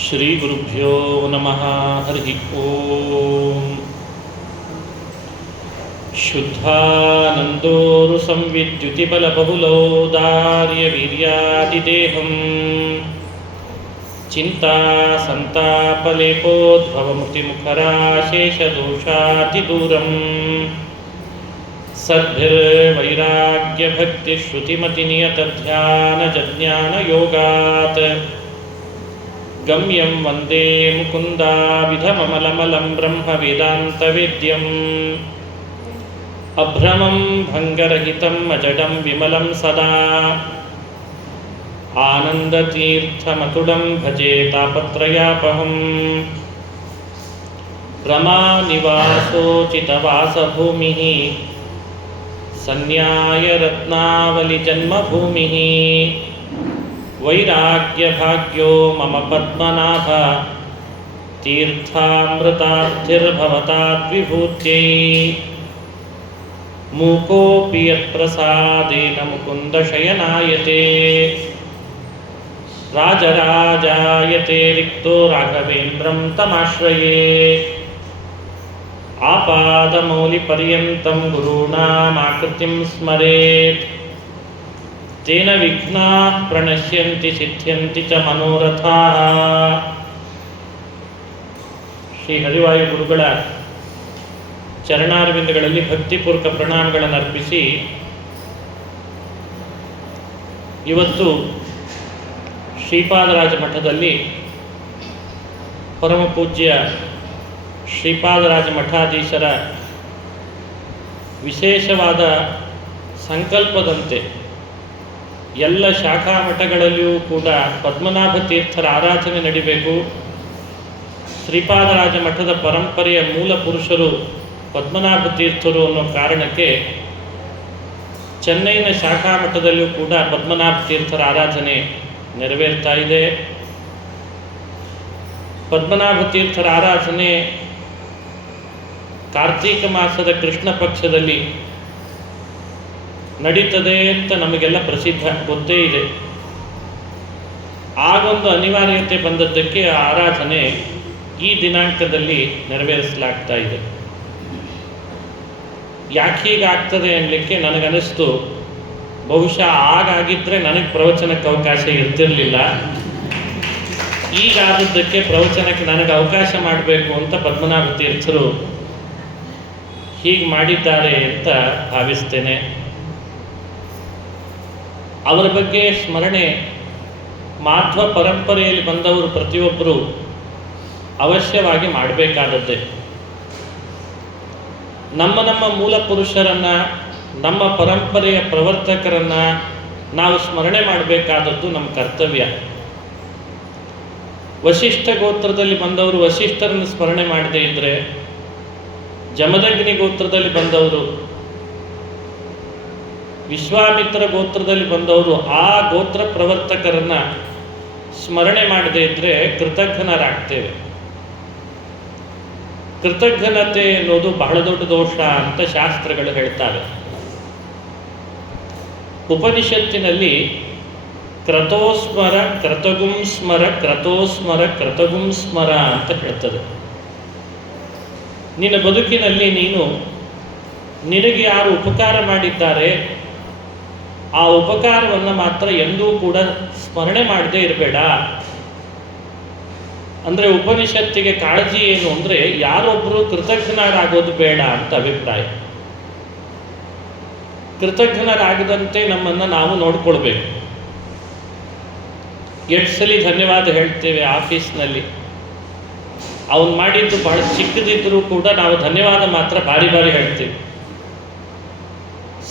ಶ್ರೀ ಗುರುಭ್ಯೋ ನಮಃ. ಹರಿ ಓಂ. ಶುದ್ಧಾನಂದೋರು ಸಂವಿದ್ಯುತಿಬಲಬಹುಲೌದಾರ್ಯ ವೀರ್ಯಾದಿದೇಹಂ ಚಿಂತಾ ಸಂತಾಪಲೇಪೋದ್ಭವಮುತಿಮುಖರಾಶೇಷದೋಷಾತಿದೂರಂ ಸದ್ಭಿರ್ವೈರಾಗ್ಯಭಕ್ತಿಶ್ರುತಿಮತಿನಿಯತಧ್ಯಾನಜಜ್ಞಾನಯೋಗಾತ್ ಗಮ್ಯಂ ವಂದೇ ಮುಕುಂದಾವಿಧಮಮಲಮಲಂ ಬ್ರಹ್ಮವೇದಾಂತವೇದ್ಯಂ ಅಭ್ರಮಂ ಭಂಗರಹಿತಂ ಅಜಡಂ ವಿಮಲಂ ಸದಾ ಆನಂದತೀರ್ಥಮತುಡಂ ಭಜೆ ತಾಪತ್ರಯಾಪಹಂ ರಮಾನಿವಾಸೋಚಿತವಾಸಭೂಮಿಃ ಸನ್ಯಾಯರತ್ನಾವಲಿಜನ್ಮಭೂಮಿಃ ವೈರಾಗ್ಯಭಾಗ್ಯೋ ಮಮ ಪದ್ಮನಾಭ ತೀರ್ಥಾಮೃತಾರ್ಥಿರ್ಭವತಾದ್ವಿಭೂತ್ಯೈ ಮೂಕೋಪಿ ಯತ್ಪ್ರಸಾದೇನ ಮುಕುಂದಶಯನಾಯತೆ ರಾಜರಾಜಾಯತೆ ರಿಕ್ತೋ ರಾಘವೇಂದ್ರಂ ತಮಾಶ್ರಯೇ ಆಪಾದಮೌಲಿಪರ್ಯಂತಂ ಗುರುಣಾಮಾಕೃತಿಂ ಸ್ಮರೇತ್ ತೇನ ವಿಘ್ನಾಃ ಪ್ರಣಶ್ಯಂತಿ ಸಿದ್ಧ್ಯಂತಿ ಚ ಮನೋರಥಾಃ. ಶ್ರೀ ಹರಿವಾಯು ಗುರುಗಳ ಚರಣಾರವಿಂದಗಳಲ್ಲಿ ಭಕ್ತಿಪೂರ್ವಕ ಪ್ರಣಾಮಗಳನ್ನು ಅರ್ಪಿಸಿ, ಇವತ್ತು ಶ್ರೀಪಾದರಾಜ ಮಠದಲ್ಲಿ ಪರಮ ಪೂಜ್ಯ ಶ್ರೀಪಾದರಾಜ ಮಠಾಧೀಶರ ವಿಶೇಷವಾದ ಸಂಕಲ್ಪದಂತೆ ಎಲ್ಲ ಶಾಖಾ ಮಠಗಳಲ್ಲಿಯೂ ಕೂಡ ಪದ್ಮನಾಭ ತೀರ್ಥರ ಆರಾಧನೆ ನಡಿಬೇಕು. ಶ್ರೀಪಾದರಾಜ ಮಠದ ಪರಂಪರೆಯ ಮೂಲ ಪುರುಷರು ಪದ್ಮನಾಭ ತೀರ್ಥರು ಅನ್ನೋ ಕಾರಣಕ್ಕೆ ಚೆನ್ನೈನ ಶಾಖಾ ಮಠದಲ್ಲಿಯೂ ಕೂಡ ಪದ್ಮನಾಭ ತೀರ್ಥರ ಆರಾಧನೆ ನೆರವೇರ್ತಾ ಇದೆ. ಪದ್ಮನಾಭ ತೀರ್ಥರ ಆರಾಧನೆ ಕಾರ್ತೀಕ ಮಾಸದ ಕೃಷ್ಣ ಪಕ್ಷದಲ್ಲಿ ನಡೀತದೆ ಅಂತ ನಮಗೆಲ್ಲ ಪ್ರಸಿದ್ಧ ಗೊತ್ತೇ ಇದೆ. ಆಗೊಂದು ಅನಿವಾರ್ಯತೆ ಬಂದದ್ದಕ್ಕೆ ಆ ಆರಾಧನೆ ಈ ದಿನಾಂಕದಲ್ಲಿ ನೆರವೇರಿಸಲಾಗ್ತಾ ಇದೆ. ಯಾಕೆ ಹೀಗಾಗ್ತದೆ ಅನ್ನಲಿಕ್ಕೆ ನನಗನ್ನಿಸ್ತು, ಬಹುಶಃ ಆಗಾಗಿದ್ದರೆ ನನಗೆ ಪ್ರವಚನಕ್ಕೆ ಅವಕಾಶ ಇರ್ತಿರಲಿಲ್ಲ. ಈಗಾದದ್ದಕ್ಕೆ ಪ್ರವಚನಕ್ಕೆ ನನಗೆ ಅವಕಾಶ ಮಾಡಬೇಕು ಅಂತ ಪದ್ಮನಾಭ ತೀರ್ಥರು ಹೀಗೆ ಮಾಡಿದ್ದಾರೆ ಅಂತ ಭಾವಿಸ್ತೇನೆ. ಅವರ ಬಗ್ಗೆ ಸ್ಮರಣೆ ಮಾಧ್ವ ಪರಂಪರೆಯಲ್ಲಿ ಬಂದವರು ಪ್ರತಿಯೊಬ್ಬರು ಅವಶ್ಯವಾಗಿ ಮಾಡಬೇಕಾದದ್ದೇ. ನಮ್ಮ ಮೂಲ ಪುರುಷರನ್ನು, ನಮ್ಮ ಪರಂಪರೆಯ ಪ್ರವರ್ತಕರನ್ನು ನಾವು ಸ್ಮರಣೆ ಮಾಡಬೇಕಾದದ್ದು ನಮ್ಮ ಕರ್ತವ್ಯ. ವಶಿಷ್ಠ ಗೋತ್ರದಲ್ಲಿ ಬಂದವರು ವಶಿಷ್ಠರನ್ನು ಸ್ಮರಣೆ ಮಾಡದೇ ಇದ್ದರೆ, ಜಮದಗ್ನಿ ಗೋತ್ರದಲ್ಲಿ ಬಂದವರು, ವಿಶ್ವಾಮಿತ್ರ ಗೋತ್ರದಲ್ಲಿ ಬಂದವರು ಆ ಗೋತ್ರ ಪ್ರವರ್ತಕರನ್ನು ಸ್ಮರಣೆ ಮಾಡದೇ ಇದ್ದರೆ ಕೃತಜ್ಞರಾಗ್ತೇವೆ. ಕೃತಜ್ಞತೆ ಅನ್ನೋದು ಬಹಳ ದೊಡ್ಡ ದೋಷ ಅಂತ ಶಾಸ್ತ್ರಗಳು ಹೇಳ್ತಾರೆ. ಉಪನಿಷತ್ತಿನಲ್ಲಿ ಕ್ರತೋಸ್ಮರ ಕ್ರತಗುಂ ಸ್ಮರ ಕ್ರತೋಸ್ಮರ ಕ್ರತಗುಂ ಸ್ಮರ ಅಂತ ಹೇಳ್ತದೆ. ನಿನ್ನ ಬದುಕಿನಲ್ಲಿ ನಿನಗೆ ಯಾರು ಉಪಕಾರ ಮಾಡಿದ್ದಾರೆ ಆ ಉಪಕಾರವನ್ನು ಮಾತ್ರ ಎಂದೂ ಕೂಡ ಸ್ಮರಣೆ ಮಾಡದೇ ಇರಬೇಡ. ಅಂದರೆ ಉಪನಿಷತ್ತಿಗೆ ಕಾಳಜಿ ಏನು ಅಂದರೆ ಯಾರೊಬ್ಬರು ಕೃತಜ್ಞರಾಗೋದು ಬೇಡ ಅಂತ ಅಭಿಪ್ರಾಯ. ಕೃತಜ್ಞರಾಗದಂತೆ ನಮ್ಮನ್ನು ನಾವು ನೋಡ್ಕೊಳ್ಬೇಕು. ಎಷ್ಟು ಸಲ ಧನ್ಯವಾದ ಹೇಳ್ತೇವೆ ಆಫೀಸ್ನಲ್ಲಿ. ಅವನು ಮಾಡಿದ್ದು ಭಾಳ ಚಿಕ್ಕದಿದ್ದರೂ ಕೂಡ ನಾವು ಧನ್ಯವಾದ ಮಾತ್ರ ಬಾರಿ ಹೇಳ್ತೀವಿ.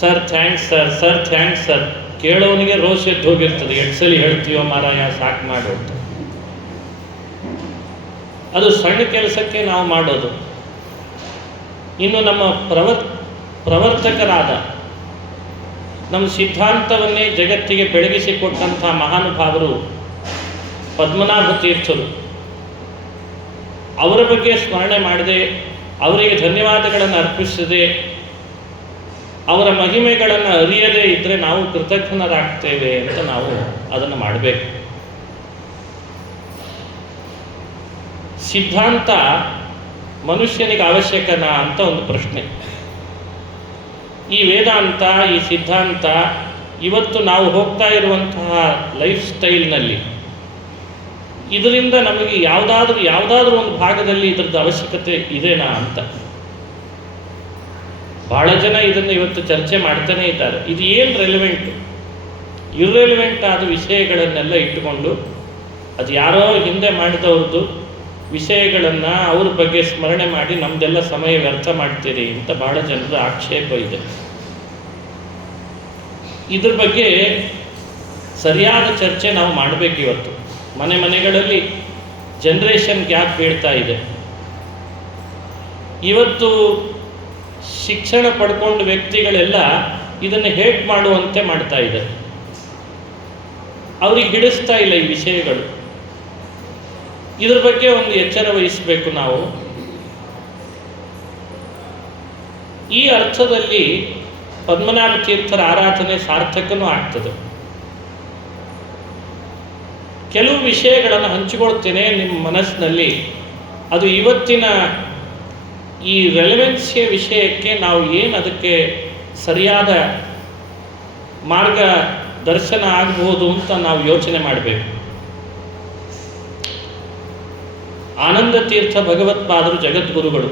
Sir thanks sir, sir thanks sir. ಕೇಳೋನಿಗೆ ರೋಷ ಎದ್ದು ಹೋಗಿರ್ತದೆ. ಎಷ್ಟು ಸಲ ಹೇಳ್ತೀವೋ ಮಾರಾಯ, ಸಾಕು ಮಾಡು. ಅದು ಸಣ್ಣ ಕೆಲಸಕ್ಕೆ ನಾವು ಮಾಡೋದು. ಇನ್ನು ನಮ್ಮ ಪ್ರವರ್ತಕರಾದ ನಮ್ಮ ಸಿದ್ಧಾಂತವನ್ನೇ ಜಗತ್ತಿಗೆ ಬೆಳಗಿಸಿಕೊಟ್ಟಂಥ ಮಹಾನುಭಾವರು ಪದ್ಮನಾಭ ತೀರ್ಥರು. ಅವರ ಬಗ್ಗೆ ಸ್ಮರಣೆ ಮಾಡದೆ, ಅವರಿಗೆ ಧನ್ಯವಾದಗಳನ್ನು ಅರ್ಪಿಸದೆ, ಅವರ ಮಹಿಮೆಗಳನ್ನು ಅರಿಯದೇ ಇದ್ದರೆ ನಾವು ಕೃತಜ್ಞರಾಗ್ತೇವೆ ಅಂತ ನಾವು ಅದನ್ನು ಮಾಡಬೇಕು. ಸಿದ್ಧಾಂತ ಮನುಷ್ಯನಿಗೆ ಅವಶ್ಯಕನಾ ಅಂತ ಒಂದು ಪ್ರಶ್ನೆ. ಈ ವೇದಾಂತ, ಈ ಸಿದ್ಧಾಂತ ಇವತ್ತು ನಾವು ಹೋಗ್ತಾ ಇರುವಂತಹ ಲೈಫ್ ಸ್ಟೈಲ್ನಲ್ಲಿ ಇದರಿಂದ ನಮಗೆ ಯಾವುದಾದ್ರೂ ಒಂದು ಭಾಗದಲ್ಲಿ ಇದರದ್ದು ಅವಶ್ಯಕತೆ ಇದೆನಾ ಅಂತ ಭಾಳ ಜನ ಇದನ್ನು ಇವತ್ತು ಚರ್ಚೆ ಮಾಡ್ತಾನೇ ಇದ್ದಾರೆ. ಇದು ಏನು ರೆಲಿವೆಂಟು? ಇರ್ರೆಲಿವೆಂಟ್ ಆದ ವಿಷಯಗಳನ್ನೆಲ್ಲ ಇಟ್ಟುಕೊಂಡು ಅದು ಯಾರೋ ಹಿಂದೆ ಮಾಡಿದವ್ರದ್ದು ವಿಷಯಗಳನ್ನು ಅವ್ರ ಬಗ್ಗೆ ಸ್ಮರಣೆ ಮಾಡಿ ನಮ್ಮದೆಲ್ಲ ಸಮಯ ವ್ಯರ್ಥ ಮಾಡ್ತೀರಿ ಅಂತ ಭಾಳ ಜನರ ಆಕ್ಷೇಪ ಇದೆ. ಇದ್ರ ಬಗ್ಗೆ ಸರಿಯಾದ ಚರ್ಚೆ ನಾವು ಮಾಡಬೇಕು. ಇವತ್ತು ಮನೆಗಳಲ್ಲಿ ಜನ್ರೇಷನ್ ಗ್ಯಾಪ್ ಬೀಳ್ತಾ ಇದೆ. ಇವತ್ತು ಶಿಕ್ಷಣ ಪಡ್ಕೊಂಡು ವ್ಯಕ್ತಿಗಳೆಲ್ಲ ಇದನ್ನು ಹೇಟ್ ಮಾಡುವಂತೆ ಮಾಡ್ತಾ ಇದೆ. ಅವ್ರಿಗೆ ಹಿಡಿಸ್ತಾ ಇಲ್ಲ ಈ ವಿಷಯಗಳು. ಇದ್ರ ಬಗ್ಗೆ ಒಂದು ಎಚ್ಚರ ವಹಿಸಬೇಕು ನಾವು. ಈ ಅರ್ಥದಲ್ಲಿ ಪದ್ಮನಾಭ ತೀರ್ಥರ ಆರಾಧನೆ ಸಾರ್ಥಕನೂ ಆಗ್ತದೆ. ಕೆಲವು ವಿಷಯಗಳನ್ನು ಹಂಚಿಕೊಳ್ತೇನೆ ನಿಮ್ಮ ಮನಸ್ಸಿನಲ್ಲಿ. ಅದು ಇವತ್ತಿನ ಈ ರೆಲೆವೆನ್ಸಿಯ ವಿಷಯಕ್ಕೆ ನಾವು ಏನು ಅದಕ್ಕೆ ಸರಿಯಾದ ಮಾರ್ಗದರ್ಶನ ಆಗಬಹುದು ಅಂತ ನಾವು ಯೋಚನೆ ಮಾಡಬೇಕು. ಆನಂದ ತೀರ್ಥ ಭಗವತ್ಪಾದರು ಜಗದ್ಗುರುಗಳು,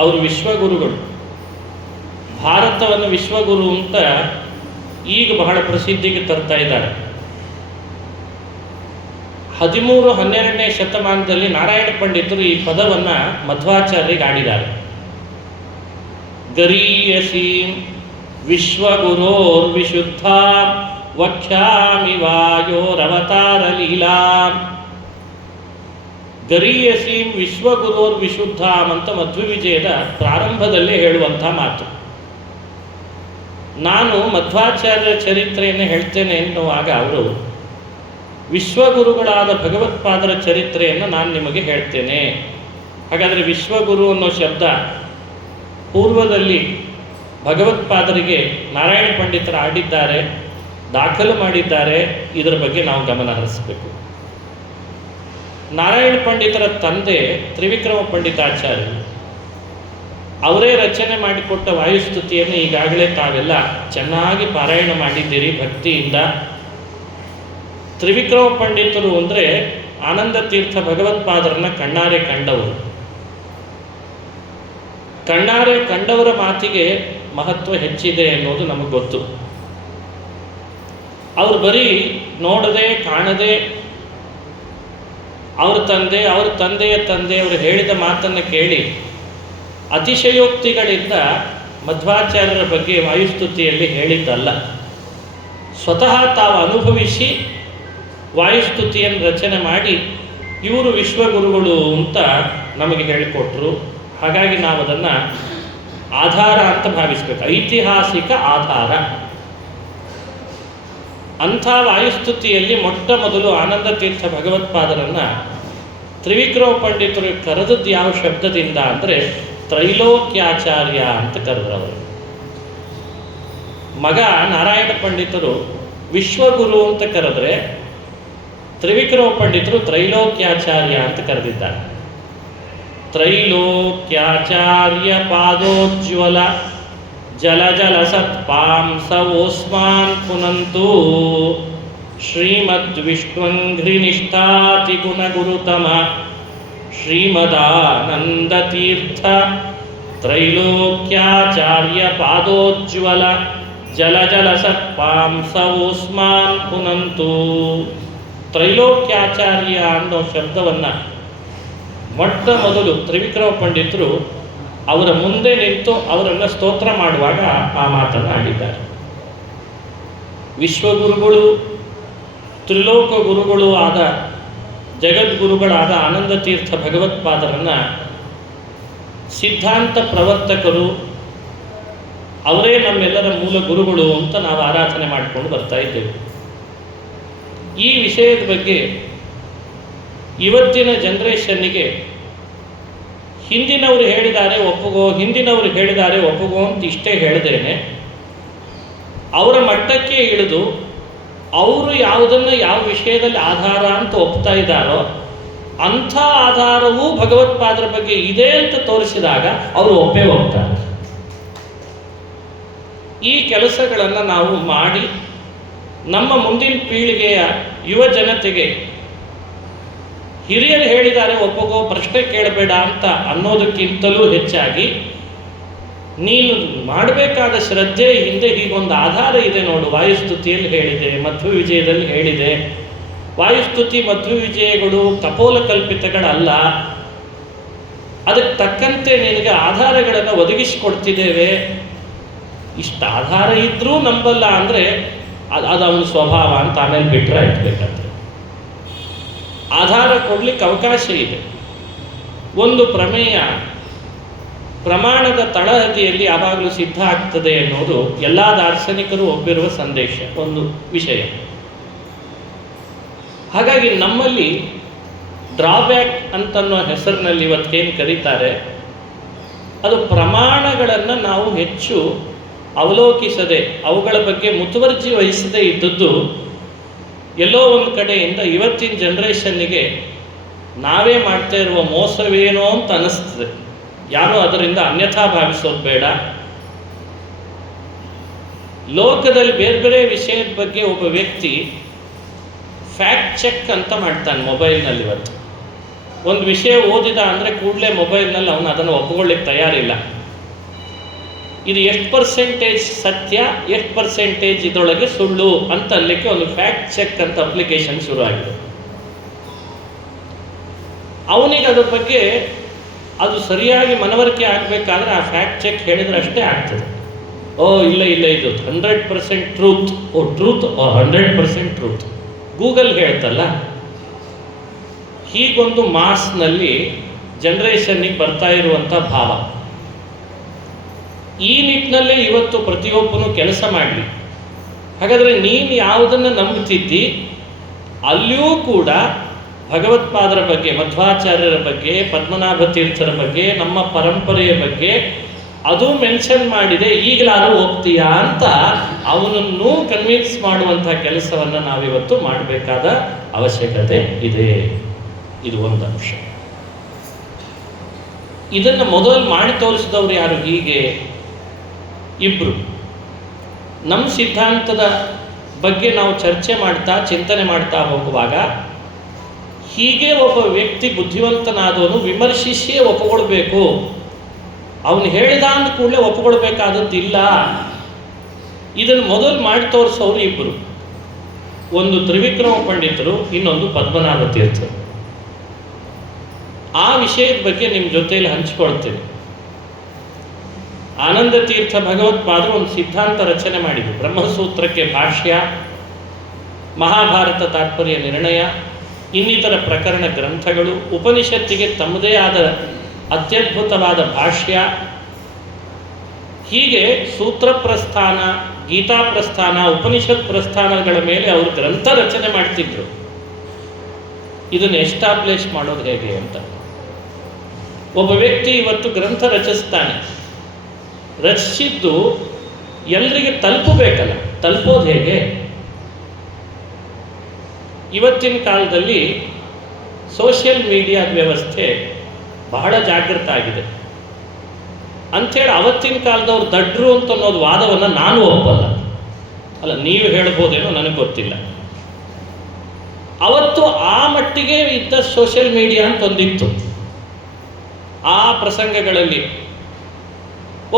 ಅವರು ವಿಶ್ವಗುರುಗಳು. ಭಾರತವನ್ನು ವಿಶ್ವಗುರು ಅಂತ ಈಗ ಬಹಳ ಪ್ರಸಿದ್ಧಿಗೆ ತರ್ತಾ ಇದ್ದಾರೆ. 13-12ನೇ ಶತಮಾನದಲ್ಲಿ ನಾರಾಯಣ ಪಂಡಿತರು ಈ ಪದವನ್ನು ಮಧ್ವಾಚಾರ್ಯರಿಗೆ ಆಡಿದ್ದಾರೆ. ಗರೀಯಸೀಂ ವಿಶ್ವಗುರೋರ್ವಿಶುದ್ಧ ವಕ್ಷ್ಯಾಮಿ ವಾಯೋರವತಾರ ಲೀಲಾ. ಗರೀಯಸೀಂ ವಿಶ್ವಗುರೋರ್ವಿಶುದ್ಧ ಅಂತ ಮಧ್ವವಿಜಯದ ಪ್ರಾರಂಭದಲ್ಲೇ ಹೇಳುವಂಥ ಮಾತು. ನಾನು ಮಧ್ವಾಚಾರ್ಯ ಚರಿತ್ರೆಯನ್ನು ಹೇಳ್ತೇನೆ ಎನ್ನುವಾಗ ಅವರು ವಿಶ್ವಗುರುಗಳಾದ ಭಗವತ್ಪಾದರ ಚರಿತ್ರೆಯನ್ನು ನಾನು ನಿಮಗೆ ಹೇಳ್ತೇನೆ. ಹಾಗಾದರೆ ವಿಶ್ವಗುರು ಅನ್ನೋ ಶಬ್ದ ಪೂರ್ವದಲ್ಲಿ ಭಗವತ್ಪಾದರಿಗೆ ನಾರಾಯಣ ಪಂಡಿತರು ಆಡಿದ್ದಾರೆ, ದಾಖಲು ಮಾಡಿದ್ದಾರೆ. ಇದರ ಬಗ್ಗೆ ನಾವು ಗಮನ ಹರಿಸಬೇಕು. ನಾರಾಯಣ ಪಂಡಿತರ ತಂದೆ ತ್ರಿವಿಕ್ರಮ ಪಂಡಿತಾಚಾರ್ಯರು, ಅವರೇ ರಚನೆ ಮಾಡಿಕೊಟ್ಟ ವಾಯುಸ್ತುತಿಯನ್ನು ಈಗಾಗಲೇ ತಾವೆಲ್ಲ ಚೆನ್ನಾಗಿ ಪಾರಾಯಣ ಮಾಡಿದ್ದೀರಿ ಭಕ್ತಿಯಿಂದ. ತ್ರಿವಿಕ್ರಮ ಪಂಡಿತರು ಅಂದರೆ ಆನಂದ ತೀರ್ಥ ಭಗವತ್ಪಾದರನ್ನ ಕಣ್ಣಾರೆ ಕಂಡವರು. ಕಣ್ಣಾರೆ ಕಂಡವರ ಮಾತಿಗೆ ಮಹತ್ವ ಹೆಚ್ಚಿದೆ ಅನ್ನೋದು ನಮಗೆ ಗೊತ್ತು. ಅವರು ಬರೀ ನೋಡದೆ ಕಾಣದೆ ಅವ್ರ ತಂದೆಯ ತಂದೆಯವರು ಹೇಳಿದ ಮಾತನ್ನು ಕೇಳಿ ಅತಿಶಯೋಕ್ತಿಗಳಿಂದ ಮಧ್ವಾಚಾರ್ಯರ ಬಗ್ಗೆ ವಾಯುಸ್ತುತಿಯಲ್ಲಿ ಹೇಳಿದ್ದಲ್ಲ. ಸ್ವತಃ ತಾವು ಅನುಭವಿಸಿ ವಾಯುಸ್ತುತಿಯನ್ನು ರಚನೆ ಮಾಡಿ ಇವರು ವಿಶ್ವಗುರುಗಳು ಅಂತ ನಮಗೆ ಹೇಳಿಕೊಟ್ರು. ಹಾಗಾಗಿ ನಾವು ಅದನ್ನು ಆಧಾರ ಅಂತ ಭಾವಿಸಬೇಕು, ಐತಿಹಾಸಿಕ ಆಧಾರ. ಅಂಥ ವಾಯುಸ್ತುತಿಯಲ್ಲಿ ಮೊಟ್ಟ ಮೊದಲು ಆನಂದ ತೀರ್ಥ ಭಗವತ್ಪಾದರನ್ನು ತ್ರಿವಿಕ್ರಮ ಪಂಡಿತರು ಕರೆದದ್ದು ಯಾವ ಶಬ್ದದಿಂದ ಅಂದರೆ ತ್ರೈಲೋಕ್ಯಾಚಾರ್ಯ ಅಂತ ಕರೆದ್ರವರು. ಮಗ ನಾರಾಯಣ ಪಂಡಿತರು ವಿಶ್ವಗುರು ಅಂತ ಕರೆದ್ರೆ ತ್ರಿವಿಕ್ರಮ ಪಂಡಿತರು ತ್ರೈಲೋಕ್ಯಾಚಾರ್ಯ ಅಂತ ಕರೆದಿದ್ದಾರೆ. ತ್ರೈಲೋಕ್ಯಾಚಾರ್ಯ ಪಾದೋಜ್ವಲ ಜಲ ಜಲ ಸತ್ಪಾಂಸವೋಸ್ಮಾನ್ ಪುನಂತೂ ಶ್ರೀಮದ್ವಿಷ್ಣುಂಘ್ರಿನಿಷ್ಠಾತಿ ಗುಣಗುರುತಮ ಶ್ರೀಮದಾನಂದ ತೀರ್ಥ ತ್ರೈಲೋಕ್ಯಾಚಾರ್ಯ ಪಾದೋಜ್ವಲ ಜಲ ಜಲ ಸತ್ಪಾಂಸವೋಸ್ಮಾನ್ ಪುನಂತೂ. ತ್ರೈಲೋಕ್ಯಾಚಾರ್ಯ ಅನ್ನೋ ಶಬ್ದವನ್ನು ಮೊಟ್ಟ ಮೊದಲು ತ್ರಿವಿಕ್ರಮ ಪಂಡಿತರು ಅವರ ಮುಂದೆ ನಿಂತು ಅವರನ್ನು ಸ್ತೋತ್ರ ಮಾಡುವಾಗ ಆ ಮಾತನ್ನು ಆಡಿದ್ದಾರೆ. ವಿಶ್ವಗುರುಗಳು, ತ್ರಿಲೋಕ ಗುರುಗಳು ಆದ ಜಗದ್ಗುರುಗಳಾದ ಆನಂದ ತೀರ್ಥ ಭಗವತ್ಪಾದರನ್ನು ಸಿದ್ಧಾಂತ ಪ್ರವರ್ತಕರು, ಅವರೇ ನಮ್ಮೆಲ್ಲರ ಮೂಲ ಗುರುಗಳು ಅಂತ ನಾವು ಆರಾಧನೆ ಮಾಡಿಕೊಂಡು ಬರ್ತಾ ಇದ್ದೇವೆ. ಈ ವಿಷಯದ ಬಗ್ಗೆ ಇವತ್ತಿನ ಜನ್ರೇಷನ್ನಿಗೆ ಹಿಂದಿನವರು ಹೇಳಿದ್ದಾರೆ ಒಪ್ಪುಗೋ ಅಂತ ಇಷ್ಟೇ ಹೇಳಿದೇನೆ ಅವರ ಮಟ್ಟಕ್ಕೆ ಇಳಿದು ಅವರು ಯಾವುದನ್ನು ಯಾವ ವಿಷಯದಲ್ಲಿ ಆಧಾರ ಅಂತ ಒಪ್ತಾ ಇದ್ದಾರೋ ಅಂಥ ಆಧಾರವೂ ಭಗವತ್ಪಾದರ ಬಗ್ಗೆ ಇದೆ ಅಂತ ತೋರಿಸಿದಾಗ ಅವರು ಒಪ್ಪೇ ಹೋಗ್ತಾರೆ. ಈ ಕೆಲಸಗಳನ್ನು ನಾವು ಮಾಡಿ ನಮ್ಮ ಮುಂದಿನ ಪೀಳಿಗೆಯ ಯುವ ಜನತೆಗೆ ಹಿರಿಯರು ಹೇಳಿದ್ದಾರೆ ಒಪ್ಪಗೋ, ಪ್ರಶ್ನೆ ಕೇಳಬೇಡ ಅಂತ ಅನ್ನೋದಕ್ಕಿಂತಲೂ ಹೆಚ್ಚಾಗಿ ನೀನು ಮಾಡಬೇಕಾದ ಶ್ರದ್ಧೆ ಹಿಂದೆ ಹೀಗೊಂದು ಆಧಾರ ಇದೆ ನೋಡು. ವಾಯುಸ್ತುತಿಯಲ್ಲಿ ಹೇಳಿದೆ, ಮಧ್ವ ವಿಜಯದಲ್ಲಿ ಹೇಳಿದೆ. ವಾಯುಸ್ತುತಿ ಮಧ್ವ ವಿಜಯಗಳು ಕಪೋಲ ಕಲ್ಪಿತಗಳಲ್ಲ. ಅದಕ್ಕೆ ತಕ್ಕಂತೆ ನಿನಗೆ ಆಧಾರಗಳನ್ನು ಒದಗಿಸಿಕೊಡ್ತಿದ್ದೇವೆ. ಇಷ್ಟು ಆಧಾರ ಇದ್ರೂ ನಂಬಲ್ಲ ಅಂದರೆ ಅದು ಅವನ ಸ್ವಭಾವ ಅಂತ ಆಮೇಲೆ ಬಿಟ್ಟರೆ ಇಟ್ಬೇಕಂದ್ರೆ ಆಧಾರ ಕೊಡ್ಲಿಕ್ಕೆ ಅವಕಾಶ ಇದೆ. ಒಂದು ಪ್ರಮೇಯ ಪ್ರಮಾಣದ ತಳಹದಿಯಲ್ಲಿ ಯಾವಾಗಲೂ ಸಿದ್ಧ ಆಗ್ತದೆ ಎನ್ನುವುದು ಎಲ್ಲ ದಾರ್ಶನಿಕರು ಒಪ್ಪಿರುವ ಸಂದೇಶ, ಒಂದು ವಿಷಯ. ಹಾಗಾಗಿ ನಮ್ಮಲ್ಲಿ ಡ್ರಾಬ್ಯಾಕ್ ಅಂತನ್ನೋ ಹೆಸರಿನಲ್ಲಿ ಇವತ್ತೇನು ಕರೀತಾರೆ, ಅದು ಪ್ರಮಾಣಗಳನ್ನು ನಾವು ಹೆಚ್ಚು ಅವಲೋಕಿಸದೆ, ಅವುಗಳ ಬಗ್ಗೆ ಮುತುವರ್ಜಿ ವಹಿಸದೇ ಇದ್ದದ್ದು ಎಲ್ಲೋ ಒಂದು ಕಡೆಯಿಂದ ಇವತ್ತಿನ ಜನ್ರೇಷನ್ನಿಗೆ ನಾವೇ ಮಾಡ್ತಾ ಇರುವ ಮೋಸವೇನೋ ಅಂತ ಅನ್ನಿಸ್ತದೆ. ಯಾರೂ ಅದರಿಂದ ಅನ್ಯಥಾ ಭಾವಿಸೋದು ಬೇಡ. ಲೋಕದಲ್ಲಿ ಬೇರೆ ಬೇರೆ ವಿಷಯದ ಬಗ್ಗೆ ಒಬ್ಬ ವ್ಯಕ್ತಿ ಫ್ಯಾಕ್ಟ್ ಚೆಕ್ ಅಂತ ಮಾಡ್ತಾನೆ ಮೊಬೈಲ್ನಲ್ಲಿ. ಇವತ್ತು ಒಂದು ವಿಷಯ ಓದಿದ ಅಂದರೆ ಕೂಡಲೇ ಮೊಬೈಲ್ನಲ್ಲಿ ಅವನು ಅದನ್ನು ಒಪ್ಪಿಕೊಳ್ಳಿಕ್ಕೆ ತಯಾರಿಲ್ಲ. ಇದು ಎಷ್ಟು ಪರ್ಸೆಂಟೇಜ್ ಸತ್ಯ, ಎಷ್ಟು ಪರ್ಸೆಂಟೇಜ್ ಇದರೊಳಗೆ ಸುಳ್ಳು ಅಂತ ಅನ್ಲಿಕ್ಕೆ ಒಂದು ಫ್ಯಾಕ್ಟ್ ಚೆಕ್ ಅಂತ ಅಪ್ಲಿಕೇಶನ್ ಶುರು ಆಗಿದೆ. ಅವನಿಗೆ ಅದ್ರ ಬಗ್ಗೆ ಅದು ಸರಿಯಾಗಿ ಮನವರಿಕೆ ಆಗಬೇಕಾದ್ರೆ ಆ ಫ್ಯಾಕ್ಟ್ ಚೆಕ್ ಹೇಳಿದ್ರೆ ಅಷ್ಟೇ ಆಗ್ತದೆ. ಇಲ್ಲ ಇದು 100% ಟ್ರೂತ್, ಟ್ರೂತ್ 100% ಟ್ರೂತ್. ಗೂಗಲ್ ಹೇಳ್ತಲ್ಲ, ಹೀಗೊಂದು ಮಾಸ್ನಲ್ಲಿ ಜನ್ರೇಷನ್ನಿಗೆ ಬರ್ತಾ ಇರುವಂಥ ಭಾವ. ಈ ನಿಟ್ಟಿನಲ್ಲೇ ಇವತ್ತು ಪ್ರತಿಯೊಬ್ಬನು ಕೆಲಸ ಮಾಡಲಿ. ಹಾಗಾದರೆ ನೀನು ಯಾವುದನ್ನು ನಂಬುತ್ತಿದ್ದಿ, ಅಲ್ಲಿಯೂ ಕೂಡ ಭಗವತ್ಪಾದರ ಬಗ್ಗೆ, ಮಧ್ವಾಚಾರ್ಯರ ಬಗ್ಗೆ, ಪದ್ಮನಾಭ ತೀರ್ಥರ ಬಗ್ಗೆ, ನಮ್ಮ ಪರಂಪರೆಯ ಬಗ್ಗೆ ಅದು ಮೆನ್ಷನ್ ಮಾಡಿದೆ, ಈಗಲಾದರೂ ಹೋಗ್ತೀಯಾ ಅಂತ ಅವನನ್ನು ಕನ್ವಿನ್ಸ್ ಮಾಡುವಂಥ ಕೆಲಸವನ್ನು ನಾವಿವತ್ತು ಮಾಡಬೇಕಾದ ಅವಶ್ಯಕತೆ ಇದೆ. ಇದು ಒಂದು ಅಂಶ. ಇದನ್ನು ಮೊದಲು ಮಾಡಿ ತೋರಿಸಿದವರು ಯಾರು? ಹೀಗೆ ಇಬ್ಬರು. ನಮ್ಮ ಸಿದ್ಧಾಂತದ ಬಗ್ಗೆ ನಾವು ಚರ್ಚೆ ಮಾಡ್ತಾ ಚಿಂತನೆ ಮಾಡ್ತಾ ಹೋಗುವಾಗ ಹೀಗೆ ಒಬ್ಬ ವ್ಯಕ್ತಿ ಬುದ್ಧಿವಂತನಾದವನು ವಿಮರ್ಶಿಸಿಯೇ ಒಪ್ಪಿಕೊಳ್ಬೇಕು. ಅವನು ಹೇಳಿದ ಅಂದ ಕೂಡಲೇ ಒಪ್ಪಿಕೊಳ್ಬೇಕಾದದ್ದಿಲ್ಲ. ಇದನ್ನು ಮೊದಲು ಮಾಡಿ ತೋರಿಸೋರು ಇಬ್ಬರು. ಒಂದು ತ್ರಿವಿಕ್ರಮ ಪಂಡಿತರು, ಇನ್ನೊಂದು ಪದ್ಮನಾಭ ತೀರ್ಥರು. ಆ ವಿಷಯದ ಬಗ್ಗೆ ನಿಮ್ಮ ಜೊತೆಯಲ್ಲಿ ಹಂಚಿಕೊಳ್ತೇನೆ. ಆನಂದ ತೀರ್ಥ ಭಗವತ್ಪಾದರು ಒಂದು ಸಿದ್ಧಾಂತ ರಚನೆ ಮಾಡಿದರು. ಬ್ರಹ್ಮಸೂತ್ರಕ್ಕೆ ಭಾಷ್ಯ, ಮಹಾಭಾರತ ತಾತ್ಪರ್ಯ ನಿರ್ಣಯ, ಇನ್ನಿತರ ಪ್ರಕರಣ ಗ್ರಂಥಗಳು, ಉಪನಿಷತ್ತಿಗೆ ತಮ್ಮದೇ ಆದ ಅತ್ಯದ್ಭುತವಾದ ಭಾಷ್ಯ, ಹೀಗೆ ಸೂತ್ರ ಪ್ರಸ್ಥಾನ, ಗೀತಾ ಪ್ರಸ್ಥಾನ, ಉಪನಿಷತ್ ಪ್ರಸ್ಥಾನಗಳ ಮೇಲೆ ಅವರು ಗ್ರಂಥ ರಚನೆ ಮಾಡ್ತಿದ್ರು. ಇದನ್ನು ಎಸ್ಟಾಬ್ಲಿಷ್ ಮಾಡೋದು ಹೇಗೆ ಅಂತ. ಒಬ್ಬ ವ್ಯಕ್ತಿ ಇವತ್ತು ಗ್ರಂಥ ರಚಿಸ್ತಾನೆ, ರಚಿಸಿದ್ದು ಎಲ್ರಿಗೆ ತಲುಪಬೇಕಲ್ಲ, ತಲುಪೋದು ಹೇಗೆ? ಇವತ್ತಿನ ಕಾಲದಲ್ಲಿ ಸೋಷಿಯಲ್ ಮೀಡಿಯಾದ ವ್ಯವಸ್ಥೆ ಬಹಳ ಜಾಗೃತ ಆಗಿದೆ ಅಂಥೇಳಿ ಅವತ್ತಿನ ಕಾಲದವ್ರು ದಡ್ರು ಅಂತ ಅನ್ನೋದು ವಾದವನ್ನು ನಾನು ಒಪ್ಪಲ್ಲ. ಅಲ್ಲ, ನೀವು ಹೇಳ್ಬೋದೇನೋ ನನಗೆ ಗೊತ್ತಿಲ್ಲ. ಅವತ್ತು ಆ ಮಟ್ಟಿಗೆ ಇದ್ದ ಸೋಷಿಯಲ್ ಮೀಡಿಯಾ ಅಂತ ಒಂದಿತ್ತು. ಆ ಪ್ರಸಂಗಗಳಲ್ಲಿ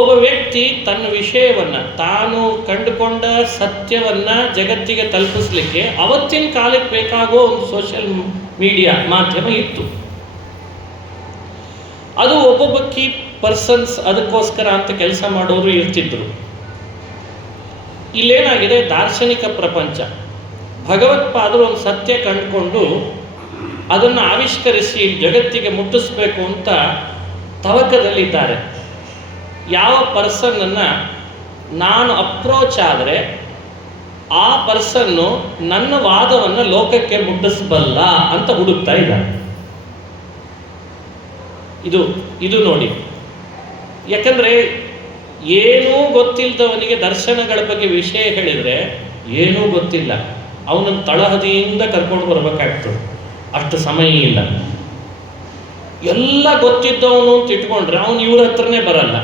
ಒಬ್ಬ ವ್ಯಕ್ತಿ ತನ್ನ ವಿಷಯವನ್ನು, ತಾನು ಕಂಡುಕೊಂಡ ಸತ್ಯವನ್ನು ಜಗತ್ತಿಗೆ ತಲುಪಿಸ್ಲಿಕ್ಕೆ ಅವತ್ತಿನ ಕಾಲಕ್ಕೆ ಬೇಕಾಗೋ ಒಂದು ಸೋಷಿಯಲ್ ಮೀಡಿಯಾ ಮಾಧ್ಯಮ ಇತ್ತು. ಅದು ಒಬ್ಬೊಬ್ಬ ಕೀ ಪರ್ಸನ್ಸ್ ಅದಕ್ಕೋಸ್ಕರ ಅಂತ ಕೆಲಸ ಮಾಡೋರು ಇರ್ತಿದ್ರು. ಇಲ್ಲೇನಾಗಿದೆ, ದಾರ್ಶನಿಕ ಪ್ರಪಂಚ. ಭಗವತ್ಪಾದರು ಒಂದು ಸತ್ಯ ಕಂಡುಕೊಂಡು ಅದನ್ನು ಆವಿಷ್ಕರಿಸಿ ಜಗತ್ತಿಗೆ ಮುಟ್ಟಿಸ್ಬೇಕು ಅಂತ ತವಕದಲ್ಲಿದ್ದಾರೆ. ಯಾವ ಪರ್ಸನ್ನನ್ನು ನಾನು ಅಪ್ರೋಚ್ ಆದರೆ ಆ ಪರ್ಸನ್ನು ನನ್ನ ವಾದವನ್ನು ಲೋಕಕ್ಕೆ ಮುಟ್ಟಿಸಬಲ್ಲ ಅಂತ ಹುಡುಕ್ತಾ ಇದ್ದಾರೆ. ಇದು ನೋಡಿ, ಯಾಕಂದರೆ ಏನೂ ಗೊತ್ತಿಲ್ಲದವನಿಗೆ ದರ್ಶನಗಳ ಬಗ್ಗೆ ವಿಷಯ ಹೇಳಿದರೆ ಏನೂ ಗೊತ್ತಿಲ್ಲ, ಅವನನ್ನು ತಳಹದಿಯಿಂದ ಕರ್ಕೊಂಡು ಬರಬೇಕಾಗ್ತದೆ. ಅಷ್ಟು ಸಮಯ ಇಲ್ಲ. ಎಲ್ಲ ಗೊತ್ತಿದ್ದವನು ಅಂತ ಇಟ್ಕೊಂಡ್ರೆ ಅವನು ಇವ್ರ ಹತ್ರನೇ ಬರಲ್ಲ.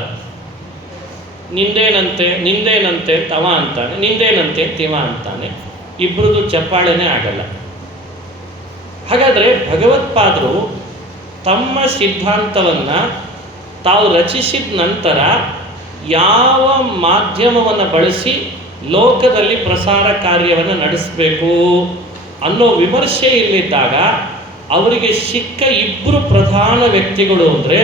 ನಿಂದೇನಂತೆ ತವ ಅಂತಾನೆ, ನಿಂದೇನಂತೆ ತಿವ ಅಂತಾನೆ, ಇಬ್ಬರದು ಚಪ್ಪಾಳೆನೇ ಆಗಲ್ಲ. ಹಾಗಾದರೆ ಭಗವತ್ಪಾದರು ತಮ್ಮ ಸಿದ್ಧಾಂತವನ್ನು ತಾವು ರಚಿಸಿದ ನಂತರ ಯಾವ ಮಾಧ್ಯಮವನ್ನು ಬಳಸಿ ಲೋಕದಲ್ಲಿ ಪ್ರಸಾರ ಕಾರ್ಯವನ್ನು ನಡೆಸಬೇಕು ಅನ್ನೋ ವಿಮರ್ಶೆ ಇಲ್ಲಿದ್ದಾಗ ಅವರಿಗೆ ಸಿಕ್ಕ ಇಬ್ಬರು ಪ್ರಧಾನ ವ್ಯಕ್ತಿಗಳು ಅಂದರೆ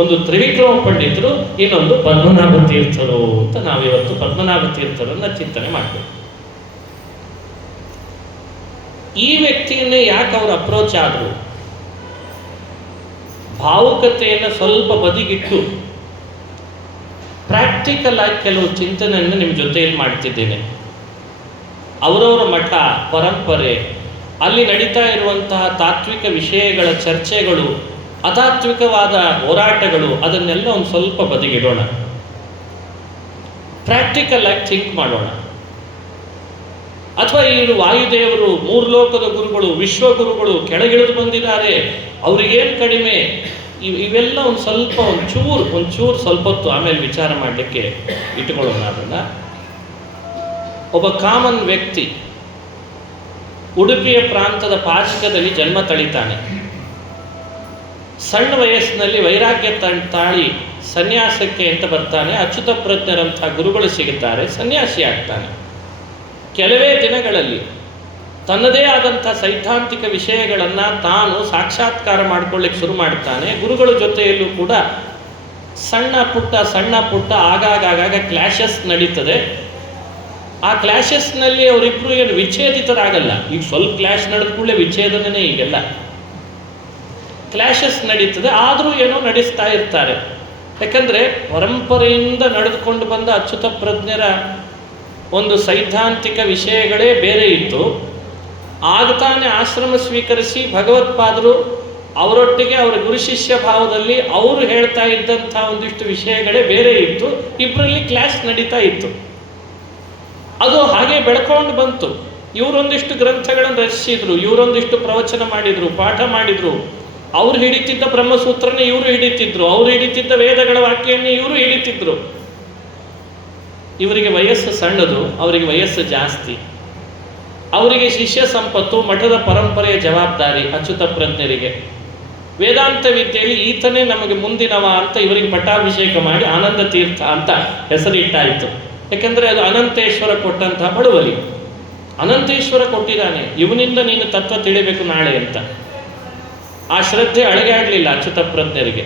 ಒಂದು ತ್ರಿವಿಕ್ರಮ ಪಂಡಿತರು, ಇನ್ನೊಂದು ಪದ್ಮನಾಭ ತೀರ್ಥರು ಅಂತ ನಾವಿವತ್ತು ಪದ್ಮನಾಭ ತೀರ್ಥರನ್ನು ಚಿಂತನೆ ಮಾಡಬೇಕು. ಈ ವ್ಯಕ್ತಿಯನ್ನೇ ಯಾಕೆ ಅವರು ಅಪ್ರೋಚ್ ಆದರು? ಭಾವುಕತೆಯನ್ನು ಸ್ವಲ್ಪ ಬದಿಗಿಟ್ಟು ಪ್ರಾಕ್ಟಿಕಲ್ ಆಗಿ ಕೆಲವು ಚಿಂತನೆಯನ್ನು ನಿಮ್ಮ ಜೊತೆಯಲ್ಲಿ ಮಾಡ್ತಿದ್ದೇನೆ. ಅವರವರ ಮಠ, ಪರಂಪರೆ, ಅಲ್ಲಿ ನಡೀತಾ ಇರುವಂತಹ ತಾತ್ವಿಕ ವಿಷಯಗಳ ಚರ್ಚೆಗಳು, ಅತಾತ್ವಿಕವಾದ ಹೋರಾಟಗಳು, ಅದನ್ನೆಲ್ಲ ಒಂದು ಸ್ವಲ್ಪ ಬದಿಗಿಡೋಣ. ಪ್ರಾಕ್ಟಿಕಲ್ ಆಗಿ ಥಿಂಕ್ ಮಾಡೋಣ. ಅಥವಾ ಈ ವಾಯುದೇವರು, ಮೂರ್ಲೋಕದ ಗುರುಗಳು, ವಿಶ್ವಗುರುಗಳು ಕೆಳಗಿಳಿದು ಬಂದಿದ್ದಾರೆ, ಅವ್ರಿಗೇನು ಕಡಿಮೆ, ಇವೆಲ್ಲ ಒಂಚೂರು ಸ್ವಲ್ಪ ಹೊತ್ತು ಆಮೇಲೆ ವಿಚಾರ ಮಾಡಲಿಕ್ಕೆ ಇಟ್ಕೊಳ್ಳೋಣ. ಅದನ್ನು ಒಬ್ಬ ಕಾಮನ್ ವ್ಯಕ್ತಿ ಉಡುಪಿಯ ಪ್ರಾಂತದ ಪಾಚಿಕದಲ್ಲಿ ಜನ್ಮ ತಳಿತಾನೆ. ಸಣ್ಣ ವಯಸ್ಸಿನಲ್ಲಿ ವೈರಾಗ್ಯ ತಾಳಿ ಸನ್ಯಾಸಕ್ಕೆ ಅಂತ ಬರ್ತಾನೆ. ಅಚ್ಯುತ ಪ್ರಜ್ಞರಂಥ ಗುರುಗಳು ಸಿಗುತ್ತಾರೆ, ಸನ್ಯಾಸಿ ಆಗ್ತಾನೆ. ಕೆಲವೇ ದಿನಗಳಲ್ಲಿ ತನ್ನದೇ ಆದಂಥ ಸೈದ್ಧಾಂತಿಕ ವಿಷಯಗಳನ್ನು ತಾನು ಸಾಕ್ಷಾತ್ಕಾರ ಮಾಡಿಕೊಳ್ಳಿಕ್ಕೆ ಶುರು ಮಾಡ್ತಾನೆ. ಗುರುಗಳ ಜೊತೆಯಲ್ಲೂ ಕೂಡ ಸಣ್ಣ ಪುಟ್ಟ ಆಗಾಗ ಕ್ಲಾಶಸ್ ನಡೀತದೆ. ಆ ಕ್ಲಾಶಸ್ನಲ್ಲಿ ಅವರಿಬ್ಬರು ಏನು ವಿಚ್ಛೇದಿತರಾಗಲ್ಲ. ಈಗ ಸ್ವಲ್ಪ ಕ್ಲಾಶ್ ನಡೆದ ಕೂಡಲೇ ವಿಚ್ಛೇದನೇ, ಈಗೆಲ್ಲ ಕ್ಲಾಶಸ್ ನಡೀತದೆ. ಆದರೂ ಏನೋ ನಡೆಸ್ತಾ ಇರ್ತಾರೆ. ಯಾಕಂದರೆ ಪರಂಪರೆಯಿಂದ ನಡೆದುಕೊಂಡು ಬಂದ ಅಚ್ಯುತ ಪ್ರಜ್ಞರ ಒಂದು ಸೈದ್ಧಾಂತಿಕ ವಿಷಯಗಳೇ ಬೇರೆ ಇತ್ತು. ಆಗ್ತಾನೆ ಆಶ್ರಮ ಸ್ವೀಕರಿಸಿ ಭಗವತ್ಪಾದರು ಅವರೊಟ್ಟಿಗೆ ಅವರ ಗುರು ಶಿಷ್ಯ ಭಾವದಲ್ಲಿ ಅವರು ಹೇಳ್ತಾ ಇದ್ದಂಥ ಒಂದಿಷ್ಟು ವಿಷಯಗಳೇ ಬೇರೆ ಇತ್ತು. ಇಬ್ಬರಲ್ಲಿ ಕ್ಲಾಶ್ ನಡೀತಾ ಇತ್ತು. ಅದು ಹಾಗೆ ಬೆಳ್ಕೊಂಡು ಬಂತು. ಇವರೊಂದಿಷ್ಟು ಗ್ರಂಥಗಳನ್ನು ರಚಿಸಿದ್ರು, ಇವರೊಂದಿಷ್ಟು ಪ್ರವಚನ ಮಾಡಿದರು, ಪಾಠ ಮಾಡಿದರು. ಅವ್ರು ಹಿಡಿತಿದ್ದ ಬ್ರಹ್ಮಸೂತ್ರನೇ ಇವರು ಹಿಡಿತಿದ್ರು, ಅವ್ರು ಹಿಡಿತಿದ್ದ ವೇದಗಳ ವಾಕ್ಯನ್ನೇ ಇವರು ಹಿಡಿತಿದ್ರು. ಇವರಿಗೆ ವಯಸ್ಸು ಸಣ್ಣದು, ಅವರಿಗೆ ವಯಸ್ಸು ಜಾಸ್ತಿ. ಅವರಿಗೆ ಶಿಷ್ಯ ಸಂಪತ್ತು, ಮಠದ ಪರಂಪರೆಯ ಜವಾಬ್ದಾರಿ ಅಚ್ಯುತ ಪ್ರಜ್ಞರಿಗೆ. ವೇದಾಂತ ವಿದ್ಯೆಯಲ್ಲಿ ಈತನೇ ನಮಗೆ ಮುಂದಿನವ ಅಂತ ಇವರಿಗೆ ಪಟ್ಟಾಭಿಷೇಕ ಮಾಡಿ ಆನಂದ ತೀರ್ಥ ಅಂತ ಹೆಸರಿಟ್ಟಾಯಿತು. ಯಾಕೆಂದರೆ ಅದು ಅನಂತೇಶ್ವರ ಕೊಟ್ಟಂತಹ ಬಳುವಲಿ. ಅನಂತೇಶ್ವರ ಕೊಟ್ಟಿದ್ದಾನೆ, ಇವನಿಂದ ನೀನು ತತ್ವ ತಿಳಿಬೇಕು ನಾಳೆ ಅಂತ. ಆ ಶ್ರದ್ಧೆ ಅಳಗಾಡಲಿಲ್ಲ ಅಚ್ಯುತ ಪ್ರಜ್ಞರಿಗೆ.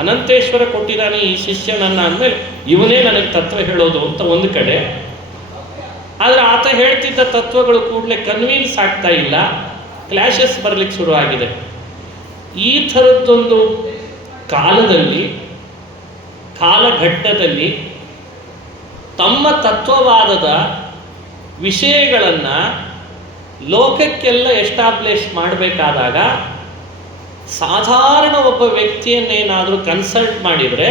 ಅನಂತೇಶ್ವರ ಕೊಟ್ಟಿದ್ದಾನೆ ಈ ಶಿಷ್ಯ ನನ್ನ ಅಂದಮೇಲೆ ಇವನೇ ನನಗೆ ತತ್ವ ಹೇಳೋದು ಅಂತ ಒಂದು ಕಡೆ. ಆದರೆ ಆತ ಹೇಳ್ತಿದ್ದ ತತ್ವಗಳು ಕೂಡಲೇ ಕನ್ವಿನ್ಸ್ ಆಗ್ತಾ ಇಲ್ಲ, ಕ್ಲಾಶಸ್ ಬರಲಿಕ್ಕೆ ಶುರುವಾಗಿದೆ. ಈ ಥರದ್ದೊಂದು ಕಾಲಘಟ್ಟದಲ್ಲಿ ತಮ್ಮ ತತ್ವವಾದದ ವಿಷಯಗಳನ್ನು ಲೋಕಕ್ಕೆಲ್ಲ ಎಸ್ಟಾಬ್ಲಿಷ್ ಮಾಡಬೇಕಾದಾಗ ಸಾಧಾರಣ ಒಬ್ಬ ವ್ಯಕ್ತಿಯನ್ನೇನಾದರೂ ಕನ್ಸಲ್ಟ್ ಮಾಡಿದರೆ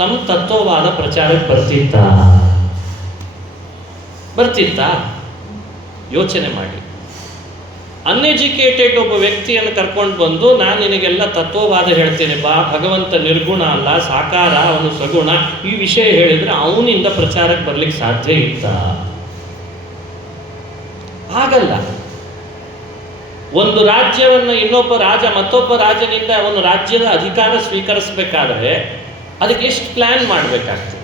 ತಮ್ಮ ತತ್ವವಾದ ಪ್ರಚಾರಕ್ಕೆ ಬರ್ತಿತ್ತಾ? ಯೋಚನೆ ಮಾಡಿ. ಅನ್ಎಜುಕೇಟೆಡ್ ಒಬ್ಬ ವ್ಯಕ್ತಿಯನ್ನು ಕರ್ಕೊಂಡು ಬಂದು ನಾನು ನಿನಗೆಲ್ಲ ತತ್ವವಾದ ಹೇಳ್ತೇನೆ ಬಾ, ಭಗವಂತ ನಿರ್ಗುಣ ಅಲ್ಲ, ಸಾಕಾರ, ಅವನು ಸಗುಣ, ಈ ವಿಷಯ ಹೇಳಿದರೆ ಅವನಿಂದ ಪ್ರಚಾರಕ್ಕೆ ಬರ್ಲಿಕ್ಕೆ ಸಾಧ್ಯ ಇತ್ತ? ಆಗಲ್ಲ. ಒಂದು ರಾಜ್ಯವನ್ನು ಇನ್ನೊಬ್ಬ ರಾಜ ಮತ್ತೊಬ್ಬ ರಾಜನಿಂದ ಒಂದು ರಾಜ್ಯದ ಅಧಿಕಾರ ಸ್ವೀಕರಿಸಬೇಕಾದ್ರೆ ಅದಕ್ಕೆ ಎಷ್ಟು ಪ್ಲ್ಯಾನ್ ಮಾಡಬೇಕಾಗ್ತದೆ.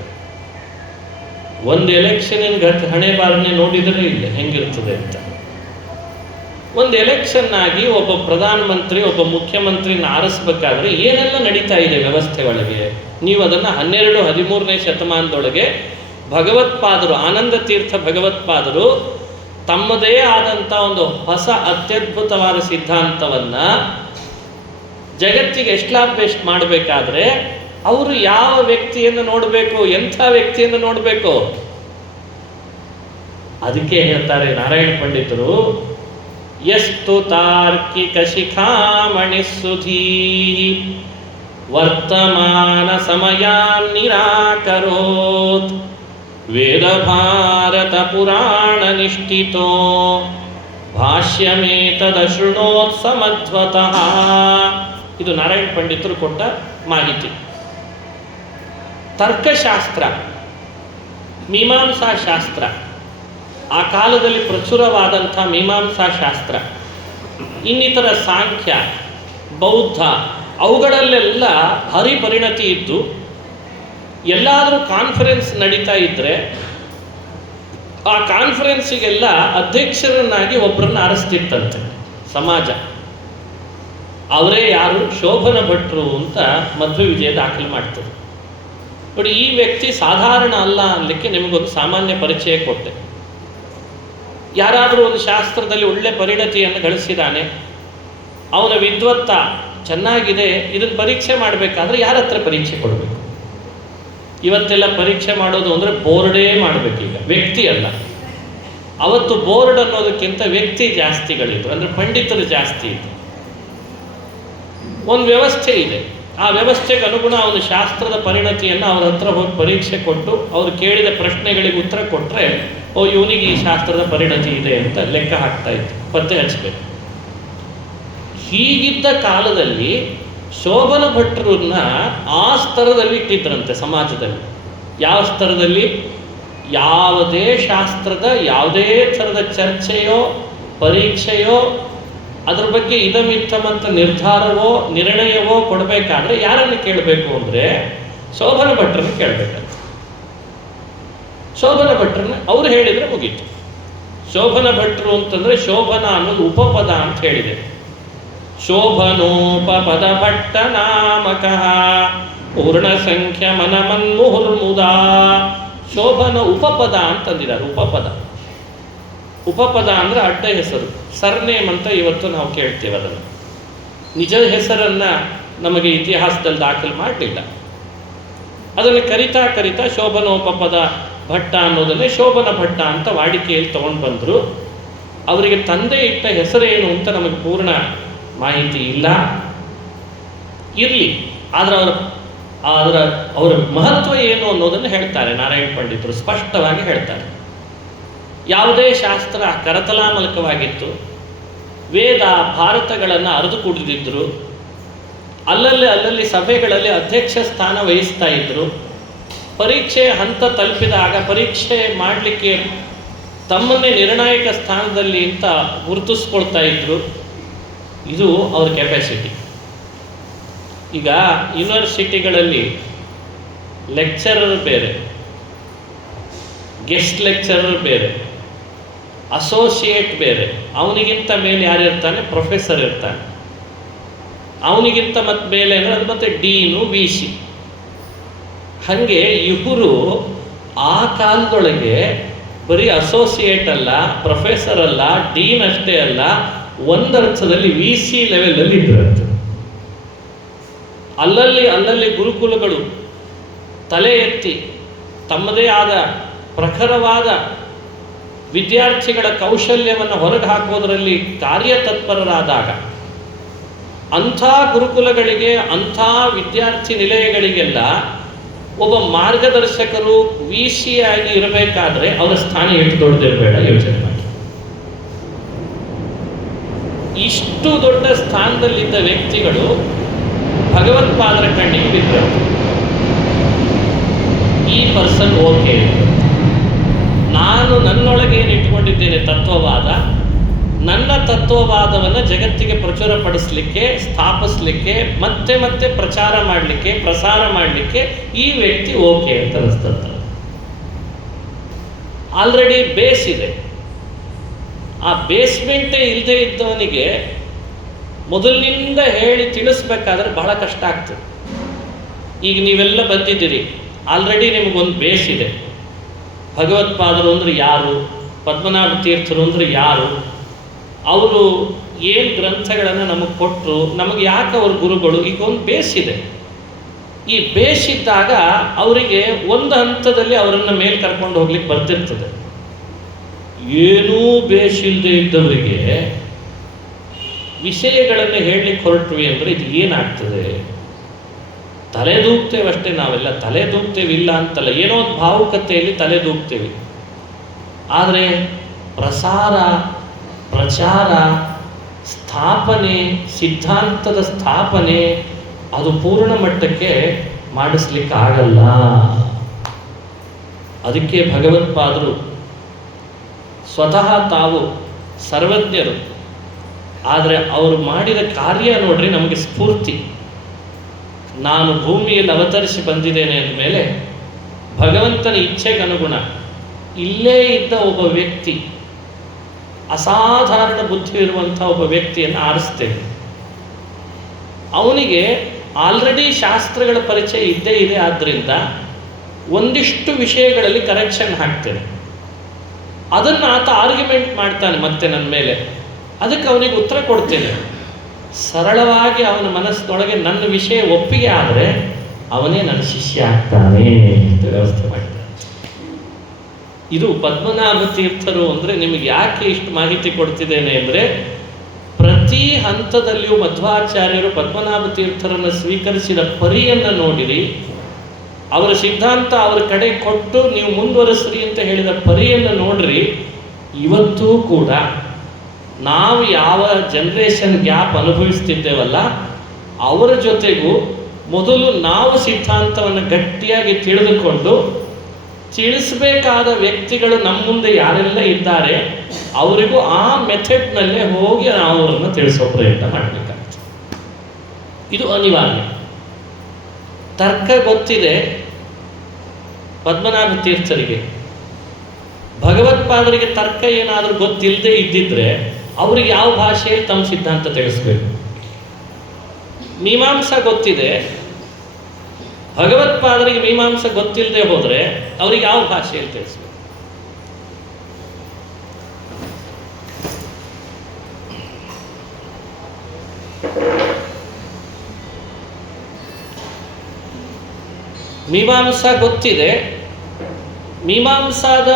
ಒಂದು ಎಲೆಕ್ಷನಿನ ಹಣೆ ಬಾರನೆ ನೋಡಿದರೆ ಇಲ್ಲ ಹೆಂಗಿರ್ತದೆ ಅಂತ. ಒಂದು ಎಲೆಕ್ಷನ್ ಆಗಿ ಒಬ್ಬ ಪ್ರಧಾನಮಂತ್ರಿ ಒಬ್ಬ ಮುಖ್ಯಮಂತ್ರಿನ ಆರಿಸ್ಬೇಕಾದ್ರೆ ಏನೆಲ್ಲ ನಡೀತಾ ಇದೆ ವ್ಯವಸ್ಥೆ ಒಳಗೆ, ನೀವು ಅದನ್ನು 12-13ನೇ ಶತಮಾನದೊಳಗೆ ಭಗವತ್ಪಾದರು, ಆನಂದ ತೀರ್ಥ ಭಗವತ್ಪಾದರು ತಮ್ಮದೇ ಆದಂಥ ಒಂದು ಹೊಸ ಅತ್ಯದ್ಭುತವಾದ ಸಿದ್ಧಾಂತವನ್ನು ಜಗತ್ತಿಗೆ ಎಸ್ಟಾಬ್ಲಿಷ್ ಮಾಡಬೇಕಾದ್ರೆ ಅವರು ಯಾವ ವ್ಯಕ್ತಿಯನ್ನು ನೋಡಬೇಕು, ಎಂಥ ವ್ಯಕ್ತಿಯನ್ನು ನೋಡಬೇಕು? ಅದಕ್ಕೆ ಹೇಳ್ತಾರೆ ನಾರಾಯಣ ಪಂಡಿತರು, ಯಸ್ತು ತಾರ್ಕಿಕ ಶಿಖಾಮಣಿ ಸುಧೀ ವರ್ತಮಾನ ಸಮಯಾನ್ ನಿರಾಕರೋತ್ ವೇದ ಭಾರತ ಪುರಾಣ ನಿಷ್ಠಿತೋ ಭಾಷ್ಯಮೇತದ ಶೃಣೋತ್ ಸಮಧ್ವತಃ ಇದು ನಾರಾಯಣ ಪಂಡಿತರು ಕೊಟ್ಟ ಮಾಹಿತಿ. ತರ್ಕಶಾಸ್ತ್ರ, ಮೀಮಾಂಸಾ ಶಾಸ್ತ್ರ, ಆ ಕಾಲದಲ್ಲಿ ಪ್ರಚುರವಾದಂಥ ಮೀಮಾಂಸಾ ಶಾಸ್ತ್ರ, ಇನ್ನಿತರ ಸಾಂಖ್ಯ, ಬೌದ್ಧ, ಅವುಗಳಲ್ಲೆಲ್ಲ ಭಾರಿ ಪರಿಣತಿ ಇದ್ದು ಎಲ್ಲಾದರೂ ಕಾನ್ಫರೆನ್ಸ್ ನಡೀತಾ ಇದ್ದರೆ ಆ ಕಾನ್ಫರೆನ್ಸಿಗೆಲ್ಲ ಅಧ್ಯಕ್ಷರನ್ನಾಗಿ ಒಬ್ಬರನ್ನು ಆರಿಸ್ತಿತ್ತಂತೆ ಸಮಾಜ. ಅವರೇ ಯಾರು? ಶೋಭನ ಭಟ್ರು ಅಂತ ಮಧ್ವ ವಿಜಯ ದಾಖಲು ಮಾಡ್ತದೆ. ನೋಡಿ, ಈ ವ್ಯಕ್ತಿ ಸಾಧಾರಣ ಅಲ್ಲ ಅನ್ನಲಿಕ್ಕೆ ನಿಮಗೊಂದು ಸಾಮಾನ್ಯ ಪರಿಚಯ ಕೊಟ್ಟೆ. ಯಾರಾದರೂ ಒಂದು ಶಾಸ್ತ್ರದಲ್ಲಿ ಒಳ್ಳೆ ಪರಿಣತಿಯನ್ನು ಗಳಿಸಿದ್ದಾನೆ, ಅವನ ವಿದ್ವತ್ತ ಚೆನ್ನಾಗಿದೆ, ಇದನ್ನು ಪರೀಕ್ಷೆ ಮಾಡಬೇಕಾದ್ರೆ ಯಾರ ಹತ್ರ ಪರೀಕ್ಷೆ ಕೊಡಬೇಕು? ಇವತ್ತೆಲ್ಲ ಪರೀಕ್ಷೆ ಮಾಡೋದು ಅಂದರೆ ಬೋರ್ಡೇ ಮಾಡಬೇಕೀಗ, ವ್ಯಕ್ತಿ ಅಲ್ಲ. ಅವತ್ತು ಬೋರ್ಡ್ ಅನ್ನೋದಕ್ಕಿಂತ ವ್ಯಕ್ತಿ ಜಾಸ್ತಿಗಳಿದ್ರು, ಅಂದರೆ ಪಂಡಿತರು ಜಾಸ್ತಿ ಇತ್ತು. ಒಂದು ವ್ಯವಸ್ಥೆ ಇದೆ, ಆ ವ್ಯವಸ್ಥೆಗೆ ಅನುಗುಣ ಅವನು ಶಾಸ್ತ್ರದ ಪರಿಣತಿಯನ್ನು ಅವ್ರ ಹತ್ರ ಹೋಗಿ ಪರೀಕ್ಷೆ ಕೊಟ್ಟು ಅವರು ಕೇಳಿದ ಪ್ರಶ್ನೆಗಳಿಗೆ ಉತ್ತರ ಕೊಟ್ಟರೆ ಇವನಿಗೆ ಈ ಶಾಸ್ತ್ರದ ಪರಿಣತಿ ಇದೆ ಅಂತ ಲೆಕ್ಕ ಹಾಕ್ತಾ ಇತ್ತು, ಪತ್ತೆ ಹಚ್ಚಬೇಕು. ಹೀಗಿದ್ದ ಕಾಲದಲ್ಲಿ ಶೋಭನ ಭಟ್ರನ್ನ ಆ ಸ್ತರದಲ್ಲಿ ಇಟ್ಟಿದ್ರಂತೆ ಸಮಾಜದಲ್ಲಿ. ಯಾವ ಸ್ತರದಲ್ಲಿ? ಯಾವುದೇ ಶಾಸ್ತ್ರದ ಯಾವುದೇ ಥರದ ಚರ್ಚೆಯೋ ಪರೀಕ್ಷೆಯೋ ಅದ್ರ ಬಗ್ಗೆ ಇದಮಿತ್ತಮಂತ ನಿರ್ಧಾರವೋ ನಿರ್ಣಯವೋ ಕೊಡಬೇಕಾದ್ರೆ ಯಾರನ್ನು ಕೇಳಬೇಕು ಅಂದರೆ ಶೋಭನ ಭಟ್ರನ್ನು ಕೇಳಬೇಕಂತ. ಶೋಭನ ಭಟ್ರನ್ನ ಅವ್ರು ಹೇಳಿದರೆ ಮುಗೀತು. ಶೋಭನ ಭಟ್ರು ಅಂತಂದರೆ ಶೋಭನ ಅನ್ನೋದು ಉಪಪದ ಅಂತ ಹೇಳಿದೆ. ಶೋಭನೋಪಪದ ಭಟ್ಟ ನಾಮಕಃ ಪೂರ್ಣ ಸಂಖ್ಯ ಮನಮನ್ಮುಹುರ್ಮುದ. ಶೋಭನ ಉಪಪದ ಅಂತಂದಿದ್ದಾರೆ. ಉಪಪದ, ಉಪಪದ ಅಂದರೆ ಅಡ್ಡ ಹೆಸರು, ಸರ್ನೇಮ್ ಅಂತ ಇವತ್ತು ನಾವು ಕೇಳ್ತೇವೆ. ಅದನ್ನು ನಿಜ ಹೆಸರನ್ನು ನಮಗೆ ಇತಿಹಾಸದಲ್ಲಿ ದಾಖಲು ಮಾಡಲಿಲ್ಲ. ಅದನ್ನು ಕರಿತಾ ಕರಿತಾ ಶೋಭನೋಪಪದ ಭಟ್ಟ ಅನ್ನೋದನ್ನೇ ಶೋಭನ ಭಟ್ಟ ಅಂತ ವಾಡಿಕೆಯಲ್ಲಿ ತಗೊಂಡು ಬಂದರು. ಅವರಿಗೆ ತಂದೆ ಇಟ್ಟ ಹೆಸರೇನು ಅಂತ ನಮಗೆ ಪೂರ್ಣ ಮಾಹಿತಿ ಇಲ್ಲ. ಇರಲಿ, ಆದರೆ ಅವರ ಮಹತ್ವ ಏನು ಅನ್ನೋದನ್ನು ಹೇಳ್ತಾರೆ ನಾರಾಯಣ ಪಂಡಿತರು, ಸ್ಪಷ್ಟವಾಗಿ ಹೇಳ್ತಾರೆ. ಯಾವುದೇ ಶಾಸ್ತ್ರ ಕರತಲಾಮಲಕವಾಗಿತ್ತು, ವೇದ ಭಾರತಗಳನ್ನು ಅರಿದು ಕುಡಿದಿದ್ದರು, ಅಲ್ಲಲ್ಲಿ ಸಭೆಗಳಲ್ಲಿ ಅಧ್ಯಕ್ಷ ಸ್ಥಾನ ವಹಿಸ್ತಾ ಇದ್ದರು. ಪರೀಕ್ಷೆ ಹಂತ ತಲುಪಿದಾಗ ಪರೀಕ್ಷೆ ಮಾಡಲಿಕ್ಕೆ ತಮ್ಮನ್ನೇ ನಿರ್ಣಾಯಕ ಸ್ಥಾನದಲ್ಲಿ ಅಂತ ಗುರುತಿಸ್ಕೊಳ್ತಾ ಇದ್ದರು. ಇದು ಅವ್ರ ಕೆಪಾಸಿಟಿ. ಈಗ ಯೂನಿವರ್ಸಿಟಿಗಳಲ್ಲಿ ಲೆಕ್ಚರರ್ ಬೇರೆ, ಗೆಸ್ಟ್ ಲೆಕ್ಚರರ್ ಬೇರೆ, ಅಸೋಸಿಯೇಟ್ ಬೇರೆ, ಅವನಿಗಿಂತ ಮೇಲೆ ಯಾರಿರ್ತಾನೆ? ಪ್ರೊಫೆಸರ್ ಇರ್ತಾನೆ. ಅವನಿಗಿಂತ ಮತ್ತೆ ಮೇಲೆ ಅಂದರೆ ಅದು ಮತ್ತೆ ಡೀನು, ವಿ ಸಿ. ಹಾಗೆ ಇವರು ಆ ಕಾಲದೊಳಗೆ ಬರೀ ಅಸೋಸಿಯೇಟ್ ಅಲ್ಲ, ಪ್ರೊಫೆಸರ್ ಅಲ್ಲ, ಡೀನ್ ಅಷ್ಟೇ ಅಲ್ಲ, ಒಂದರ್ಥದಲ್ಲಿ ವಿ ಸಿ ಲೆವೆಲಲ್ಲಿ ಇದ್ರಂತೆ. ಅಲ್ಲಲ್ಲಿ ಗುರುಕುಲಗಳು ತಲೆ ಎತ್ತಿ ತಮ್ಮದೇ ಆದ ಪ್ರಖರವಾದ ವಿದ್ಯಾರ್ಥಿಗಳ ಕೌಶಲ್ಯವನ್ನು ಹೊರಗೆ ಹಾಕೋದರಲ್ಲಿ ಕಾರ್ಯತತ್ಪರರಾದಾಗ ಅಂಥ ಗುರುಕುಲಗಳಿಗೆ, ಅಂಥ ವಿದ್ಯಾರ್ಥಿ ನಿಲಯಗಳಿಗೆಲ್ಲ ಒಬ್ಬ ಮಾರ್ಗದರ್ಶಕರು ವಿ ಸಿ ಆಗಿ ಇರಬೇಕಾದ್ರೆ ಅವರ ಸ್ಥಾನ ಎಷ್ಟು ದೊಡ್ಡದಿರಬೇಡ ಯೋಚನೆ ಮಾಡಿ. ಇಷ್ಟು ದೊಡ್ಡ ಸ್ಥಾನದಲ್ಲಿದ್ದ ವ್ಯಕ್ತಿಗಳು ಭಗವತ್ಪಾದರ ಕಣ್ಣಿಗೆ ಬಿದ್ದರು. ಈ ಪರ್ಸನ್ ಓಕೆ, ನಾನು ನನ್ನೊಳಗೆ ಏನು ಇಟ್ಕೊಂಡಿದ್ದೇನೆ ತತ್ವವಾದ, ನನ್ನ ತತ್ವವಾದವನ್ನು ಜಗತ್ತಿಗೆ ಪ್ರಚುರಪಡಿಸಲಿಕ್ಕೆ, ಸ್ಥಾಪಿಸಲಿಕ್ಕೆ, ಮತ್ತೆ ಮತ್ತೆ ಪ್ರಚಾರ ಮಾಡಲಿಕ್ಕೆ, ಪ್ರಸಾರ ಮಾಡಲಿಕ್ಕೆ ಈ ವ್ಯಕ್ತಿ ಓಕೆ ಅಂತ ಅನಿಸ್ತಂತ. ಆಲ್ರೆಡಿ ಬೇಸ್ ಇದೆ. ಆ ಬೇಸ್ಮೆಂಟೇ ಇಲ್ಲದೆ ಇದ್ದವನಿಗೆ ಮೊದಲಿನಿಂದ ಹೇಳಿ ತಿಳಿಸ್ಬೇಕಾದ್ರೆ ಬಹಳ ಕಷ್ಟ ಆಗ್ತದೆ. ಈಗ ನೀವೆಲ್ಲ ಬಂದಿದ್ದೀರಿ, ಆಲ್ರೆಡಿ ನಿಮಗೊಂದು ಬೇಸ್ ಇದೆ. ಭಗವತ್ಪಾದರು ಅಂದರೆ ಯಾರು, ಪದ್ಮನಾಭ ತೀರ್ಥರು ಅಂದರೆ ಯಾರು, ಅವರು ಏನು ಗ್ರಂಥಗಳನ್ನು ನಮಗೆ ಕೊಟ್ಟರು, ನಮಗೆ ಯಾಕೆ ಅವ್ರ ಗುರುಗಳು, ಈಗ ಒಂದು ಬೇಸ್ ಇದೆ. ಈ ಬೇಸ್ ಇದ್ದಾಗ ಅವರಿಗೆ ಒಂದು ಹಂತದಲ್ಲಿ ಅವರನ್ನು ಮೇಲೆ ಕರ್ಕೊಂಡು ಹೋಗ್ಲಿಕ್ಕೆ ಬರ್ತಿರ್ತದೆ. ಏನೂ ಬೇಸ್ ಇಲ್ಲದೆ ಇದ್ದವರಿಗೆ ವಿಷಯಗಳನ್ನು ಹೇಳಲಿಕ್ಕೆ ಹೊರಟ್ವಿ ಅಂದರೆ ಇದು ಏನಾಗ್ತದೆ? ತಲೆದೂಗ್ತೇವೆ ಅಷ್ಟೇ. ನಾವೆಲ್ಲ ತಲೆದೂಗ್ತೇವೆ, ಇಲ್ಲ ಅಂತಲ್ಲ, ಏನೋ ಒಂದು ಭಾವುಕತೆಯಲ್ಲಿ ತಲೆದೂಗ್ತೇವೆ. ಆದರೆ ಪ್ರಸಾರ, ಪ್ರಚಾರ, ಸ್ಥಾಪನೆ, ಸಿದ್ಧಾಂತದ ಸ್ಥಾಪನೆ ಅದು ಪೂರ್ಣ ಮಟ್ಟಕ್ಕೆ ಮಾಡಿಸ್ಲಿಕ್ಕಾಗಲ್ಲ. ಅದಕ್ಕೆ ಭಗವತ್ಪಾದರು ಸ್ವತಃ ತಾವು ಸರ್ವಜ್ಞರು, ಆದರೆ ಅವರು ಮಾಡಿದ ಕಾರ್ಯ ನೋಡ್ರಿ ನಮಗೆ ಸ್ಫೂರ್ತಿ. ನಾನು ಭೂಮಿಯಲ್ಲಿ ಅವತರಿಸಿ ಬಂದಿದ್ದೇನೆ ಅಂದಮೇಲೆ ಭಗವಂತನ ಇಚ್ಛೆಗನುಗುಣ ಇಲ್ಲೇ ಇದ್ದ ಒಬ್ಬ ವ್ಯಕ್ತಿ, ಅಸಾಧಾರಣ ಬುದ್ಧಿ ಇರುವಂಥ ಒಬ್ಬ ವ್ಯಕ್ತಿಯನ್ನು ಆರಿಸ್ತೇನೆ. ಅವನಿಗೆ ಆಲ್ರೆಡಿ ಶಾಸ್ತ್ರಗಳ ಪರಿಚಯ ಇದ್ದೇ ಇದೆ, ಆದ್ದರಿಂದ ಒಂದಿಷ್ಟು ವಿಷಯಗಳಲ್ಲಿ ಕರೆಕ್ಷನ್ ಹಾಕ್ತೇನೆ. ಅದನ್ನು ಆತ ಆರ್ಗ್ಯುಮೆಂಟ್ ಮಾಡ್ತಾನೆ ಮತ್ತೆ ನನ್ನ ಮೇಲೆ, ಅದಕ್ಕೆ ಅವನಿಗೆ ಉತ್ತರ ಕೊಡ್ತೇನೆ. ಸರಳವಾಗಿ ಅವನ ಮನಸ್ಸಿನೊಳಗೆ ನನ್ನ ವಿಷಯ ಒಪ್ಪಿಗೆ ಆದರೆ ಅವನೇ ನನ್ನ ಶಿಷ್ಯ ಆಗ್ತಾನೆ ಅಂತ ವ್ಯವಸ್ಥೆ ಮಾಡಿದ್ದಾನೆ. ಇದು ಪದ್ಮನಾಭ ತೀರ್ಥರು ಅಂದರೆ ನಿಮಗೆ ಯಾಕೆ ಇಷ್ಟು ಮಾಹಿತಿ ಕೊಡ್ತಿದ್ದೇನೆ ಅಂದರೆ, ಪ್ರತಿ ಹಂತದಲ್ಲಿಯೂ ಮಧ್ವಾಚಾರ್ಯರು ಪದ್ಮನಾಭ ತೀರ್ಥರನ್ನು ಸ್ವೀಕರಿಸಿದ ಪರಿಯನ್ನು ನೋಡಿರಿ, ಅವರ ಸಿದ್ಧಾಂತ ಅವರ ಕಡೆ ಕೊಟ್ಟು ನೀವು ಮುಂದುವರಿಸ್ರಿ ಅಂತ ಹೇಳಿದ ಪರಿಯನ್ನು ನೋಡ್ರಿ. ಇವತ್ತೂ ಕೂಡ ನಾವು ಯಾವ ಜನ್ರೇಷನ್ ಗ್ಯಾಪ್ ಅನುಭವಿಸ್ತಿದ್ದೇವಲ್ಲ, ಅವರ ಜೊತೆಗೂ ಮೊದಲು ನಾವು ಸಿದ್ಧಾಂತವನ್ನು ಗಟ್ಟಿಯಾಗಿ ತಿಳಿದುಕೊಂಡು ತಿಳಿಸಬೇಕಾದ ವ್ಯಕ್ತಿಗಳು ನಮ್ಮ ಮುಂದೆ ಯಾರೆಲ್ಲ ಇದ್ದಾರೆ ಅವರಿಗೂ ಆ ಮೆಥಡ್ನಲ್ಲೇ ಹೋಗಿ ನಾವು ಅವರನ್ನು ತಿಳಿಸೋ ಪ್ರಯತ್ನ ಮಾಡಬೇಕಾಗ್ತದೆ. ಇದು ಅನಿವಾರ್ಯ. ತರ್ಕ ಗೊತ್ತಿದೆ ಪದ್ಮನಾಭ ತೀರ್ಥರಿಗೆ, ಭಗವತ್ಪಾದರಿಗೆ ತರ್ಕ ಏನಾದರೂ ಗೊತ್ತಿಲ್ಲದೆ ಇದ್ದಿದ್ರೆ ಅವ್ರಿಗೆ ಯಾವ ಭಾಷೆಯಲ್ಲಿ ತಮ್ಮ ಸಿದ್ಧಾಂತ ತಿಳಿಸ್ಬೇಕು. ಮೀಮಾಂಸಾ ಗೊತ್ತಿದೆ, ಭಗವತ್ಪಾದರಿಗೆ ಮೀಮಾಂಸಾ ಗೊತ್ತಿಲ್ಲದೆ ಹೋದರೆ ಅವ್ರಿಗೆ ಯಾವ ಭಾಷೆಯಲ್ಲಿ ತಿಳಿಸ್ಬೇಕು. ಮೀಮಾಂಸಾ ಗೊತ್ತಿದೆ, ಮೀಮಾಂಸಾದ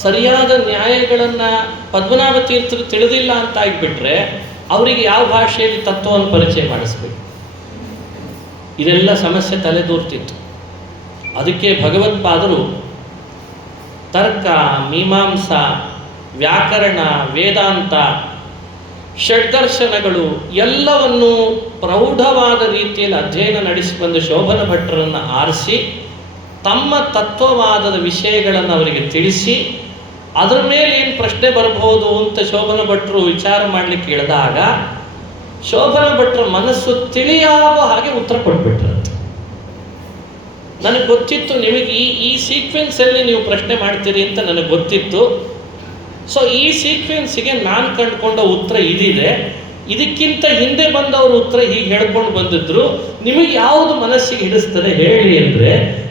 ಸರಿಯಾದ ನ್ಯಾಯಗಳನ್ನು ಪದ್ಮನಾಭ ತೀರ್ಥರು ತಿಳಿದಿಲ್ಲ ಅಂತ ಆಗಿಬಿಟ್ರೆ ಅವರಿಗೆ ಯಾವ ಭಾಷೆಯಲ್ಲಿ ತತ್ವವನ್ನು ಪರಿಚಯ ಮಾಡಿಸ್ಬೇಕು. ಇದೆಲ್ಲ ಸಮಸ್ಯೆ ತಲೆದೂರ್ತಿತ್ತು. ಅದಕ್ಕೆ ಭಗವತ್ಪಾದರು ತರ್ಕ, ಮೀಮಾಂಸಾ, ವ್ಯಾಕರಣ, ವೇದಾಂತ, ಷಡ್ದರ್ಶನಗಳು ಎಲ್ಲವನ್ನು ಪ್ರೌಢವಾದ ರೀತಿಯಲ್ಲಿ ಅಧ್ಯಯನ ನಡೆಸಿ ಬಂದ ಶೋಭನ ಭಟ್ಟರನ್ನು ಆರಿಸಿ ತಮ್ಮ ತತ್ವವಾದದ ವಿಷಯಗಳನ್ನು ಅವರಿಗೆ ತಿಳಿಸಿ ಅದರ ಮೇಲೆ ಏನು ಪ್ರಶ್ನೆ ಬರಬಹುದು ಅಂತ ಶೋಭನ ಭಟ್ಟರು ವಿಚಾರ ಮಾಡಲಿಕ್ಕೆ ಇಳಿದಾಗ ಶೋಭನ ಭಟ್ಟರ ಮನಸ್ಸು ತಿಳಿಯಾಗುವ ಹಾಗೆ ಉತ್ತರ ಕೊಟ್ಬಿಟ್ರಂತೆ. ನನಗೆ ಗೊತ್ತಿತ್ತು ನಿಮಗೆ ಈ ಸೀಕ್ವೆನ್ಸಲ್ಲಿ ನೀವು ಪ್ರಶ್ನೆ ಮಾಡ್ತೀರಿ ಅಂತ ನನಗೆ ಗೊತ್ತಿತ್ತು. ಸೊ ಈ ಸೀಕ್ವೆನ್ಸಿಗೆ ನಾನು ಕಂಡುಕೊಂಡ ಉತ್ತರ ಇದಿದೆ, ಇದಕ್ಕಿಂತ ಹಿಂದೆ ಬಂದವರು ಉತ್ತರ ಹೀಗೆ ಹೇಳ್ಕೊಂಡು ಬಂದಿದ್ರು, ನಿಮಗೆ ಯಾವುದು ಮನಸ್ಸಿಗೆ ಹಿಡಿಸ್ತದೆ ಹೇಳಿ ಅಂದರೆ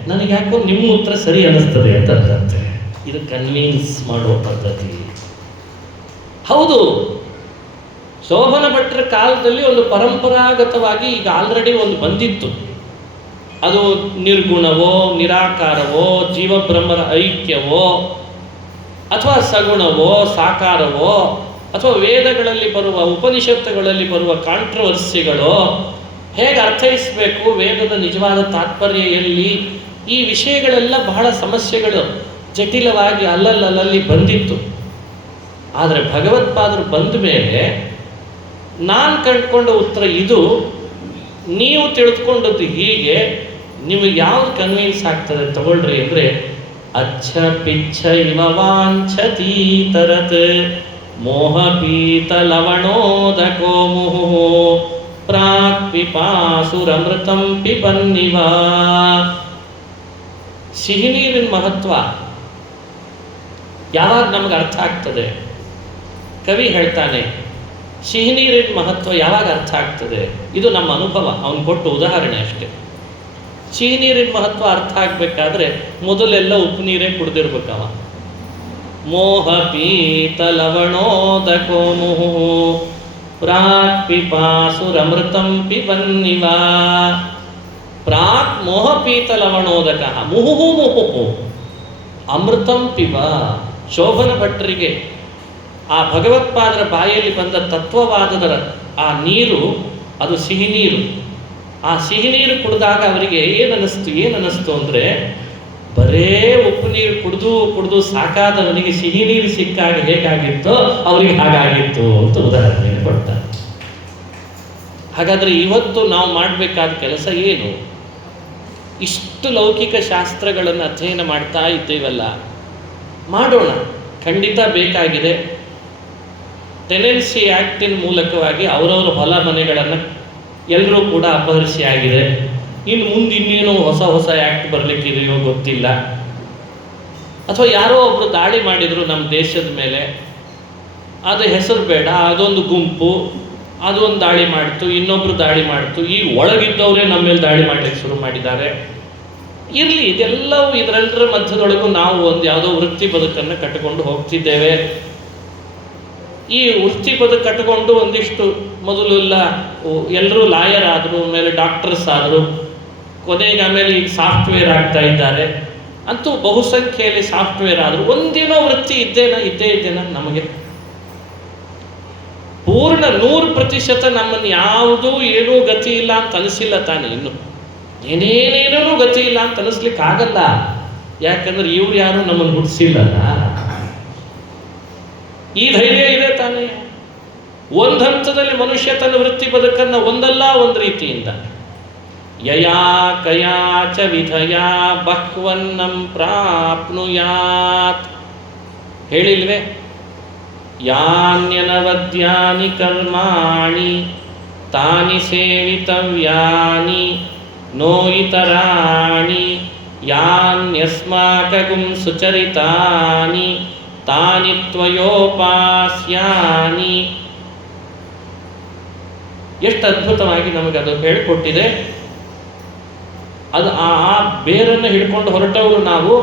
ನನಗೆ ಯಾಕೋ ನಿಮ್ಮ ಉತ್ತರ ಸರಿ ಅನ್ನಿಸ್ತದೆ ಅಂತಂತೆ. ಇದು ಕನ್ವಿನ್ಸ್ ಮಾಡುವ ಪದ್ಧತಿ. ಹೌದು, ಶೋಭನ ಭಟ್ಟರ ಕಾಲದಲ್ಲಿ ಒಂದು ಪರಂಪರಾಗತವಾಗಿ ಈಗ ಆಲ್ರೆಡಿ ಒಂದು ಬಂದಿತ್ತು. ಅದು ನಿರ್ಗುಣವೋ, ನಿರಾಕಾರವೋ, ಜೀವಬ್ರಹ್ಮರ ಐಕ್ಯವೋ, ಅಥವಾ ಸಗುಣವೋ, ಸಾಕಾರವೋ, ಅಥವಾ ವೇದಗಳಲ್ಲಿ ಬರುವ, ಉಪನಿಷತ್ತುಗಳಲ್ಲಿ ಬರುವ ಕಾಂಟ್ರವರ್ಸಿಗಳು, ಹೇಗೆ ಅರ್ಥೈಸಬೇಕು, ವೇದದ ನಿಜವಾದ ತಾತ್ಪರ್ಯ ಎಲ್ಲಿ, ಈ ವಿಷಯಗಳೆಲ್ಲ ಬಹಳ ಸಮಸ್ಯೆಗಳು ಜಟಿಲವಾಗಿ ಅಲ್ಲಲ್ಲಿ ಬಂದಿತ್ತು. ಆದರೆ ಭಗವತ್ಪಾದರು ಬಂದ ಮೇಲೆ ನಾನು ಕಂಡುಕೊಂಡ ಉತ್ತರ ಇದು, ನೀವು ತಿಳಿದುಕೊಂಡದ್ದು ಹೀಗೆ, ನಿಮಗೆ ಯಾವುದು ಕನ್ವಿನ್ಸ್ ಆಗ್ತದೆ ತಗೊಳ್ರಿ ಅಂದರೆ ಅಚ್ಛ ಪಿಚ್ಛ ಇವ ವಾಂಛತಿ ತರತ್ ಮೋಹ ಪೀತ ಲವಣೋದಕೋ ಮುಹು ಪ್ರಾಕ್ ಪಿಪಾಸುರಮೃತಂ ಪಿಬನ್ನಿವ. ಸಿಹಿ ನೀರಿನ ಮಹತ್ವ ಯಾವಾಗ ನಮಗೆ ಅರ್ಥ ಆಗ್ತದೆ? ಕವಿ ಹೇಳ್ತಾನೆ, ಸಿಹಿ ನೀರಿನ ಮಹತ್ವ ಯಾವಾಗ ಅರ್ಥ ಆಗ್ತದೆ? ಇದು ನಮ್ಮ ಅನುಭವ, ಅವನು ಕೊಟ್ಟ ಉದಾಹರಣೆ ಅಷ್ಟೇ. ಸಿಹಿ ನೀರಿನ ಮಹತ್ವ ಅರ್ಥ ಆಗಬೇಕಾದ್ರೆ ಮೊದಲೆಲ್ಲ ಉಪ್ಪು ನೀರೇ ಕುಡ್ದಿರ್ಬೇಕವ. ಮೋಹ ಪೀತ ಲವಣೋದಕೋ ಮುಹು ಪ್ರಾಕ್ ಪಿಪಾಸುರಮೃತಂ ಪಿಬನ್ನಿವ. ಪ್ರಾಕ್ ಮೋಹ ಪೀತ ಲವಣೋದಕ ಮುಹು ಮುಹು ಅಮೃತಂ ಪಿಬ. ಶೋಭನ ಭಟ್ಟರಿಗೆ ಆ ಭಗವತ್ಪಾದರ ಬಾಯಲ್ಲಿ ಬಂದ ತತ್ವವಾದದ ಆ ನೀರು ಅದು ಸಿಹಿ ನೀರು. ಆ ಸಿಹಿ ನೀರು ಕುಡಿದಾಗ ಅವರಿಗೆ ಏನನ್ನಿಸ್ತು ಅಂದರೆ, ಬರೇ ಉಪ್ಪು ನೀರು ಕುಡಿದು ಸಾಕಾದವನಿಗೆ ಸಿಹಿ ನೀರು ಸಿಕ್ಕಾಗ ಹೇಗಾಗಿತ್ತೋ ಅವರಿಗೆ ಹಾಗಾಗಿತ್ತು ಅಂತ ಉದಾಹರಣೆ ಕೊಡ್ತಾರೆ. ಹಾಗಾದರೆ ಇವತ್ತು ನಾವು ಮಾಡಬೇಕಾದ ಕೆಲಸ ಏನು? ಇಷ್ಟು ಲೌಕಿಕ ಶಾಸ್ತ್ರಗಳನ್ನು ಅಧ್ಯಯನ ಮಾಡ್ತಾ ಇದ್ದೇವಲ್ಲ, ಮಾಡೋಣ, ಖಂಡಿತ ಬೇಕಾಗಿದೆ. ಟೆನೆನ್ಸಿ ಆ್ಯಕ್ಟಿನ ಮೂಲಕವಾಗಿ ಅವರವರ ಹೊಲ ಮನೆಗಳನ್ನು ಎಲ್ಲರೂ ಕೂಡ ಅಪಹರಿಸಿ ಆಗಿದೆ. ಇನ್ನು ಮುಂದೆ ಇನ್ನೇನೋ ಹೊಸ ಹೊಸ ಆ್ಯಕ್ಟ್ ಬರಲಿಕ್ಕಿದೆಯೋ ಗೊತ್ತಿಲ್ಲ. ಅಥವಾ ಯಾರೋ ಒಬ್ಬರು ದಾಳಿ ಮಾಡಿದರು ನಮ್ಮ ದೇಶದ ಮೇಲೆ, ಅದು ಹೆಸರು ಬೇಡ, ಅದೊಂದು ಗುಂಪು ಅದೊಂದು ದಾಳಿ ಮಾಡ್ತು, ಇನ್ನೊಬ್ರು ದಾಳಿ ಮಾಡ್ತು, ಈಗ ಒಳಗಿದ್ದವರೇ ನಮ್ಮ ಮೇಲೆ ದಾಳಿ ಮಾಡಲಿಕ್ಕೆ ಶುರು ಮಾಡಿದ್ದಾರೆ. ಇರಲಿ, ಇದೆಲ್ಲವೂ ಇದರೆಲ್ಲರ ಮಧ್ಯದೊಳಗೂ ನಾವು ಒಂದು ಯಾವುದೋ ವೃತ್ತಿ ಬದುಕನ್ನು ಕಟ್ಟಿಕೊಂಡು ಹೋಗ್ತಿದ್ದೇವೆ. ಈ ವೃತ್ತಿ ಬದುಕು ಕಟ್ಟಿಕೊಂಡು ಒಂದಿಷ್ಟು ಮೊದಲೆಲ್ಲ ಎಲ್ಲರೂ ಲಾಯರ್ ಆದರು, ಆಮೇಲೆ ಡಾಕ್ಟರ್ಸ್ ಆದರು, ಕೊನೆಗೆ ಆಮೇಲೆ ಈಗ ಸಾಫ್ಟ್ವೇರ್ ಆಗ್ತಾ ಇದ್ದಾರೆ. ಅಂತೂ ಬಹುಸಂಖ್ಯೆಯಲ್ಲಿ ಸಾಫ್ಟ್ವೇರ್ ಆದರು. ಒಂದಿನೋ ವೃತ್ತಿ ಇದ್ದೇ ಇದ್ದೇನಾ ನಮಗೆ? ಪೂರ್ಣ 100% ನಮ್ಮನ್ನು ಯಾವುದೂ ಏನೂ ಗತಿ ಇಲ್ಲ ಅಂತ ಅನಿಸಿಲ್ಲ ತಾನೆ. ಇನ್ನು ಏನೇನೇನೂ ಗತಿ ಇಲ್ಲ ಅಂತ ಅನಿಸ್ಲಿಕ್ಕೆ ಆಗಲ್ಲ. ಯಾಕಂದ್ರೆ ಇವ್ರು ಯಾರು ನಮ್ಮನ್ನು ಹುಟ್ಟಿಸಿಲ್ಲಲ್ಲ. ಈ ಧೈರ್ಯ ಇದೆ ತಾನೆ. ಒಂದು ಹಂತದಲ್ಲಿ ಮನುಷ್ಯ ತನ್ನ ವೃತ್ತಿ ಬದುಕನ್ನು ಒಂದಲ್ಲ ಒಂದು ರೀತಿಯಿಂದ ಯಯಾ ಕಯಾಚ ವಿಧಯಾ ಬಹ್ವನ್ನಂ ಪ್ರಾಪ್ನುಯಾತ್ ಹೇಳಿಲ್ವೇ? ಯಾನ್ಯನವದ್ಯಾನಿ ಕರ್ಮಾಣಿ ತಾನಿ ಸೇವಿತವ್ಯಾನಿ ನೋ ಇತರಾಣಿ ಯಾನ್ಯಸ್ಮಾಕಗುಂ ಸುಚರಿತಾನಿ ತಾನಿ ತ್ವಯೋಪಾಸ್ಯಾನಿ. ಎಷ್ಟು ಅದ್ಭುತವಾಗಿ ನಮಗದು ಹೇಳಿಕೊಟ್ಟಿದೆ. ಅದು ಆ ಬೇರನ್ನು ಹಿಡ್ಕೊಂಡು ಹೊರಟವರು ನಾವು.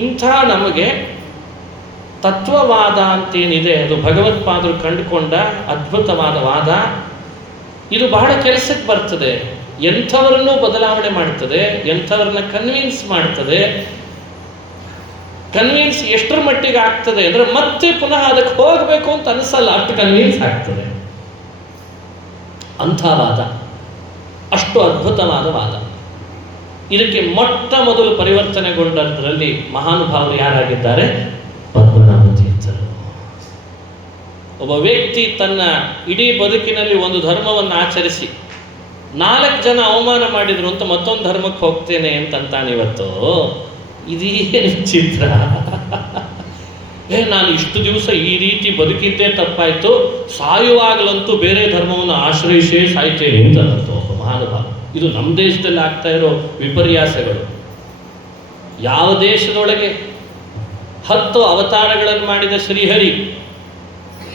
ಇಂಥ ನಮಗೆ ತತ್ವವಾದ ಅಂತೇನಿದೆ, ಅದು ಭಗವತ್ಪಾದರು ಕಂಡುಕೊಂಡ ಅದ್ಭುತವಾದ ವಾದ. ಇದು ಬಹಳ ಕೆಲಸಕ್ಕೆ ಬರ್ತದೆ. ಎಂಥವರನ್ನೂ ಬದಲಾವಣೆ ಮಾಡ್ತದೆ, ಎಂಥವ್ರನ್ನ ಕನ್ವಿನ್ಸ್ ಮಾಡ್ತದೆ. ಕನ್ವಿನ್ಸ್ ಎಷ್ಟರ ಮಟ್ಟಿಗೆ ಆಗ್ತದೆ ಅಂದರೆ ಮತ್ತೆ ಪುನಃ ಅದಕ್ಕೆ ಹೋಗಬೇಕು ಅಂತ ಅನಿಸಲ್ಲ, ಅಷ್ಟು ಕನ್ವಿನ್ಸ್ ಆಗ್ತದೆ. ಅಂಥ ವಾದ, ಅಷ್ಟು ಅದ್ಭುತವಾದ ವಾದ. ಇದಕ್ಕೆ ಮೊಟ್ಟ ಮೊದಲು ಪರಿವರ್ತನೆಗೊಂಡದ್ರಲ್ಲಿ ಮಹಾನುಭಾವರು ಯಾರಾಗಿದ್ದಾರೆ? ಪದ್ಮನಾಭ ತೀರ್ಥರು. ಒಬ್ಬ ವ್ಯಕ್ತಿ ತನ್ನ ಇಡೀ ಬದುಕಿನಲ್ಲಿ ಒಂದು ಧರ್ಮವನ್ನು ಆಚರಿಸಿ 4 ಜನ ಅವಮಾನ ಮಾಡಿದ್ರು ಅಂತ ಮತ್ತೊಂದು ಧರ್ಮಕ್ಕೆ ಹೋಗ್ತೇನೆ ಅಂತಂತಾನೆ. ಇವತ್ತು ಇದೇನು ಚಿತ್ರ! ನಾನು ಇಷ್ಟು ದಿವಸ ಈ ರೀತಿ ಬದುಕಿದ್ದೇ ತಪ್ಪಾಯಿತು, ಸಾಯುವಾಗಲಂತೂ ಬೇರೆ ಧರ್ಮವನ್ನು ಆಶ್ರಯಿಸೇ ಸಾಯ್ತೇನೆ ಅಂತಂತು ಮಹಾನುಭಾವ. ಇದು ನಮ್ಮ ದೇಶದಲ್ಲಿ ಆಗ್ತಾ ಇರೋ ವಿಪರ್ಯಾಸಗಳು. ಯಾವ ದೇಶದೊಳಗೆ 10 ಅವತಾರಗಳನ್ನು ಮಾಡಿದ ಶ್ರೀಹರಿ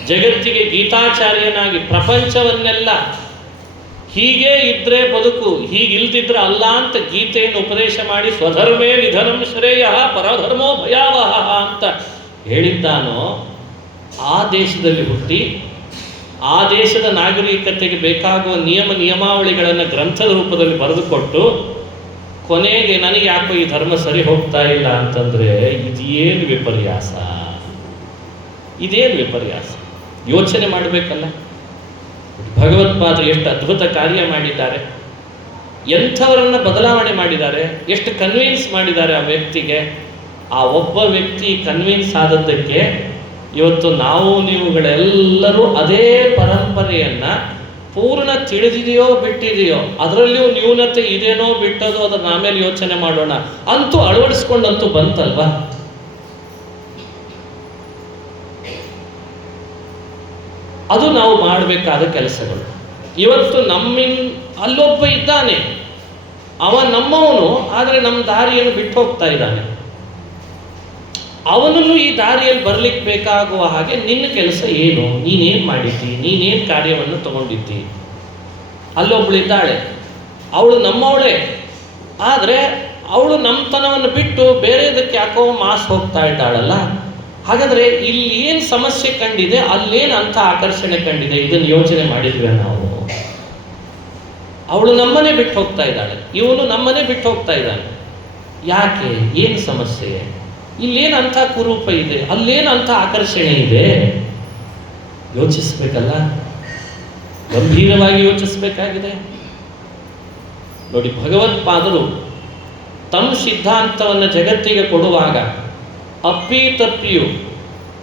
ಜಗತ್ತಿಗೆ ಗೀತಾಚಾರ್ಯನಾಗಿ ಪ್ರಪಂಚವನ್ನೆಲ್ಲ ಹೀಗೆ ಇದ್ರೆ ಬದುಕು, ಹೀಗಿಲ್ದಿದ್ರೆ ಅಲ್ಲ ಅಂತ ಗೀತೆಯನ್ನು ಉಪದೇಶ ಮಾಡಿ ಸ್ವಧರ್ಮೇ ನಿಧನಂ ಶ್ರೇಯ ಪರಧರ್ಮೋ ಭಯಾವಹ ಅಂತ ಹೇಳಿದ್ದಾನೋ, ಆ ದೇಶದಲ್ಲಿ ಹುಟ್ಟಿ ಆ ದೇಶದ ನಾಗರಿಕತೆಗೆ ಬೇಕಾಗುವ ನಿಯಮಾವಳಿಗಳನ್ನು ಗ್ರಂಥದ ರೂಪದಲ್ಲಿ ಬರೆದುಕೊಟ್ಟು ಕೊನೆಗೆ ನನಗೆ ಯಾಕೋ ಈ ಧರ್ಮ ಸರಿ ಹೋಗ್ತಾ ಇಲ್ಲ ಅಂತಂದರೆ ಇದೇನು ವಿಪರ್ಯಾಸ, ಇದೇನು ವಿಪರ್ಯಾಸ! ಯೋಚನೆ ಮಾಡಬೇಕಲ್ಲ. ಭಗವತ್ಪಾದರು ಎಷ್ಟು ಅದ್ಭುತ ಕಾರ್ಯ ಮಾಡಿದ್ದಾರೆ, ಎಂಥವರನ್ನ ಬದಲಾವಣೆ ಮಾಡಿದ್ದಾರೆ, ಎಷ್ಟು ಕನ್ವಿನ್ಸ್ ಮಾಡಿದ್ದಾರೆ ಆ ವ್ಯಕ್ತಿಗೆ. ಆ ಒಬ್ಬ ವ್ಯಕ್ತಿ ಕನ್ವಿನ್ಸ್ ಆದದ್ದಕ್ಕೆ ಇವತ್ತು ನಾವು ನೀವುಗಳೆಲ್ಲರೂ ಅದೇ ಪರಂಪರೆಯನ್ನು ಪೂರ್ಣ ತಿಳಿದಿದೆಯೋ ಬಿಟ್ಟಿದೆಯೋ, ಅದರಲ್ಲಿಯೂ ನ್ಯೂನತೆ ಇದೇನೋ ಬಿಟ್ಟದೋ ಅದನ್ನು ಆಮೇಲೆ ಯೋಚನೆ ಮಾಡೋಣ, ಅಂತೂ ಅಳವಡಿಸ್ಕೊಂಡಂತೂ ಬಂತಲ್ವಾ. ಅದು ನಾವು ಮಾಡಬೇಕಾದ ಕೆಲಸಗಳು. ಇವತ್ತು ಅಲ್ಲೊಬ್ಬ ಇದ್ದಾನೆ, ಅವ ನಮ್ಮವನು, ಆದರೆ ನಮ್ಮ ದಾರಿಯನ್ನು ಬಿಟ್ಟು ಹೋಗ್ತಾ ಇದ್ದಾನೆ. ಅವನನ್ನು ಈ ದಾರಿಯಲ್ಲಿ ಬರ್ಲಿಕ್ಕೆ ಬೇಕಾಗುವ ಹಾಗೆ ನಿನ್ನ ಕೆಲಸ ಏನು, ನೀನೇನು ಮಾಡಿದ್ದಿ, ನೀನೇನು ಕಾರ್ಯವನ್ನು ತಗೊಂಡಿದ್ದಿ. ಅಲ್ಲೊಬ್ಳಿದ್ದಾಳೆ, ಅವಳು ನಮ್ಮವಳೇ, ಆದರೆ ಅವಳು ನಮ್ಮತನವನ್ನು ಬಿಟ್ಟು ಬೇರೆದಕ್ಕೆ ಯಾಕೋ ಮಾಸ್ ಹೋಗ್ತಾ ಇದ್ದಾಳಲ್ಲ. ಹಾಗಾದರೆ ಇಲ್ಲಿ ಏನು ಸಮಸ್ಯೆ ಕಂಡಿದೆ, ಅಲ್ಲೇನು ಅಂಥ ಆಕರ್ಷಣೆ ಕಂಡಿದೆ, ಇದನ್ನು ಯೋಚನೆ ಮಾಡಿದ್ವಿ ನಾವು. ಅವಳು ನಮ್ಮನೆ ಬಿಟ್ಟು ಹೋಗ್ತಾ ಇದ್ದಾಳೆ, ಇವನು ನಮ್ಮನೆ ಬಿಟ್ಟು ಹೋಗ್ತಾ ಇದ್ದಾನೆ. ಯಾಕೆ? ಏನು ಸಮಸ್ಯೆ? ಇಲ್ಲೇನು ಅಂಥ ಕುರೂಪ ಇದೆ, ಅಲ್ಲೇನು ಅಂಥ ಆಕರ್ಷಣೆ ಇದೆ? ಯೋಚಿಸ್ಬೇಕಲ್ಲ, ಗಂಭೀರವಾಗಿ ಯೋಚಿಸಬೇಕಾಗಿದೆ. ನೋಡಿ, ಭಗವತ್ಪಾದರು ತಮ್ಮ ಸಿದ್ಧಾಂತವನ್ನು ಜಗತ್ತಿಗೆ ಕೊಡುವಾಗ ಅಪ್ಪಿ ತಪ್ಪಿಯು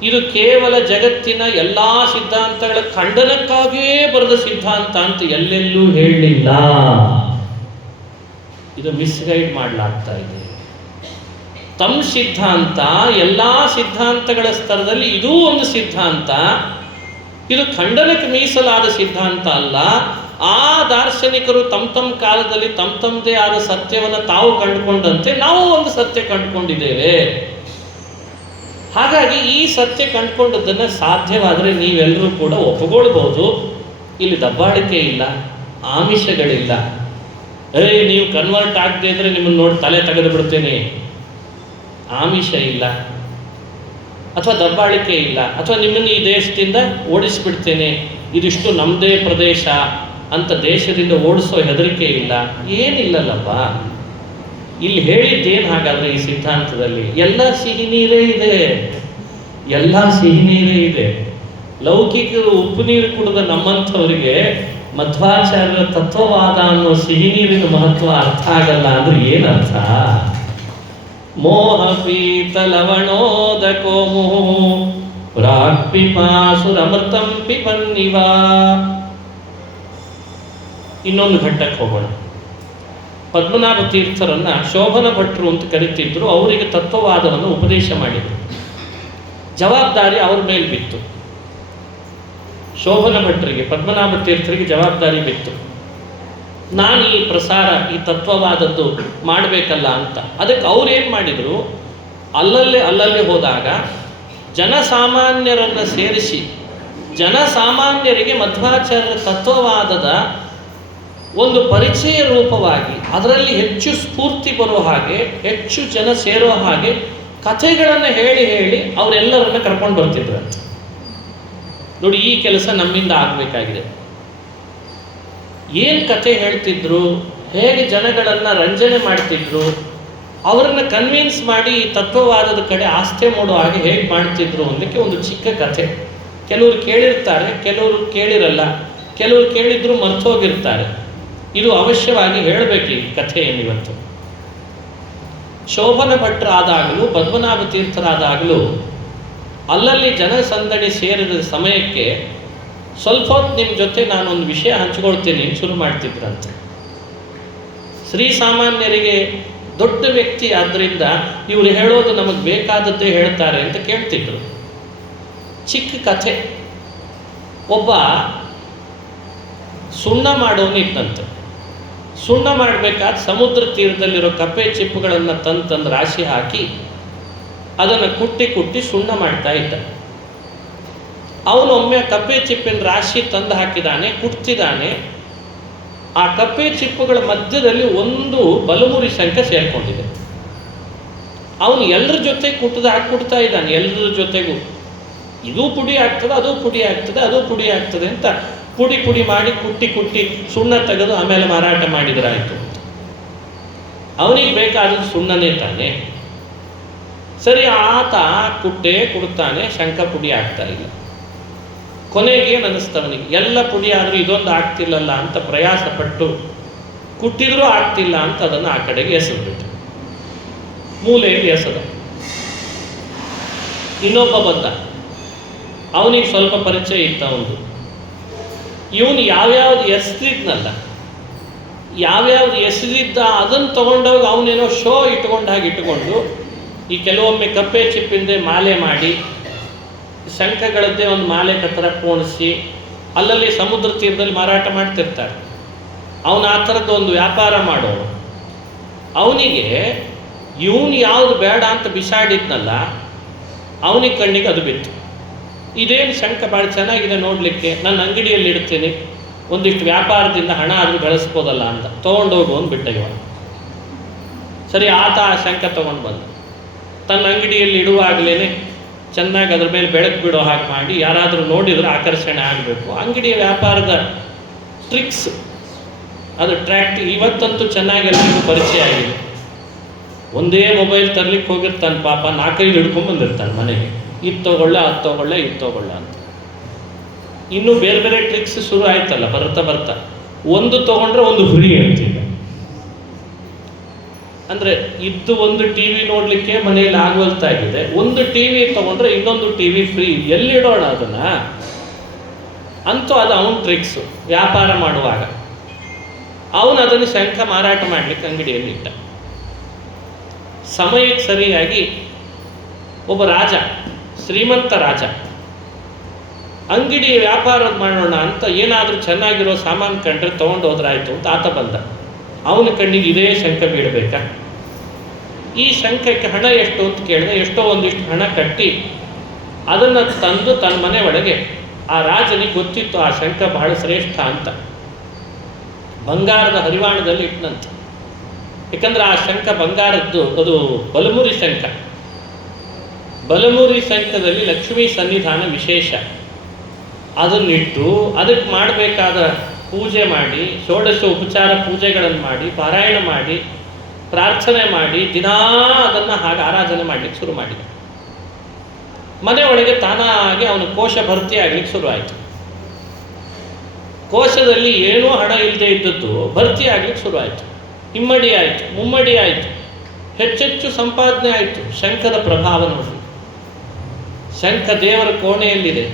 ಇದು ಕೇವಲ ಜಗತ್ತಿನ ಎಲ್ಲ ಸಿದ್ಧಾಂತಗಳ ಖಂಡನಕ್ಕಾಗಿಯೇ ಬರೆದ ಸಿದ್ಧಾಂತ ಅಂತ ಎಲ್ಲೆಲ್ಲೂ ಹೇಳಲಿಲ್ಲ. ಇದು ಮಿಸ್ಗೈಡ್ ಮಾಡಲಾಗ್ತಾ ಇದೆ. ತಮ್ಮ ಸಿದ್ಧಾಂತ ಎಲ್ಲ ಸಿದ್ಧಾಂತಗಳ ಸ್ತರದಲ್ಲಿ ಇದೂ ಒಂದು ಸಿದ್ಧಾಂತ, ಇದು ಖಂಡನಕ್ಕೆ ಮೀಸಲಾದ ಸಿದ್ಧಾಂತ ಅಲ್ಲ. ಆ ದಾರ್ಶನಿಕರು ತಮ್ಮ ಕಾಲದಲ್ಲಿ ತಮ್ಮದೇ ಆದ ಸತ್ಯವನ್ನು ತಾವು ಕಂಡುಕೊಂಡಂತೆ ನಾವು ಒಂದು ಸತ್ಯ ಕಂಡುಕೊಂಡಿದ್ದೇವೆ. ಹಾಗಾಗಿ ಈ ಸತ್ಯ ಕಂಡುಕೊಂಡದ್ದನ್ನು ಸಾಧ್ಯವಾದರೆ ನೀವೆಲ್ಲರೂ ಕೂಡ ಒಪ್ಪಿಕೊಳ್ಬೋದು. ಇಲ್ಲಿ ದಬ್ಬಾಳಿಕೆ ಇಲ್ಲ, ಆಮಿಷಗಳಿಲ್ಲ. ನೀವು ಕನ್ವರ್ಟ್ ಆಗದೆ ಇದ್ರೆ ನಿಮ್ಮನ್ನು ನೋಡಿ ತಲೆ ತೆಗೆದು ಬಿಡ್ತೇನೆ, ಆಮಿಷ ಇಲ್ಲ, ಅಥವಾ ದಬ್ಬಾಳಿಕೆ ಇಲ್ಲ, ಅಥವಾ ನಿಮ್ಮನ್ನು ಈ ದೇಶದಿಂದ ಓಡಿಸಿಬಿಡ್ತೇನೆ, ಇದಿಷ್ಟು ನಮ್ಮದೇ ಪ್ರದೇಶ ಅಂತ ದೇಶದಿಂದ ಓಡಿಸೋ ಹೆದರಿಕೆ ಇಲ್ಲ, ಏನಿಲ್ಲಲ್ಲಪ್ಪ. ಇಲ್ಲಿ ಹೇಳಿದ್ದೇನು ಹಾಗಾದ್ರೆ ಈ ಸಿದ್ಧಾಂತದಲ್ಲಿ? ಎಲ್ಲ ಸಿಹಿ ನೀರೇ ಇದೆ, ಎಲ್ಲ ಸಿಹಿ ನೀರೇ ಇದೆ. ಲೌಕಿಕರು ಉಪ್ಪು ನೀರು ಕುಡಿದ ನಮ್ಮಂಥವರಿಗೆ ಮಧ್ವಾಚಾರ್ಯರ ತತ್ವವಾದ ಅನ್ನೋ ಸಿಹಿ ನೀರಿನ ಮಹತ್ವ ಅರ್ಥ ಆಗಲ್ಲ ಅಂದ್ರೆ ಏನರ್ಥ? ಮೋಹ ಪೀತ ಲವಣೋದಕೋ ಪ್ರಾಕ್ಪಿಪಾಸುರಮೃತಂ ಪಿಬನ್ನಿವ. ಇನ್ನೊಂದು ಘಟ್ಟಕ್ಕೆ ಹೋಗೋಣ. ಪದ್ಮನಾಭ ತೀರ್ಥರನ್ನ ಶೋಭನ ಭಟ್ರು ಅಂತ ಕರೀತಿದ್ರು. ಅವರಿಗೆ ತತ್ವವಾದವನ್ನು ಉಪದೇಶ ಮಾಡಿದರು. ಜವಾಬ್ದಾರಿ ಅವ್ರ ಮೇಲೆ ಬಿತ್ತು. ಶೋಭನ ಭಟ್ರಿಗೆ, ಪದ್ಮನಾಭ ತೀರ್ಥರಿಗೆ ಜವಾಬ್ದಾರಿ ಬಿತ್ತು. ನಾನು ಈ ಪ್ರಸಾರ, ಈ ತತ್ವವಾದದ್ದು ಮಾಡಬೇಕಲ್ಲ ಅಂತ. ಅದಕ್ಕೆ ಅವ್ರೇನು ಮಾಡಿದರು, ಅಲ್ಲಲ್ಲಿ ಹೋದಾಗ ಜನಸಾಮಾನ್ಯರನ್ನು ಸೇರಿಸಿ ಜನಸಾಮಾನ್ಯರಿಗೆ ಮಧ್ವಾಚಾರ್ಯರ ತತ್ವವಾದದ ಒಂದು ಪರಿಚಯ ರೂಪವಾಗಿ, ಅದರಲ್ಲಿ ಹೆಚ್ಚು ಸ್ಫೂರ್ತಿ ಬರೋ ಹಾಗೆ, ಹೆಚ್ಚು ಜನ ಸೇರೋ ಹಾಗೆ ಕಥೆಗಳನ್ನು ಹೇಳಿ ಅವರೆಲ್ಲರನ್ನ ಕರ್ಕೊಂಡು ಬರ್ತಿದ್ರಂತೆ. ನೋಡಿ, ಈ ಕೆಲಸ ನಮ್ಮಿಂದ ಆಗಬೇಕಾಗಿದೆ. ಏನು ಕಥೆ ಹೇಳ್ತಿದ್ರು, ಹೇಗೆ ಜನಗಳನ್ನು ರಂಜನೆ ಮಾಡ್ತಿದ್ರು, ಅವರನ್ನು ಕನ್ವಿನ್ಸ್ ಮಾಡಿ ಈ ತತ್ವವಾದದ ಕಡೆ ಆಸ್ಥೆ ಮಾಡೋ ಹಾಗೆ ಹೇಗೆ ಮಾಡ್ತಿದ್ರು ಅನ್ನೋಕ್ಕೆ ಒಂದು ಚಿಕ್ಕ ಕಥೆ. ಕೆಲವರು ಕೇಳಿರ್ತಾರೆ, ಕೆಲವರು ಕೇಳಿರಲ್ಲ, ಕೆಲವರು ಕೇಳಿದ್ರು ಮರ್ತೋಗಿರ್ತಾರೆ. ಇದು ಅವಶ್ಯವಾಗಿ ಹೇಳಬೇಕು ಈ ಕಥೆಯನ್ನಿವತ್ತು. ಶೋಭನ ಭಟ್ರಾದಾಗಲೂ ಪದ್ಮನಾಭ ತೀರ್ಥರಾದಾಗಲೂ ಅಲ್ಲಲ್ಲಿ ಜನಸಂದಣಿ ಸೇರಿದ ಸಮಯಕ್ಕೆ ಸ್ವಲ್ಪ ಹೊತ್ತು ನಿಮ್ಮ ಜೊತೆ ನಾನೊಂದು ವಿಷಯ ಹಂಚ್ಕೊಳ್ತೀನಿ ಶುರು ಮಾಡ್ತಿದ್ರಂತೆ. ಶ್ರೀಸಾಮಾನ್ಯರಿಗೆ ದೊಡ್ಡ ವ್ಯಕ್ತಿ ಆದ್ದರಿಂದ ಇವರು ಹೇಳೋದು ನಮಗೆ ಬೇಕಾದದ್ದೇ ಹೇಳ್ತಾರೆ ಅಂತ ಕೇಳ್ತಿದ್ರು. ಚಿಕ್ಕ ಕಥೆ. ಒಬ್ಬ ಸುಣ್ಣ ಮಾಡೋನು ಇದ್ದಂತೆ. ಸುಣ್ಣ ಮಾಡಬೇಕಾದ ಸಮುದ್ರ ತೀರದಲ್ಲಿರೋ ಕಪ್ಪೆ ಚಿಪ್ಪುಗಳನ್ನು ತಂದು ರಾಶಿ ಹಾಕಿ ಅದನ್ನು ಕುಟ್ಟಿ ಸುಣ್ಣ ಮಾಡ್ತಾ ಇದ್ದ. ಅವನೊಮ್ಮೆ ಕಪ್ಪೆ ಚಿಪ್ಪಿನ ರಾಶಿ ತಂದು ಹಾಕಿದ್ದಾನೆ, ಕುಟ್ತಿದ್ದಾನೆ. ಆ ಕಪ್ಪೆ ಚಿಪ್ಪುಗಳ ಮಧ್ಯದಲ್ಲಿ ಒಂದು ಬಲಮುರಿ ಶಂಖ ಸೇರಿಕೊಂಡಿದೆ. ಅವನು ಎಲ್ಲರ ಜೊತೆ ಕುಟ್ತಾ ಇದ್ದಾನೆ, ಎಲ್ಲರ ಜೊತೆಗೂ. ಇದು ಪುಡಿ ಆಗ್ತದೆ, ಅದು ಪುಡಿ ಆಗ್ತದೆ, ಅದು ಪುಡಿ ಆಗ್ತದೆ ಅಂತ ಪುಡಿ ಮಾಡಿ ಕುಟ್ಟಿ ಸುಣ್ಣ ತೆಗೆದು ಆಮೇಲೆ ಮಾರಾಟ ಮಾಡಿದ್ರಾಯ್ತು. ಅವನಿಗೆ ಬೇಕಾದದ್ದು ಸುಣ್ಣನೇ ತಾನೆ. ಸರಿ, ಆತ ಕುಡ್ತಾನೆ, ಶಂಖ ಪುಡಿ ಆಗ್ತಾ ಇಲ್ಲ. ಕೊನೆಗೆ ಏನು ಅನ್ನಿಸ್ತವನಿಗೆ, ಎಲ್ಲ ಪುಡಿ ಆದರೂ ಇದೊಂದು ಆಗ್ತಿಲ್ಲಲ್ಲ ಅಂತ ಪ್ರಯಾಸ ಪಟ್ಟು ಕುಟ್ಟಿದ್ರೂ ಆಗ್ತಿಲ್ಲ ಅಂತ ಅದನ್ನು ಆ ಕಡೆಗೆ ಎಸೆದ್ಬಿಟ್ಟು ಮೂಲೆಯಲ್ಲಿ ಎಸೆದ. ಇನ್ನೊಬ್ಬ ಬಂದ, ಅವನಿಗೆ ಸ್ವಲ್ಪ ಪರಿಚಯ ಇತ್ತ ಅವನು. ಇವನು ಯಾವ್ಯಾವ್ದು ಎಸೆದಿದ್ದ ಅದನ್ನು ತಗೊಂಡೋಗಿ ಅವನೇನೋ ಶೋ ಇಟ್ಕೊಂಡು ಈ ಕೆಲವೊಮ್ಮೆ ಕಪ್ಪೆ ಚಿಪ್ಪಿಂದೆ ಮಾಲೆ ಮಾಡಿ, ಶಂಖಗಳದ್ದೇ ಒಂದು ಮಾಲೆ ಕತ್ತರ ಪೋಣಿಸಿ ಅಲ್ಲಲ್ಲಿ ಸಮುದ್ರ ತೀರದಲ್ಲಿ ಮಾರಾಟ ಮಾಡ್ತಿರ್ತಾರೆ. ಅವನು ಆ ಥರದ್ದು ಒಂದು ವ್ಯಾಪಾರ ಮಾಡೋನು. ಅವನಿಗೆ ಇವನು ಯಾವುದು ಬೇಡ ಅಂತ ಬಿಸಾಡಿದ್ನಲ್ಲ, ಅವನಿಗೆ ಕಣ್ಣಿಗೆ ಅದು ಬಿತ್ತು. ಇದೇನು ಶಂಖ ಭಾಳ ಚೆನ್ನಾಗಿದೆ ನೋಡಲಿಕ್ಕೆ, ನನ್ನ ಅಂಗಡಿಯಲ್ಲಿ ಇಡ್ತೀನಿ, ಒಂದಿಷ್ಟು ವ್ಯಾಪಾರದಿಂದ ಹಣ ಆದರೂ ಗಳಿಸ್ಬೋದಲ್ಲ ಅಂತ ತೊಗೊಂಡೋಗು ಅಂದ್ಬಿಟ್ಟ ಇವ. ಸರಿ, ಆತ ಆ ಶಂಖ ತೊಗೊಂಡು ಬಂದ. ತನ್ನ ಅಂಗಡಿಯಲ್ಲಿ ಇಡುವಾಗಲೇ ಚೆನ್ನಾಗಿ ಅದ್ರ ಮೇಲೆ ಬೆಳಕು ಬಿಡೋ ಹಾಗೆ ಮಾಡಿ ಯಾರಾದರೂ ನೋಡಿದ್ರೆ ಆಕರ್ಷಣೆ ಆಗಬೇಕು. ಅಂಗಡಿಯ ವ್ಯಾಪಾರದ ಟ್ರಿಕ್ಸ್, ಅದು ಇವತ್ತಂತೂ ಚೆನ್ನಾಗಿ ಎಲ್ಲರಿಗೂ ಪರಿಚಯ ಆಗಿದೆ. ಒಂದೇ ಮೊಬೈಲ್ ತರ್ಲಿಕ್ಕೆ ಹೋಗಿರ್ತಾನೆ ಪಾಪ, 4-5 ಹಿಡ್ಕೊಂಡ್ಬಂದಿರ್ತಾನೆ ಮನೆಗೆ. ಇದು ತೊಗೊಳ್ಳೆ, ಅದು ತೊಗೊಳ್ಳೆ, ಇದು ತೊಗೊಳ್ಳೆ ಅಂತ. ಇನ್ನೂ ಬೇರೆ ಬೇರೆ ಟ್ರಿಕ್ಸ್ ಶುರು ಆಯ್ತಲ್ಲ ಬರ್ತಾ. ಒಂದು ತೊಗೊಂಡ್ರೆ ಒಂದು ಫ್ರೀ ಅಂತೀಗ. ಅಂದರೆ ಇದ್ದು ಒಂದು ಟಿ ವಿ ನೋಡಲಿಕ್ಕೆ ಮನೆಯಲ್ಲಿ ಆಗೋಲ್ತಾ ಇದೆ, ಒಂದು ಟಿ ವಿ ತೊಗೊಂಡ್ರೆ ಇನ್ನೊಂದು ಟಿ ವಿ ಫ್ರೀ, ಎಲ್ಲಿಡೋಣ ಅದನ್ನು ಅಂತೂ ಅದು ಅವನ ಟ್ರಿಕ್ಸು. ವ್ಯಾಪಾರ ಮಾಡುವಾಗ ಅವನು ಅದನ್ನು ಶಂಖ ಮಾರಾಟ ಮಾಡಲಿಕ್ಕೆ ಅಂಗಡಿಯಲ್ಲಿ ಇಟ್ಟ. ಸಮಯಕ್ಕೆ ಸರಿಯಾಗಿ ಒಬ್ಬ ರಾಜ, ಶ್ರೀಮಂತ ರಾಜ, ಅಂಗಡಿ ವ್ಯಾಪಾರ ಮಾಡೋಣ ಅಂತ ಏನಾದರೂ ಚೆನ್ನಾಗಿರೋ ಸಾಮಾನು ಕಂಡ್ರೆ ತೊಗೊಂಡು ಹೋದ್ರಾಯ್ತು ಅಂತ ಆತ ಬಂದ. ಅವನ ಕಣ್ಣಿಗೆ ಇದೇ ಶಂಖ ಬೀಳಬೇಕಾ? ಈ ಶಂಖಕ್ಕೆ ಹಣ ಎಷ್ಟು ಅಂತ ಕೇಳಿದೆ. ಎಷ್ಟೋ ಒಂದಿಷ್ಟು ಹಣ ಕಟ್ಟಿ ಅದನ್ನು ತಂದು ತನ್ನ ಮನೆ ಒಳಗೆ, ಆ ರಾಜನಿಗೆ ಗೊತ್ತಿತ್ತು ಆ ಶಂಖ ಬಹಳ ಶ್ರೇಷ್ಠ ಅಂತ, ಬಂಗಾರದ ಹರಿವಾಣದಲ್ಲಿ ಇಟ್ಟನಂತೆ. ಯಾಕಂದ್ರೆ ಆ ಶಂಖ ಬಂಗಾರದ್ದು, ಅದು ಬಲಮುರಿ ಶಂಖ. ಬಲಮುರಿ ಶಂಖದಲ್ಲಿ ಲಕ್ಷ್ಮೀ ಸನ್ನಿಧಾನ ವಿಶೇಷ. ಅದನ್ನಿಟ್ಟು ಅದಕ್ಕೆ ಮಾಡಬೇಕಾದ ಪೂಜೆ ಮಾಡಿ, ಷೋಡಶ ಉಪಚಾರ ಪೂಜೆಗಳನ್ನು ಮಾಡಿ, ಪಾರಾಯಣ ಮಾಡಿ, ಪ್ರಾರ್ಥನೆ ಮಾಡಿ, ದಿನಾ ಅದನ್ನು ಹಾಗೆ ಆರಾಧನೆ ಮಾಡಲಿಕ್ಕೆ ಶುರು ಮಾಡಿದ. ಮನೆ ಒಳಗೆ ತಾನಾಗಿ ಅವನ ಕೋಶ ಭರ್ತಿ ಆಗಲಿಕ್ಕೆ ಶುರುವಾಯಿತು. ಕೋಶದಲ್ಲಿ ಏನೂ ಹಣ ಇಲ್ಲದೆ ಇದ್ದದ್ದು ಭರ್ತಿ ಆಗಲಿಕ್ಕೆ ಶುರುವಾಯಿತು. ಇಮ್ಮಡಿ ಆಯಿತು, ಮುಮ್ಮಡಿ ಆಯಿತು, ಹೆಚ್ಚೆಚ್ಚು ಸಂಪಾದನೆ ಆಯಿತು. ಶಂಖದ ಪ್ರಭಾವ ನೋಡಿ. ಶಂಖ ದೇವರ ಕೋಣೆಯಲ್ಲಿದೆ,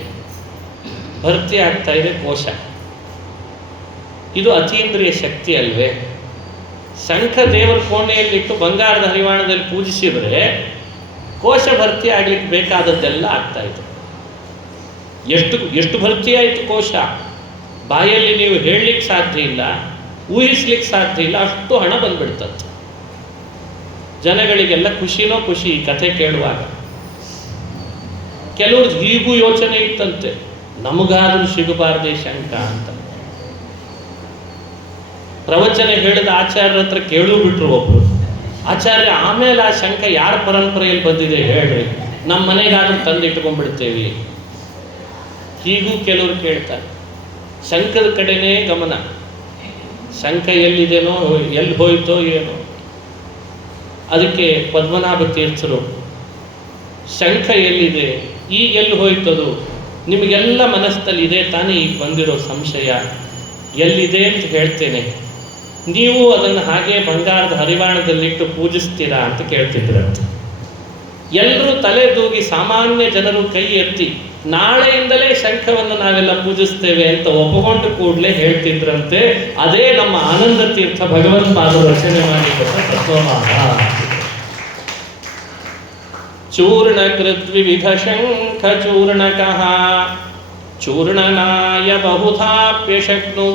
ಭರ್ತಿ ಆಗ್ತಾ ಇದೆ ಕೋಶ. ಇದು ಅತೀಂದ್ರಿಯ ಶಕ್ತಿ ಅಲ್ವೇ? ಶಂಖ ದೇವರ ಕೋಣೆಯಲ್ಲಿಟ್ಟು ಬಂಗಾರದ ಹರಿವಾಣದಲ್ಲಿ ಪೂಜಿಸಿದರೆ ಕೋಶ ಭರ್ತಿ ಆಗಲಿಕ್ಕೆ ಬೇಕಾದದ್ದೆಲ್ಲ ಆಗ್ತಾಯಿತ್ತು. ಎಷ್ಟು ಭರ್ತಿ ಆಯಿತು ಕೋಶ, ಬಾಯಲ್ಲಿ ನೀವು ಹೇಳಲಿಕ್ಕೆ ಸಾಧ್ಯ ಇಲ್ಲ, ಊಹಿಸ್ಲಿಕ್ಕೆ ಸಾಧ್ಯ ಇಲ್ಲ, ಅಷ್ಟು ಹಣ ಬಂದ್ಬಿಡ್ತಂತೆ. ಜನಗಳಿಗೆಲ್ಲ ಖುಷಿನೋ ಖುಷಿ ಈ ಕಥೆ ಕೇಳುವಾಗ. ಕೆಲವ್ರಿಗೆ ಹೀಗೂ ಯೋಚನೆ ಇತ್ತಂತೆ, ನಮಗಾದರೂ ಸಿಗಬಾರ್ದೇ ಶಂಖ ಅಂತ. ಪ್ರವಚನ ಹೇಳಿದ ಆಚಾರ್ಯರ ಹತ್ರ ಕೇಳೂ ಬಿಟ್ರು ಒಬ್ರು. ಆಚಾರ್ಯ, ಆಮೇಲೆ ಆ ಶಂಖ ಯಾರ ಪರಂಪರೆಯಲ್ಲಿ ಬಂದಿದೆ ಹೇಳ್ರಿ, ನಮ್ಮ ಮನೆಗಾದ್ರೂ ತಂದು ಇಟ್ಕೊಂಡ್ಬಿಡ್ತೇವೆ. ಹೀಗೂ ಕೆಲವರು ಕೇಳ್ತಾರೆ. ಶಂಖದ ಕಡೆನೇ ಗಮನ. ಶಂಖ ಎಲ್ಲಿದೆನೋ, ಎಲ್ಲಿ ಹೋಯ್ತೋ ಏನೋ. ಅದಕ್ಕೆ ಪದ್ಮನಾಭ ತೀರ್ಥರು, ಶಂಖ ಎಲ್ಲಿದೆ, ಈಗ ಎಲ್ಲಿ ಹೋಯ್ತದು, ನಿಮಗೆಲ್ಲ ಮನಸ್ಸಲ್ಲಿ ಇದೆ ತಾನೇ ಈಗ ಬಂದಿರೋ ಸಂಶಯ, ಎಲ್ಲಿದೆ ಅಂತ ಹೇಳ್ತೇನೆ, ನೀವು ಅದನ್ನು ಹಾಗೆ ಬಂಗಾರದ ಹರಿವಾಣದಲ್ಲಿಟ್ಟು ಪೂಜಿಸ್ತೀರಾ ಅಂತ ಕೇಳ್ತಿದ್ರಂತೆ. ಎಲ್ಲರೂ ತಲೆ ದೂಗಿ ಸಾಮಾನ್ಯ ಜನರು ಕೈ ಎತ್ತಿ ನಾಳೆಯಿಂದಲೇ ಶಂಖವನ್ನು ನಾವೆಲ್ಲ ಪೂಜಿಸ್ತೇವೆ ಅಂತ ಒಪ್ಪಗೊಂಡು ಕೂಡಲೇ ಹೇಳ್ತಿದ್ರಂತೆ. ಅದೇ ನಮ್ಮ ಆನಂದ ತೀರ್ಥ ಭಗವತ್ಪಾದರು ರಚನೆ ಮಾಡಿಕೊಟ್ಟ ತತ್ವವಾದ. ಚೂರ್ಣಕೃದ್ವಿವಿಧ ಶಂಖ ಚೂರ್ಣಕಃ ಚೂರ್ಣನಾಯ ಬಹುಧಾಪ್ಯಶಕ್ನುವಾನ್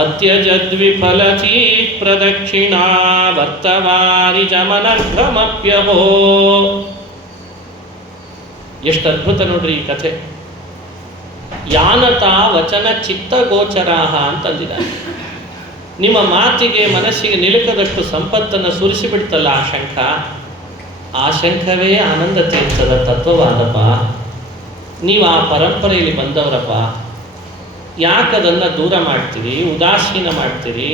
ಅತ್ಯಜದ್ವಿಫಲಚೀ ಪ್ರದಕ್ಷಿಣಾ ವರ್ತವಾರಿ ಜಮನಘ್ರಮಪ್ಯಹೋ. ಎಷ್ಟು ಅದ್ಭುತ ನೋಡ್ರಿ ಈ ಕಥೆ. ಯಾನತಾ ವಚನ ಚಿತ್ತಗೋಚರಾಹ ಅಂತಂದಿದ್ದಾರೆ. ನಿಮ್ಮ ಮಾತಿಗೆ ಮನಸ್ಸಿಗೆ ನಿಲುಕದಷ್ಟು ಸಂಪತ್ತನ್ನು ಸುರಿಸಿಬಿಡ್ತಲ್ಲ ಆ ಶಂಖ, ಆ ಶಂಖವೇ ಆನಂದ ತೀರ್ಥದ ತತ್ವವಾದಪ್ಪ. ನೀವು ಆ ಪರಂಪರೆಯಲ್ಲಿ ಬಂದವರಪ್ಪ, ಯಾಕದನ್ನು ದೂರ ಮಾಡ್ತೀರಿ, ಉದಾಸೀನ ಮಾಡ್ತೀರಿ,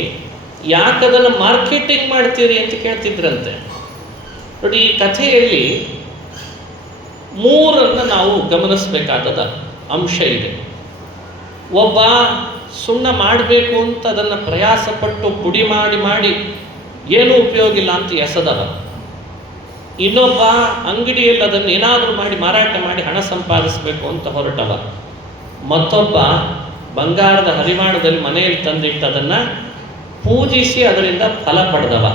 ಯಾಕದನ್ನು ಮಾರ್ಕೆಟಿಂಗ್ ಮಾಡ್ತೀರಿ ಅಂತ ಕೇಳ್ತಿದ್ರಂತೆ. ನೋಡಿ, ಈ ಕಥೆಯಲ್ಲಿ ಮೂರನ್ನು ನಾವು ಗಮನಿಸಬೇಕಾದ ಅಂಶ ಇದೆ. ಒಬ್ಬ ಸುಣ್ಣ ಮಾಡಬೇಕು ಅಂತ ಅದನ್ನು ಪ್ರಯಾಸಪಟ್ಟು ಪುಡಿ ಮಾಡಿ ಏನೂ ಉಪಯೋಗ ಇಲ್ಲ ಅಂತ ಎಸೆದವ. ಇನ್ನೊಬ್ಬ ಅಂಗಡಿಯಲ್ಲಿ ಅದನ್ನು ಏನಾದರೂ ಮಾಡಿ ಮಾರಾಟ ಮಾಡಿ ಹಣ ಸಂಪಾದಿಸಬೇಕು ಅಂತ ಹೊರಟವ. ಮತ್ತೊಬ್ಬ ಬಂಗಾರದ ಹರಿವಾಣದಲ್ಲಿ ಮನೆಯಲ್ಲಿ ತಂದಿಟ್ಟು ಅದನ್ನು ಪೂಜಿಸಿ ಅದರಿಂದ ಫಲ ಪಡೆದವ.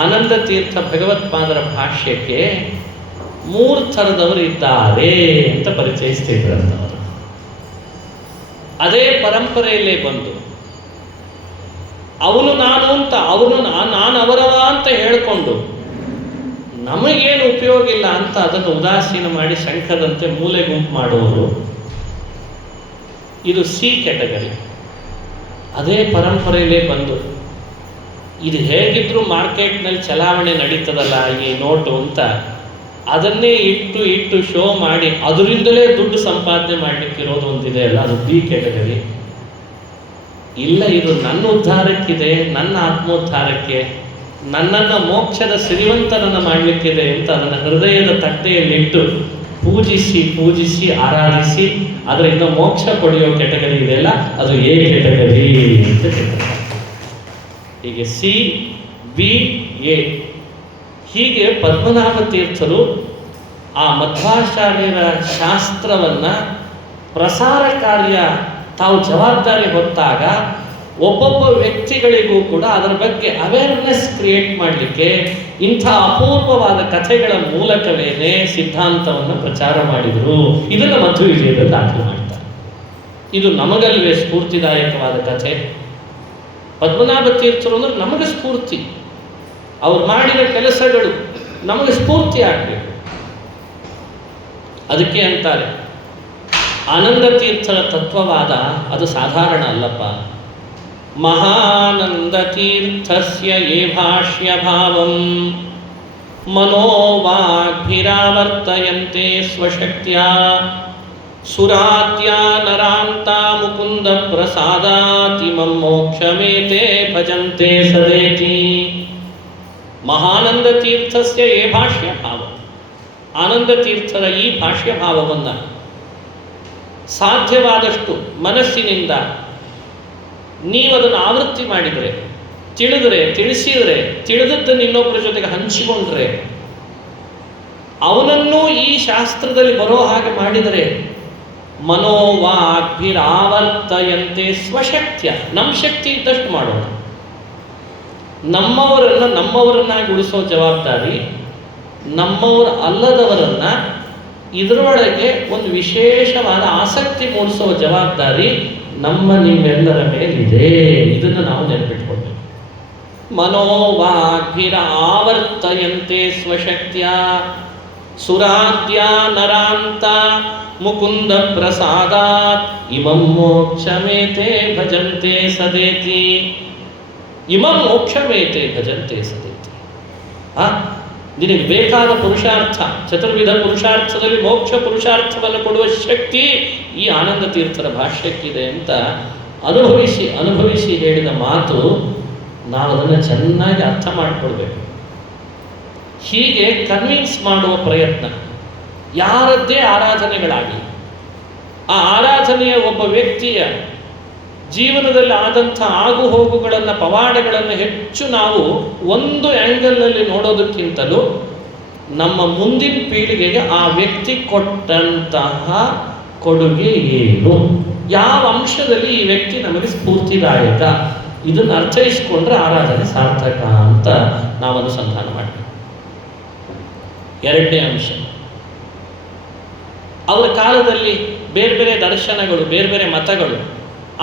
ಆನಂದ ತೀರ್ಥ ಭಗವತ್ಪಾದರ ಭಾಷ್ಯಕ್ಕೆ 3 ಥರದವರು ಇದ್ದಾರೆ ಅಂತ ಪರಿಚಯಿಸ್ತಿದ್ರಂಥವರು. ಅದೇ ಪರಂಪರೆಯಲ್ಲೇ ಬಂದು ಅವನು ನಾನು ಅಂತ, ಅವನು ನಾನು ಅವರವ ಅಂತ ಹೇಳಿಕೊಂಡು ನಮಗೇನು ಉಪಯೋಗ ಇಲ್ಲ ಅಂತ ಅದನ್ನು ಉದಾಸೀನ ಮಾಡಿ ಶಂಖದಂತೆ ಮೂಲೆ ಗುಂಪು ಮಾಡುವರು. ಇದು ಸಿ ಕ್ಯಾಟಗರಿ. ಅದೇ ಪರಂಪರೆಯಲ್ಲೇ ಬಂದು ಇದು ಹೇಗಿದ್ರೂ ಮಾರ್ಕೆಟ್ನಲ್ಲಿ ಚಲಾವಣೆ ನಡೀತದಲ್ಲ ಈ ನೋಟು ಅಂತ ಅದನ್ನೇ ಇಟ್ಟು ಶೋ ಮಾಡಿ ಅದರಿಂದಲೇ ದುಡ್ಡು ಸಂಪಾದನೆ ಮಾಡಲಿಕ್ಕಿರೋದು ಒಂದಿದೆ ಅಲ್ಲ, ಅದು ಬಿ ಕ್ಯಾಟಗರಿ. ಇಲ್ಲ, ಇದು ನನ್ನ ಉದ್ಧಾರಕ್ಕಿದೆ, ನನ್ನ ಆತ್ಮೋದ್ಧಾರಕ್ಕೆ, ನನ್ನನ್ನು ಮೋಕ್ಷದ ಸಿರಿವಂತನನ್ನು ಮಾಡಲಿಕ್ಕಿದೆ ಅಂತ ಅದನ್ನು ಹೃದಯದ ತಟ್ಟೆಯಲ್ಲಿಟ್ಟು ಪೂಜಿಸಿ ಆರಾಧಿಸಿ ಅದರಿಂದ ಮೋಕ್ಷ ಪಡೆಯೋ ಕ್ಯಾಟಗರಿ ಇದೆಯಲ್ಲ, ಅದು ಎ ಕ್ಯಾಟಗರಿ ಅಂತ ಹೇಳ್ತಾರೆ. ಹೀಗೆ CBA ಹೀಗೆ ಪದ್ಮನಾಭ ತೀರ್ಥರು ಆ ಮಧ್ವಾಚಾರ್ಯರ ಶಾಸ್ತ್ರವನ್ನು ಪ್ರಸಾರ ಕಾರ್ಯ ತಾವು ಜವಾಬ್ದಾರಿ ಹೊತ್ತಾಗ ಒಬ್ಬೊಬ್ಬ ವ್ಯಕ್ತಿಗಳಿಗೂ ಕೂಡ ಅದರ ಬಗ್ಗೆ ಅವೇರ್ನೆಸ್ ಕ್ರಿಯೇಟ್ ಮಾಡಲಿಕ್ಕೆ ಇಂಥ ಅಪೂರ್ವವಾದ ಕಥೆಗಳ ಮೂಲಕವೇನೆ ಸಿದ್ಧಾಂತವನ್ನು ಪ್ರಚಾರ ಮಾಡಿದರು. ಇದನ್ನು ಮಧ್ವ ವಿಜಯದಲ್ಲಿ ದಾಖಲೆ ಮಾಡ್ತಾರೆ. ಇದು ನಮಗಲ್ವೇ ಸ್ಫೂರ್ತಿದಾಯಕವಾದ ಕಥೆ. ಪದ್ಮನಾಭ ತೀರ್ಥರು ಅಂದ್ರೆ ನಮಗೆ ಸ್ಫೂರ್ತಿ. ಅವ್ರು ಮಾಡಿದ ಕೆಲಸಗಳು ನಮಗೆ ಸ್ಫೂರ್ತಿ ಆಗಬೇಕು. ಅದಕ್ಕೆ ಅಂತಾರೆ ಆನಂದ ತೀರ್ಥರ ತತ್ವವಾದ ಅದು ಸಾಧಾರಣ ಅಲ್ಲಪ್ಪ. ಮಹಾನಂದ ತೀರ್ಥಸ್ಯ ಯೇ ಭಾಷ್ಯ ಭಾವಂ ಮನೋವಾಗ್ಭಿರಾವರ್ತಯಂತೆ ಸ್ವಶಕ್ತ್ಯ ಸುರಾತ್ಯ ನರಾಂತ ಮುಕುಂದ ಪ್ರಸಾದಾತಿಮಂ ಮೋಕ್ಷಮೇತೆ ಭಜಂತೆ ಸದೇತಿ. ಮಹಾನಂದ ತೀರ್ಥಸ್ಯ ಯೇ ಭಾಷ್ಯ ಭಾವ, ಆನಂದ ತೀರ್ಥರ ಈ ಭಾಷ್ಯ ಭಾವವನ್ನು ಸಾಧ್ಯವಾದಷ್ಟು ಮನಸ್ಸಿನಿಂದ ನೀವದನ್ನು ಆವೃತ್ತಿ ಮಾಡಿದರೆ, ತಿಳಿದರೆ, ತಿಳಿಸಿದರೆ, ತಿಳಿದದ್ದನ್ನು ಇನ್ನೊಬ್ಬರ ಜೊತೆಗೆ ಹಂಚಿಕೊಂಡ್ರೆ, ಅವನನ್ನೂ ಈ ಶಾಸ್ತ್ರದಲ್ಲಿ ಬರೋ ಹಾಗೆ ಮಾಡಿದರೆ ಮನೋವಾಗ್ಭಿರಾವರ್ತಯಂತೆ ಸ್ವಶಕ್ತ್ಯ, ನಮ್ಮ ಶಕ್ತಿ ಇದ್ದಷ್ಟು ಮಾಡೋಣ. ನಮ್ಮವರನ್ನಾಗಿ ಉಳಿಸೋ ಜವಾಬ್ದಾರಿ, ನಮ್ಮವರು ಅಲ್ಲದವರನ್ನ ಇದರೊಳಗೆ ಒಂದು ವಿಶೇಷವಾದ ಆಸಕ್ತಿ ಮೂಡಿಸುವ ಜವಾಬ್ದಾರಿ ನಿಮ್ಮೆಲ್ಲರ ಮೇಲಿದೆ. ಇದನ್ನು ನಾವು ನೆನಪಿಟ್ಕೊಳ್ಬೇಕು. ಮನೋವಾಗ್ಭಿರ ಆವರ್ತಯಂತೆ ಸ್ವಶಕ್ತ್ಯ ಸುರಾದ್ಯ ನರಾಂತ ಮುಕುಂದ ಪ್ರಸಾದಾತ್ ಇಮಂ ಮೋಕ್ಷಮೇತೆ ಭಜಂತೆ ಸದೇತಿ. ಇಮಂ ಮೋಕ್ಷಮೇತೆ ಭಜಂತೆ ಸದೇತಿ. ನಿನಗೆ ಬೇಕಾದ ಪುರುಷಾರ್ಥ, ಚತುರ್ವಿಧ ಪುರುಷಾರ್ಥದಲ್ಲಿ ಮೋಕ್ಷ ಪುರುಷಾರ್ಥವನ್ನು ಕೊಡುವ ಶಕ್ತಿ ಈ ಆನಂದ ತೀರ್ಥರ ಭಾಷ್ಯಕ್ಕಿದೆ ಅಂತ ಅನುಭವಿಸಿ ಹೇಳಿದ ಮಾತು. ನಾವು ಅದನ್ನು ಚೆನ್ನಾಗಿ ಅರ್ಥ ಮಾಡಿಕೊಳ್ಬೇಕು. ಹೀಗೆ ಕನ್ವಿನ್ಸ್ ಮಾಡುವ ಪ್ರಯತ್ನ, ಯಾರದ್ದೇ ಆರಾಧನೆಗಳಾಗಲಿ, ಆ ಆರಾಧನೆಯ ಒಬ್ಬ ವ್ಯಕ್ತಿಯ ಜೀವನದಲ್ಲಿ ಆದಂಥ ಆಗು ಹೋಗುಗಳನ್ನು, ಪವಾಡಗಳನ್ನು ಹೆಚ್ಚು ನಾವು ಒಂದು ಆ್ಯಂಗಲ್ನಲ್ಲಿ ನೋಡೋದಕ್ಕಿಂತಲೂ ನಮ್ಮ ಮುಂದಿನ ಪೀಳಿಗೆಗೆ ಆ ವ್ಯಕ್ತಿ ಕೊಟ್ಟಂತಹ ಕೊಡುಗೆ ಏನು, ಯಾವ ಅಂಶದಲ್ಲಿ ಈ ವ್ಯಕ್ತಿ ನಮಗೆ ಸ್ಫೂರ್ತಿದಾಯಕ, ಇದನ್ನು ಅರ್ಥೈಸಿಕೊಂಡ್ರೆ ಆರಾಧನೆ ಸಾರ್ಥಕ ಅಂತ ನಾವು ಅನುಸಂಧಾನ ಮಾಡಬೇಕು. ಎರಡನೇ ಅಂಶ, ಅವರ ಕಾಲದಲ್ಲಿ ಬೇರೆ ಬೇರೆ ದರ್ಶನಗಳು, ಬೇರೆ ಬೇರೆ ಮತಗಳು,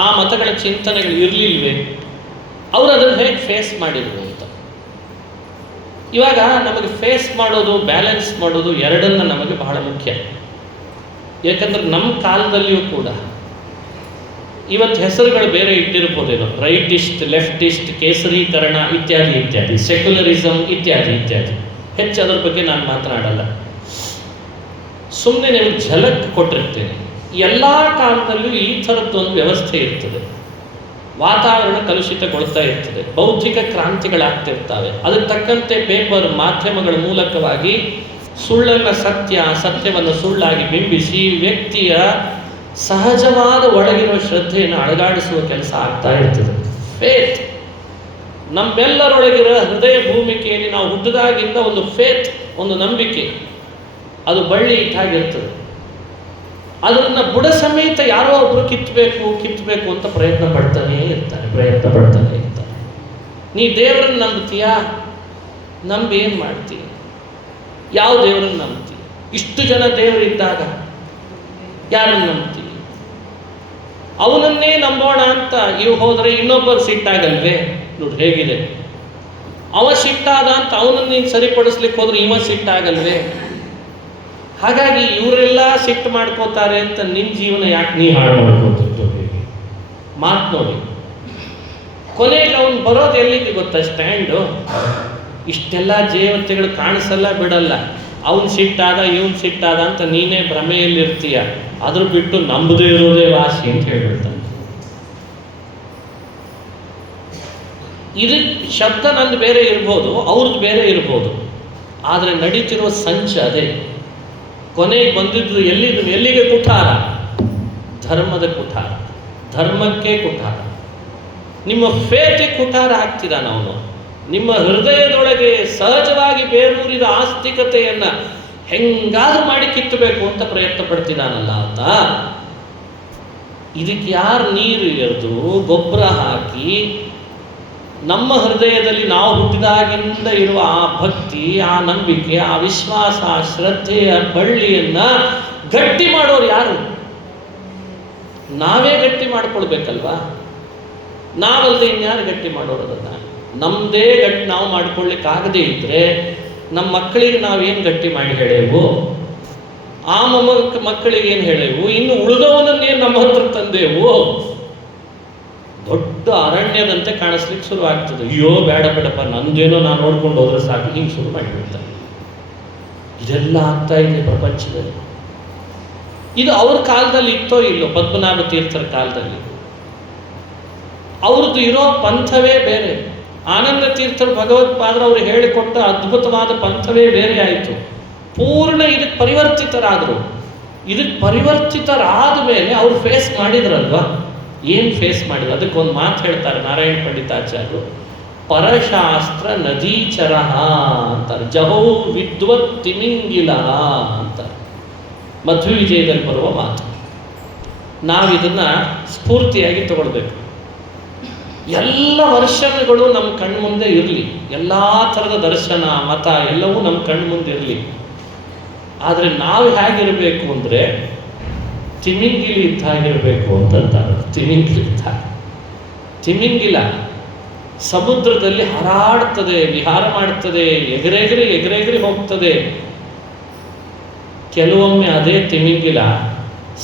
ಆ ಮತಗಳ ಚಿಂತನೆಗಳು ಇರಲಿಲ್ವೇ? ಅವರು ಅದನ್ನು ಹೇಗೆ ಫೇಸ್ ಮಾಡಿದ್ರು ಅಂತ. ಇವಾಗ ನಮಗೆ ಫೇಸ್ ಮಾಡೋದು, ಬ್ಯಾಲೆನ್ಸ್ ಮಾಡೋದು ಎರಡನ್ನ ನಮಗೆ ಬಹಳ ಮುಖ್ಯ. ಯಾಕಂದ್ರೆ ನಮ್ಮ ಕಾಲದಲ್ಲಿಯೂ ಕೂಡ ಇವತ್ತು ಹೆಸರುಗಳು ಬೇರೆ ಇಟ್ಟಿರ್ಬೋದೇನೋ, ರೈಟಿಸ್ಟ್, ಲೆಫ್ಟಿಸ್ಟ್, ಕೇಸರೀಕರಣ ಇತ್ಯಾದಿ ಇತ್ಯಾದಿ, ಸೆಕ್ಯುಲರಿಸಮ್ ಇತ್ಯಾದಿ ಇತ್ಯಾದಿ. ಹೆಚ್ಚು ಅದರ ಬಗ್ಗೆ ನಾನು ಮಾತನಾಡಲ್ಲ. ಸುಮ್ಮನೆ ನಿಮಗೆ ಝಲಕ್ ಕೊಟ್ಟಿರ್ತೇನೆ. ಎಲ್ಲ ಕಾಲದಲ್ಲೂ ಈ ಥರದ್ದೊಂದು ವ್ಯವಸ್ಥೆ ಇರ್ತದೆ. ವಾತಾವರಣ ಕಲುಷಿತಗೊಳ್ತಾ ಇರ್ತದೆ, ಬೌದ್ಧಿಕ ಕ್ರಾಂತಿಗಳಾಗ್ತಿರ್ತವೆ. ಅದಕ್ಕೆ ತಕ್ಕಂತೆ ಪೇಪರ್, ಮಾಧ್ಯಮಗಳ ಮೂಲಕವಾಗಿ ಸುಳ್ಳನ್ನು ಸತ್ಯ, ಸತ್ಯವನ್ನು ಸುಳ್ಳಾಗಿ ಬಿಂಬಿಸಿ ವ್ಯಕ್ತಿಯ ಸಹಜವಾದ ಒಳಗಿರುವ ಶ್ರದ್ಧೆಯನ್ನು ಅಳಗಾಡಿಸುವ ಕೆಲಸ ಆಗ್ತಾ ಇರ್ತದೆ. ಫೇತ್, ನಮ್ಮೆಲ್ಲರೊಳಗಿರೋ ಹೃದಯ ಭೂಮಿಕೆಯಲ್ಲಿ ನಾವು ಹುಟ್ಟಿದಾಗಿಂದ ಒಂದು ಫೇತ್, ಒಂದು ನಂಬಿಕೆ, ಅದು ಬಳ್ಳಿ ಇಟ್ಟಾಗಿರ್ತದೆ. ಅದನ್ನು ಬುಡ ಸಮೇತ ಯಾರೋ ಒಬ್ರು ಕಿತ್ತಬೇಕು ಅಂತ ಪ್ರಯತ್ನ ಪಡ್ತಾನೆ ಇರ್ತಾರೆ. ನೀ ದೇವರನ್ನು ನಂಬ್ತೀಯಾ? ನಂಬಿ ಏನು ಮಾಡ್ತೀಯ? ಯಾವ ದೇವರನ್ನು ನಂಬ್ತೀಯ? ಇಷ್ಟು ಜನ ದೇವರಿದ್ದಾಗ ಯಾರನ್ನು ನಂಬ್ತೀಯ? ಅವನನ್ನೇ ನಂಬೋಣ ಅಂತ ಇವು ಹೋದರೆ ಇನ್ನೊಬ್ಬರು ಸಿಟ್ಟಾಗಲ್ವೇ? ನೋಡಿ ಹೇಗಿದೆ. ಅವ ಸಿಟ್ಟಾದ ಅಂತ ಅವನನ್ನು ನೀನು ಸರಿಪಡಿಸ್ಲಿಕ್ಕೆ ಹೋದ್ರೆ ಇವ ಸಿಟ್ಟಾಗಲ್ವೇ? ಹಾಗಾಗಿ ಇವರೆಲ್ಲ ಸಿಟ್ಟು ಮಾಡ್ಕೋತಾರೆ ಅಂತ ನಿನ್ನ ಜೀವನ ಯಾಕೆ ನೀ ಹಾಳು ಮಾಡ್ಕೋತಿತ್ತು? ಮಾತು ನೋಡಿ, ಕೊನೆಗೆ ಅವನು ಬರೋದು ಎಲ್ಲಿಗೆ ಗೊತ್ತಾ? ಸ್ಟ್ಯಾಂಡು. ಇಷ್ಟೆಲ್ಲ ದೇವತೆಗಳು ಕಾಣಿಸಲ್ಲ, ಬಿಡಲ್ಲ. ಅವನು ಸಿಟ್ಟಾದ, ಇವನು ಸಿಟ್ಟಾದ ಅಂತ ನೀನೇ ಭ್ರಮೆಯಲ್ಲಿರ್ತೀಯ. ಅದ್ರ ಬಿಟ್ಟು ನಂಬದೇ ಇರೋದೇ ವಾಸಿ ಅಂತ ಹೇಳ್ಬಿಡ್ತಾನೆ. ಇದು ಶಬ್ದ ನಂದು ಬೇರೆ ಇರ್ಬೋದು, ಅವ್ರದ್ದು ಬೇರೆ ಇರ್ಬೋದು, ಆದರೆ ನಡೀತಿರುವ ಸಂಚ ಅದೇ. ಕೊನೆಗೆ ಬಂದಿದ್ದು ಎಲ್ಲಿಗೆ ಕುಠಾರ? ಧರ್ಮದ ಕುಠಾರ, ಧರ್ಮಕ್ಕೆ ಕುಠಾರ. ನಿಮ್ಮ ಫೇತಿಗೆ ಕುಠಾರ ಹಾಕ್ತಿದ್ದಾನ ಅವನು. ನಿಮ್ಮ ಹೃದಯದೊಳಗೆ ಸಹಜವಾಗಿ ಬೇರೂರಿದ ಆಸ್ತಿಕತೆಯನ್ನ ಹೆಂಗಾದ್ರೂ ಮಾಡಿ ಕಿತ್ತಬೇಕು ಅಂತ ಪ್ರಯತ್ನ ಪಡ್ತಿದ್ದಾನಲ್ಲ ಅಂತ. ಇದಕ್ಕೆ ಯಾರು ನೀರು ಎರೆದು ಗೊಬ್ಬರ ಹಾಕಿ ನಮ್ಮ ಹೃದಯದಲ್ಲಿ ನಾವು ಹುಟ್ಟಿದಾಗಿಂದ ಇರುವ ಆ ಭಕ್ತಿ, ಆ ನಂಬಿಕೆ, ಆ ವಿಶ್ವಾಸ, ಆ ಶ್ರದ್ಧೆಯ ಬಳ್ಳಿಯನ್ನ ಗಟ್ಟಿ ಮಾಡೋರು ಯಾರು? ನಾವೇ ಗಟ್ಟಿ ಮಾಡ್ಕೊಳ್ಬೇಕಲ್ವಾ? ನಾವಲ್ಲದೆ ಇನ್ಯಾರು ಗಟ್ಟಿ ಮಾಡೋರು ಅದನ್ನ? ನಮ್ಮದೇ ಗಟ್ಟಿ ನಾವು ಮಾಡ್ಕೊಳ್ಳಿಕ್ಕಾಗದೇ ಇದ್ರೆ ನಮ್ಮ ಮಕ್ಕಳಿಗೆ ನಾವೇನು ಗಟ್ಟಿ ಮಾಡಿ ಹೇಳೇವು? ಆ ಮಕ್ಕಳಿಗೆ ಏನು ಹೇಳೇವು? ಇನ್ನು ಉಳಿದವನನ್ನೇನು ನಮ್ಮ ಹತ್ರ ತಂದೆವು? ದೊಡ್ಡ ಅರಣ್ಯದಂತೆ ಕಾಣಿಸ್ಲಿಕ್ಕೆ ಶುರು ಆಗ್ತದೆ. ಅಯ್ಯೋ ಬೇಡ ಬೇಡಪ್ಪ, ನಂದೇನೋ ನಾನು ನೋಡ್ಕೊಂಡು ಹೋದ್ರೆ ಸಾಕು, ಹಿಂಗೆ ಶುರು ಮಾಡಿಬಿಡ್ತಾರೆ. ಇದೆಲ್ಲ ಆಗ್ತಾ ಇದೆ ಪ್ರಪಂಚದಲ್ಲಿ. ಇದು ಅವ್ರ ಕಾಲದಲ್ಲಿ ಇತ್ತೋ ಇಲ್ಲೋ, ಪದ್ಮನಾಭ ತೀರ್ಥರ ಕಾಲದಲ್ಲಿ ಅವ್ರದ್ದು ಇರೋ ಪಂಥವೇ ಬೇರೆ. ಆನಂದ ತೀರ್ಥರು ಭಗವತ್ಪಾದರು ಅವರು ಹೇಳಿಕೊಟ್ಟ ಅದ್ಭುತವಾದ ಪಂಥವೇ ಬೇರೆ ಆಯಿತು. ಪೂರ್ಣ ಇದಕ್ಕೆ ಪರಿವರ್ತಿತರಾದರು. ಇದಕ್ಕೆ ಪರಿವರ್ತಿತರಾದ ಮೇಲೆ ಅವ್ರು ಫೇಸ್ ಮಾಡಿದ್ರಲ್ವಾ? ಏನು ಫೇಸ್ ಮಾಡಿದ್ರು? ಅದಕ್ಕೊಂದು ಮಾತು ಹೇಳ್ತಾರೆ ನಾರಾಯಣ ಪಂಡಿತಾಚಾರ್ಯರು, ಪರಶಾಸ್ತ್ರ ನದೀಚರ ಅಂತಾರೆ, ಜಹೋ ವಿದ್ವತ್ ತಿಮಿಂಗಿಲ ಅಂತಾರೆ. ಮಧ್ವ ವಿಜಯದಲ್ಲಿ ಬರುವ ಮಾತು. ನಾವಿದನ್ನ ಸ್ಫೂರ್ತಿಯಾಗಿ ತಗೊಳ್ಬೇಕು. ಎಲ್ಲ ವರ್ಷಗಳು ನಮ್ಮ ಕಣ್ಮುಂದೆ ಇರಲಿ, ಎಲ್ಲ ಥರದ ದರ್ಶನ, ಮತ ಎಲ್ಲವೂ ನಮ್ಮ ಕಣ್ಮುಂದೆ ಇರಲಿ. ಆದರೆ ನಾವು ಹೇಗಿರಬೇಕು ಅಂದರೆ ತಿಮಿಂಗಿಲಿ ಇದ್ದ ಹಾಗಿರಬೇಕು ಅಂತಂತಾರೆ. ತಿಮಿಂಗಿಲ ಸಮುದ್ರದಲ್ಲಿ ಹಾರಾಡ್ತದೆ, ವಿಹಾರ ಮಾಡ್ತದೆ, ಎಗರೆಗರಿ ಹೋಗ್ತದೆ. ಕೆಲವೊಮ್ಮೆ ಅದೇ ತಿಮಿಂಗಿಲ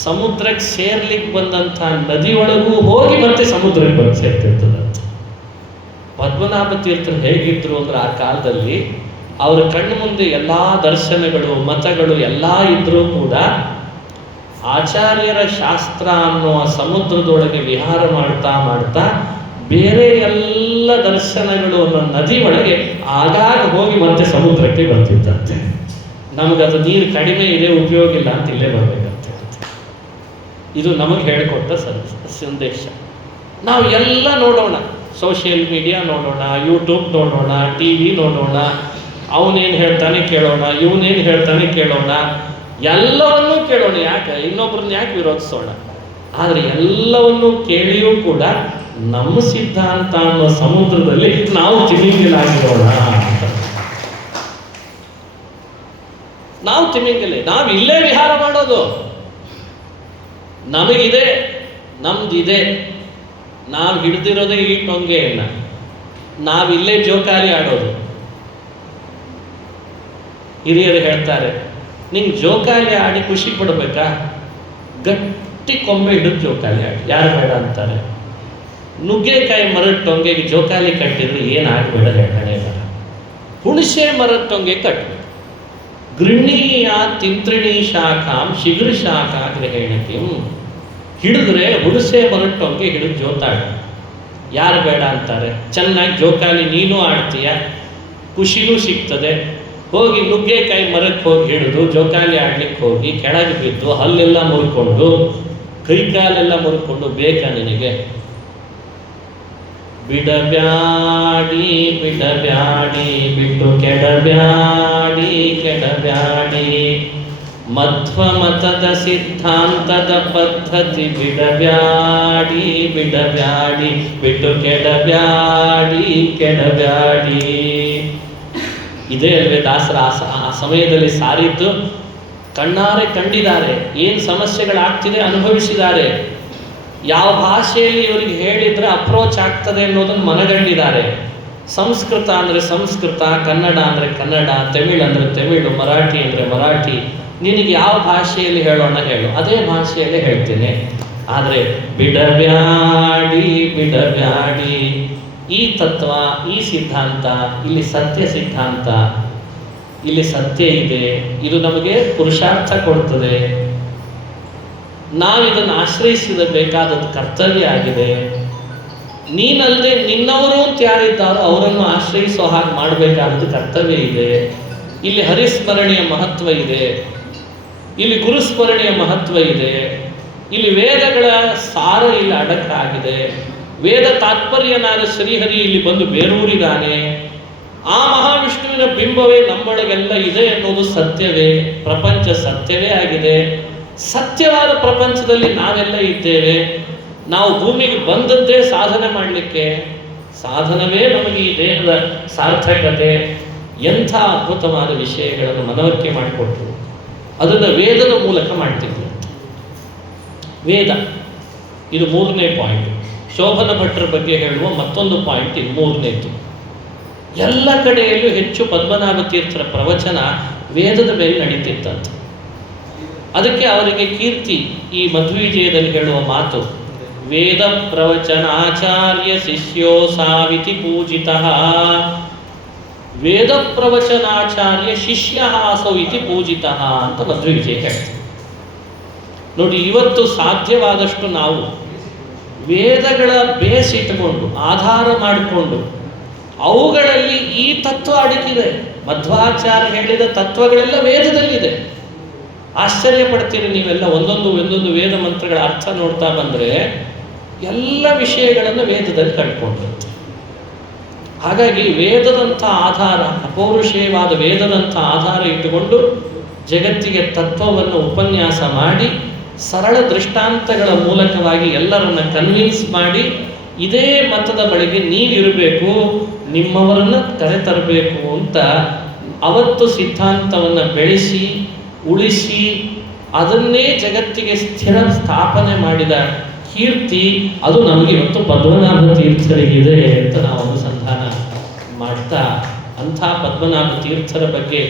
ಸಮುದ್ರಕ್ಕೆ ಸೇರ್ಲಿಕ್ಕೆ ಬಂದಂಥ ನದಿಯೊಳಗೂ ಹೋಗಿ ಮತ್ತೆ ಸಮುದ್ರಕ್ಕೆ ಬಂದು ಸೇರ್ತಿರ್ತದಂತೆ. ಪದ್ಮನಾಭ ತೀರ್ಥರು ಹೇಗಿದ್ರು ಅಂದ್ರೆ ಆ ಕಾಲದಲ್ಲಿ ಅವರ ಕಣ್ಣು ಮುಂದೆ ಎಲ್ಲ ದರ್ಶನಗಳು, ಮತಗಳು ಎಲ್ಲ ಇದ್ರೂ ಕೂಡ ಆಚಾರ್ಯರ ಶಾಸ್ತ್ರ ಅನ್ನುವ ಸಮುದ್ರದೊಳಗೆ ವಿಹಾರ ಮಾಡ್ತಾ ಮಾಡ್ತಾ ಬೇರೆ ಎಲ್ಲ ದರ್ಶನಗಳು ಅನ್ನೋ ನದಿ ಒಳಗೆ ಆಗಾಗ ಹೋಗಿ ಮತ್ತೆ ಸಮುದ್ರಕ್ಕೆ ಬರ್ತಿದ್ದಂತೆ. ನಮಗದು ನೀರು ಕಡಿಮೆ ಇದೆ, ಉಪಯೋಗ ಇಲ್ಲ ಅಂತ ಇಲ್ಲೇ ಬರಬೇಕಂತೆ. ಇದು ನಮಗೆ ಹೇಳಿಕೊಟ್ಟ ಸಂದೇಶ. ನಾವು ಎಲ್ಲ ನೋಡೋಣ, ಸೋಷಿಯಲ್ ಮೀಡಿಯಾ ನೋಡೋಣ, ಯೂಟ್ಯೂಬ್ ನೋಡೋಣ, ಟಿ ವಿ ನೋಡೋಣ, ಅವನೇನು ಹೇಳ್ತಾನೆ ಕೇಳೋಣ, ಇವನೇನು ಹೇಳ್ತಾನೆ ಕೇಳೋಣ, ಎಲ್ಲವನ್ನೂ ಕೇಳೋಣ. ಯಾಕೆ ಇನ್ನೊಬ್ರನ್ನ ಯಾಕೆ ವಿರೋಧಿಸೋಣ? ಆದರೆ ಎಲ್ಲವನ್ನೂ ಕೇಳಿಯೂ ಕೂಡ ನಮ್ಮ ಸಿದ್ಧಾಂತ ಅನ್ನೋ ಸಮುದ್ರದಲ್ಲಿ ನಾವು ತಿಮಿಂಗಿಲಾಗಿರೋಣ ಅಂತ. ನಾವು ತಿಮಿಂಗಿಲೆ, ನಾವು ಇಲ್ಲೇ ವಿಹಾರ ಮಾಡೋದು. ನಮಗಿದೆ, ನಮ್ದಿದೆ, ನಾವು ಹಿಡ್ದಿರೋದೇ ಈ ಟೊಂಗೆಯನ್ನ, ನಾವಿಲ್ಲೇ ಜೋಕಾಲಿ ಆಡೋದು. ಹಿರಿಯರು ಹೇಳ್ತಾರೆ, ನಿಂಗೆ ಜೋಕಾಲಿ ಆಡಿ ಖುಷಿ ಪಡಬೇಕಾ? ಗಟ್ಟಿ ಕೊಂಬೆ ಹಿಡಿದು ಜೋಕಾಲಿ ಆಡಿ. ಯಾರು ಬೇಡ ಅಂತಾರೆ? ನುಗ್ಗೆಕಾಯಿ ಮರದ ಟೊಂಗೆಗೆ ಜೋಕಾಲಿ ಕಟ್ಟಿದ್ರೆ ಏನಾಗಬೇಡ ಹೇಳಣೆ ಬರ. ಹುಣಸೆ ಮರದ ಟೊಂಗೆ ಕಟ್ಟಬೇಕು. ಗೃಹೀಯ ತಿಂತ್ರಿಣಿ ಶಾಖಾಂ ಶಿಗ್ರ ಶಾಖಾ ಗ್ರಹಣಕ್ಕೆ ಹಿಡಿದ್ರೆ ಹುಣಸೆ ಮರದ ಟೊಂಗೆ ಹಿಡಿದು ಜೋತಾಡ. ಯಾರು ಬೇಡ ಅಂತಾರೆ? ಚೆನ್ನಾಗಿ ಜೋಕಾಲಿ ನೀನು ಆಡ್ತೀಯ, ಖುಷಿನೂ ಸಿಗ್ತದೆ. ಹೋಗಿ ನುಗ್ಗೆಕಾಯಿ ಮರಕ್ಕೆ ಹೋಗಿ ಹಿಡಿದು ಜೋಕಾಲಿ ಆಡ್ಲಿಕ್ಕೆ ಹೋಗಿ ಕೆಳಗೆ ಬಿದ್ದು ಹಲ್ಲೆಲ್ಲ ಮುರ್ಕೊಂಡು ಕೈಕಾಲೆಲ್ಲ ಮುರ್ಕೊಂಡು ಬೇಕಾ ನಿನಗೆ? ಬಿಡಬ್ಯಾಡಿ ಬಿಡಬ್ಯಾಡಿ ಬಿಟ್ಟು ಕೆಡಬ್ಯಾಡಿ ಕೆಡಬ್ಯಾಡಿ, ಮಧ್ವ ಮತದ ಸಿದ್ಧಾಂತದ ಪದ್ಧತಿ ಬಿಡಬ್ಯಾಡಿ ಬಿಡಬ್ಯಾಡಿ ಬಿಟ್ಟು ಕೆಡಬ್ಯಾಡಿ ಕೆಡಬ್ಯಾಡಿ. ಇದೇ ಅಲ್ವೇ ದಾಸರ ಆ ಸಮಯದಲ್ಲಿ ಸಾರಿದ್ದು? ಕಣ್ಣಾರೆ ಕಂಡಿದ್ದಾರೆ, ಏನು ಸಮಸ್ಯೆಗಳಾಗ್ತಿದೆ ಅನುಭವಿಸಿದ್ದಾರೆ, ಯಾವ ಭಾಷೆಯಲ್ಲಿ ಇವರಿಗೆ ಹೇಳಿದ್ರೆ ಅಪ್ರೋಚ್ ಆಗ್ತದೆ ಅನ್ನೋದನ್ನು ಮನಗಂಡಿದ್ದಾರೆ. ಸಂಸ್ಕೃತ ಅಂದರೆ ಸಂಸ್ಕೃತ, ಕನ್ನಡ ಅಂದರೆ ಕನ್ನಡ, ತಮಿಳು ಅಂದರೆ ತಮಿಳು, ಮರಾಠಿ ಅಂದರೆ ಮರಾಠಿ. ನಿನಗೆ ಯಾವ ಭಾಷೆಯಲ್ಲಿ ಹೇಳೋಣ ಹೇಳು, ಅದೇ ಭಾಷೆಯಲ್ಲೇ ಹೇಳ್ತೇನೆ. ಆದರೆ ಬಿಡಬ್ಯಾಡಿ ಬಿಡಬ್ಯಾಡಿ, ಈ ತತ್ವ, ಈ ಸಿದ್ಧಾಂತ, ಇಲ್ಲಿ ಸತ್ಯ ಸಿದ್ಧಾಂತ, ಇಲ್ಲಿ ಸತ್ಯ ಇದೆ, ಇದು ನಮಗೆ ಪುರುಷಾರ್ಥ ಕೊಡ್ತದೆ, ನಾವಿದನ್ನು ಆಶ್ರಯಿಸಬೇಕಾದದ್ದು ಕರ್ತವ್ಯ ಆಗಿದೆ. ನೀನಲ್ಲದೆ ನಿನ್ನವರು ಅಂತ ಯಾರಿದ್ದಾರೋ ಅವರನ್ನು ಆಶ್ರಯಿಸೋ ಹಾಗೆ ಮಾಡಬೇಕಾದದ್ದು ಕರ್ತವ್ಯ ಇದೆ. ಇಲ್ಲಿ ಹರಿಸ್ಮರಣೆಯ ಮಹತ್ವ ಇದೆ, ಇಲ್ಲಿ ಗುರುಸ್ಮರಣೆಯ ಮಹತ್ವ ಇದೆ, ಇಲ್ಲಿ ವೇದಗಳ ಸಾರ ಇಲ್ಲಿ ಅಡಕ ಆಗಿದೆ. ವೇದ ತಾತ್ಪರ್ಯನಾದ ಶ್ರೀಹರಿ ಇಲ್ಲಿ ಬಂದು ಬೇರೂರಿದ್ದಾನೆ. ಆ ಮಹಾವಿಷ್ಣುವಿನ ಬಿಂಬವೇ ನಮ್ಮೊಳಗೆಲ್ಲ ಇದೆ ಎನ್ನುವುದು ಸತ್ಯವೇ, ಪ್ರಪಂಚ ಸತ್ಯವೇ ಆಗಿದೆ. ಸತ್ಯವಾದ ಪ್ರಪಂಚದಲ್ಲಿ ನಾವೆಲ್ಲ ಇದ್ದೇವೆ. ನಾವು ಭೂಮಿಗೆ ಬಂದದ್ದೇ ಸಾಧನೆ ಮಾಡಲಿಕ್ಕೆ. ಸಾಧನವೇ ನಮಗೆ ಈ ದೇಹದ ಸಾರ್ಥಕತೆ. ಎಂಥ ಅದ್ಭುತವಾದ ವಿಷಯಗಳನ್ನು ಮನವರಿಕೆ ಮಾಡಿಕೊಟ್ರು. ಅದನ್ನು ವೇದದ ಮೂಲಕ ಮಾಡ್ತಿದ್ರು. ವೇದ ಇದು 3ನೇ ಪಾಯಿಂಟ್. ಶೋಭನ ಭಟ್ರ ಬಗ್ಗೆ ಹೇಳುವ ಮತ್ತೊಂದು ಪಾಯಿಂಟ್ ಇದು 3ನೇದು. ಎಲ್ಲ ಕಡೆಯಲ್ಲೂ ಹೆಚ್ಚು ಪದ್ಮನಾಭ ತೀರ್ಥರ ಪ್ರವಚನ ವೇದದ ಮೇಲೆ ನಡೀತಿತ್ತಂತೆ. ಅದಕ್ಕೆ ಅವರಿಗೆ ಕೀರ್ತಿ. ಈ ಮಧ್ವಿಜಯದಲ್ಲಿ ಹೇಳುವ ಮಾತು, ವೇದ ಪ್ರವಚನಾಚಾರ್ಯ ಶಿಷ್ಯೋ ಸಾವಿತಿ ಪೂಜಿತಃ. ವೇದ ಪ್ರವಚನಾಚಾರ್ಯ ಶಿಷ್ಯ ಆಸೌ ಇತಿ ಪೂಜಿತಃ ಅಂತ ಮಧ್ವಿಜಯ ಹೇಳ್ತಾರೆ. ನೋಡಿ, ಇವತ್ತು ಸಾಧ್ಯವಾದಷ್ಟು ನಾವು ವೇದಗಳ ಬೇಸ್ ಇಟ್ಟುಕೊಂಡು, ಆಧಾರ ಮಾಡಿಕೊಂಡು, ಅವುಗಳಲ್ಲಿ ಈ ತತ್ವ ಅಡಗಿದೆ. ಮಧ್ವಾಚಾರ್ಯ ಹೇಳಿದ ತತ್ವಗಳೆಲ್ಲ ವೇದದಲ್ಲಿದೆ. ಆಶ್ಚರ್ಯ ಪಡ್ತೀರಿ ನೀವೆಲ್ಲ. ಒಂದೊಂದು ವೇದ ಮಂತ್ರಗಳ ಅರ್ಥ ನೋಡ್ತಾ ಬಂದರೆ ಎಲ್ಲ ವಿಷಯಗಳನ್ನು ವೇದದಲ್ಲಿ ಕಂಡುಕೊಂಡು. ಹಾಗಾಗಿ ವೇದದಂಥ ಆಧಾರ, ಅಪೌರುಷೇಯವಾದ ವೇದದಂಥ ಆಧಾರ ಇಟ್ಟುಕೊಂಡು ಜಗತ್ತಿಗೆ ತತ್ವವನ್ನು ಉಪನ್ಯಾಸ ಮಾಡಿ, ಸರಳ ದೃಷ್ಟಾಂತಗಳ ಮೂಲಕವಾಗಿ ಎಲ್ಲರನ್ನ ಕನ್ವಿನ್ಸ್ ಮಾಡಿ, ಇದೇ ಮತದ ಬಳಿಗೆ ನೀವಿರಬೇಕು, ನಿಮ್ಮವರನ್ನು ಕರೆತರಬೇಕು ಅಂತ ಅವತ್ತು ಸಿದ್ಧಾಂತವನ್ನು ಬೆಳೆಸಿ ಉಳಿಸಿ ಅದನ್ನೇ ಜಗತ್ತಿಗೆ ಸ್ಥಿರ ಸ್ಥಾಪನೆ ಮಾಡಿದ ಕೀರ್ತಿ ಅದು ನಮಗೆ ಇವತ್ತು ಪದ್ಮನಾಭ ತೀರ್ಥರಿಗಿದೆ ಅಂತ ನಾವು ಅನುಸಂಧಾನ ಮಾಡ್ತಾ, ಅಂಥ ಪದ್ಮನಾಭ ತೀರ್ಥರ ಬಗ್ಗೆ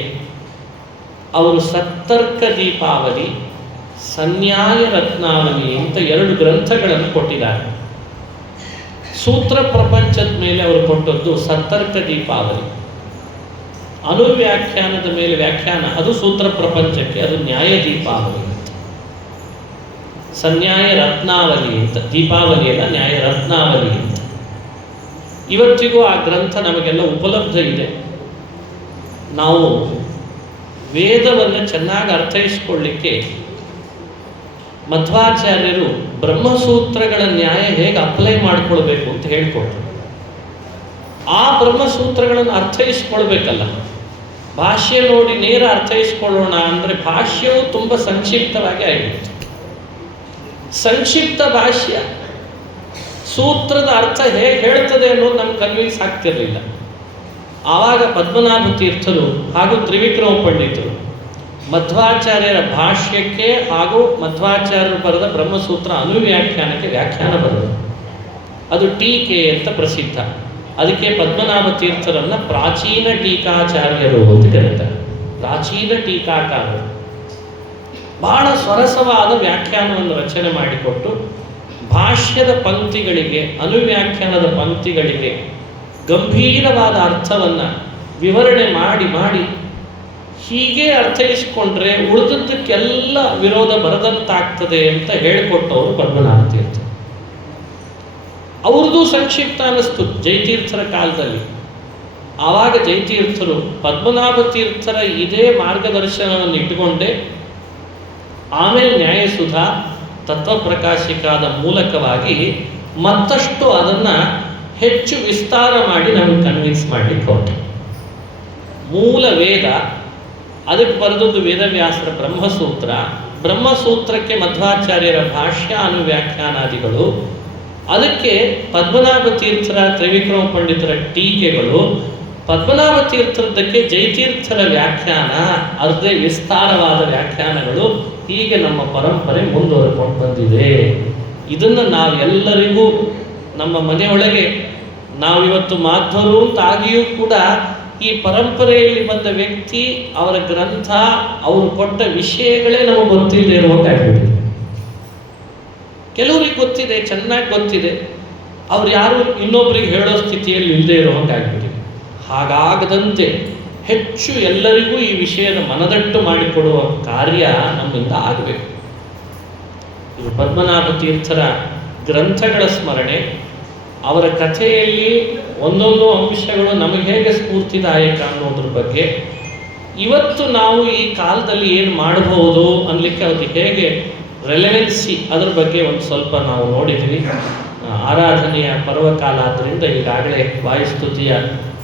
ಅವರು ಸತ್ತರ್ಕ ದೀಪಾವಲಿ, ಸನ್ಯಾಯ ರತ್ನಾವಲಿ ಅಂತ 2 ಗ್ರಂಥಗಳನ್ನು ಕೊಟ್ಟಿದ್ದಾರೆ. ಸೂತ್ರ ಪ್ರಪಂಚದ ಮೇಲೆ ಅವರು ಕೊಟ್ಟದ್ದು ಸತ್ತರ್ಕ ದೀಪಾವಲಿ. ಅನುವ್ಯಾಖ್ಯಾನದ ಮೇಲೆ ವ್ಯಾಖ್ಯಾನ, ಅದು ಸೂತ್ರ ಪ್ರಪಂಚಕ್ಕೆ, ಅದು ನ್ಯಾಯ ದೀಪಾವಲಿ ಅಂತ. ಸನ್ಯಾಯ ರತ್ನಾವಲಿ ಅಂತ, ದೀಪಾವಲಿ ಅಲ್ಲ, ನ್ಯಾಯ ರತ್ನಾವಲಿ ಅಂತ. ಇವತ್ತಿಗೂ ಆ ಗ್ರಂಥ ನಮಗೆಲ್ಲ ಉಪಲಬ್ಧ ಇದೆ. ನಾವು ವೇದವನ್ನು ಚೆನ್ನಾಗಿ ಅರ್ಥೈಸಿಕೊಳ್ಳಿಕ್ಕೆ ಮಧ್ವಾಚಾರ್ಯರು ಬ್ರಹ್ಮಸೂತ್ರಗಳ ನ್ಯಾಯ ಹೇಗೆ ಅಪ್ಲೈ ಮಾಡಿಕೊಳ್ಬೇಕು ಅಂತ ಹೇಳ್ಕೊಟ್ರು. ಆ ಬ್ರಹ್ಮಸೂತ್ರಗಳನ್ನು ಅರ್ಥೈಸ್ಕೊಳ್ಬೇಕಲ್ಲ. ಭಾಷ್ಯ ನೋಡಿ ನೇರ ಅರ್ಥೈಸ್ಕೊಳ್ಳೋಣ ಅಂದರೆ ಭಾಷ್ಯವು ತುಂಬ ಸಂಕ್ಷಿಪ್ತವಾಗಿ ಆಗಿರುತ್ತೆ. ಸಂಕ್ಷಿಪ್ತ ಭಾಷ್ಯ ಸೂತ್ರದ ಅರ್ಥ ಹೇಗೆ ಹೇಳ್ತದೆ ಅನ್ನೋದು ನಮ್ಗೆ ಕನ್ವಿನ್ಸ್ ಆಗ್ತಿರಲಿಲ್ಲ. ಆವಾಗ ಪದ್ಮನಾಭ ತೀರ್ಥರು ಹಾಗೂ ತ್ರಿವಿಕ್ರಮ ಪಂಡಿತರು ಮಧ್ವಾಚಾರ್ಯರ ಭಾಷ್ಯಕ್ಕೆ ಹಾಗೂ ಮಧ್ವಾಚಾರ್ಯರು ಬರೆದ ಬ್ರಹ್ಮಸೂತ್ರ ಅನುವ್ಯಾಖ್ಯಾನಕ್ಕೆ ವ್ಯಾಖ್ಯಾನ ಬರೆದರು. ಅದು ಟೀಕೆ ಅಂತ ಪ್ರಸಿದ್ಧ. ಅದಕ್ಕೆ ಪದ್ಮನಾಭ ತೀರ್ಥರನ್ನ ಪ್ರಾಚೀನ ಟೀಕಾಚಾರ್ಯರು ಅಂತ ಕರೀತಾರೆ. ಪ್ರಾಚೀನ ಟೀಕಾಕಾರರು. ಬಹಳ ಸೊರಸವಾದ ವ್ಯಾಖ್ಯಾನವನ್ನು ರಚನೆ ಮಾಡಿಕೊಟ್ಟು ಭಾಷ್ಯದ ಪಂಕ್ತಿಗಳಿಗೆ, ಅನುವ್ಯಾಖ್ಯಾನದ ಪಂಕ್ತಿಗಳಿಗೆ ಗಂಭೀರವಾದ ಅರ್ಥವನ್ನು ವಿವರಣೆ ಮಾಡಿ ಮಾಡಿ ಹೀಗೆ ಅರ್ಥೈಸಿಕೊಂಡ್ರೆ ಉಳಿದದ್ದಕ್ಕೆಲ್ಲ ವಿರೋಧ ಬರದಂತಾಗ್ತದೆ ಅಂತ ಹೇಳಿಕೊಟ್ಟವರು ಪದ್ಮನಾಭ ತೀರ್ಥ. ಅವ್ರದ್ದು ಸಂಕ್ಷಿಪ್ತ ಅನ್ನಿಸ್ತು ಜಯತೀರ್ಥರ ಕಾಲದಲ್ಲಿ. ಆವಾಗ ಜಯತೀರ್ಥರು ಪದ್ಮನಾಭ ತೀರ್ಥರ ಇದೇ ಮಾರ್ಗದರ್ಶನವನ್ನು ಇಟ್ಟುಕೊಂಡೇ ಆಮೇಲೆ ನ್ಯಾಯಸುಧಾ, ತತ್ವಪ್ರಕಾಶಿಕಾದ ಮೂಲಕವಾಗಿ ಮತ್ತಷ್ಟು ಅದನ್ನು ಹೆಚ್ಚು ವಿಸ್ತಾರ ಮಾಡಿ ನಮಗೆ ಕನ್ವಿನ್ಸ್ ಮಾಡಲಿಕ್ಕೆ ಹೊರಟು. ಮೂಲ ವೇದ, ಅದಕ್ಕೆ ಬರೆದದ್ದು ವೇದವ್ಯಾಸರ ಬ್ರಹ್ಮಸೂತ್ರ, ಬ್ರಹ್ಮಸೂತ್ರಕ್ಕೆ ಮಧ್ವಾಚಾರ್ಯರ ಭಾಷ್ಯ ಅನುವ್ಯಾಖ್ಯಾನಾದಿಗಳು, ಅದಕ್ಕೆ ಪದ್ಮನಾಭ ತೀರ್ಥರ, ತ್ರಿವಿಕ್ರಮ ಪಂಡಿತರ ಟೀಕೆಗಳು, ಪದ್ಮನಾಭ ತೀರ್ಥರದ್ದಕ್ಕೆ ಜಯತೀರ್ಥರ ವ್ಯಾಖ್ಯಾನ, ಅದೇ ವಿಸ್ತಾರವಾದ ವ್ಯಾಖ್ಯಾನಗಳು, ಹೀಗೆ ನಮ್ಮ ಪರಂಪರೆ ಮುಂದುವರೆಕೊಂಡು ಬಂದಿದೆ. ಇದನ್ನು ನಾವೆಲ್ಲರಿಗೂ ನಮ್ಮ ಮನೆಯೊಳಗೆ ನಾವಿವತ್ತು ಮಾಧ್ವರು ಅಂತಾಗಿಯೂ ಕೂಡ ಈ ಪರಂಪರೆಯಲ್ಲಿ ಬಂದ ವ್ಯಕ್ತಿ, ಅವರ ಗ್ರಂಥ, ಅವರು ಕೊಟ್ಟ ವಿಷಯಗಳೇ ನಮಗೆ ಗೊತ್ತಿಲ್ಲದೆ ಇರುವಂತಾಗ್ಬಿಟ್ಟಿದೆ. ಕೆಲವರಿಗೆ ಗೊತ್ತಿದೆ, ಚೆನ್ನಾಗಿ ಗೊತ್ತಿದೆ, ಅವ್ರು ಯಾರು ಇನ್ನೊಬ್ಬರಿಗೆ ಹೇಳೋ ಸ್ಥಿತಿಯಲ್ಲಿ ಇಲ್ಲದೆ ಇರುವಂತಾಗ್ಬಿಟ್ಟಿದೆ. ಹಾಗಾಗದಂತೆ ಹೆಚ್ಚು ಎಲ್ಲರಿಗೂ ಈ ವಿಷಯದ ಮನದಟ್ಟು ಮಾಡಿಕೊಡುವ ಕಾರ್ಯ ನಮ್ಮಿಂದ ಆಗಬೇಕು. ಇದು ಪದ್ಮನಾಭ ತೀರ್ಥರ ಗ್ರಂಥಗಳ ಸ್ಮರಣೆ, ಅವರ ಕಥೆಯಲ್ಲಿ ಒಂದೊಂದು ಅಂಶಗಳು ನಮಗೆ ಹೇಗೆ ಸ್ಫೂರ್ತಿದಾಯಕ ಅನ್ನೋದ್ರ ಬಗ್ಗೆ, ಇವತ್ತು ನಾವು ಈ ಕಾಲದಲ್ಲಿ ಏನು ಮಾಡಬಹುದು ಅನ್ನಲಿಕ್ಕೆ ಅದು ಹೇಗೆ ರೆಲೆವೆನ್ಸಿ, ಅದ್ರ ಬಗ್ಗೆ ಒಂದು ಸ್ವಲ್ಪ ನಾವು ನೋಡಿದ್ವಿ. ಆರಾಧನೆಯ ಪರ್ವಕಾಲ ಆದ್ದರಿಂದ ಈಗಾಗಲೇ ವಾಯುಸ್ತುತಿಯ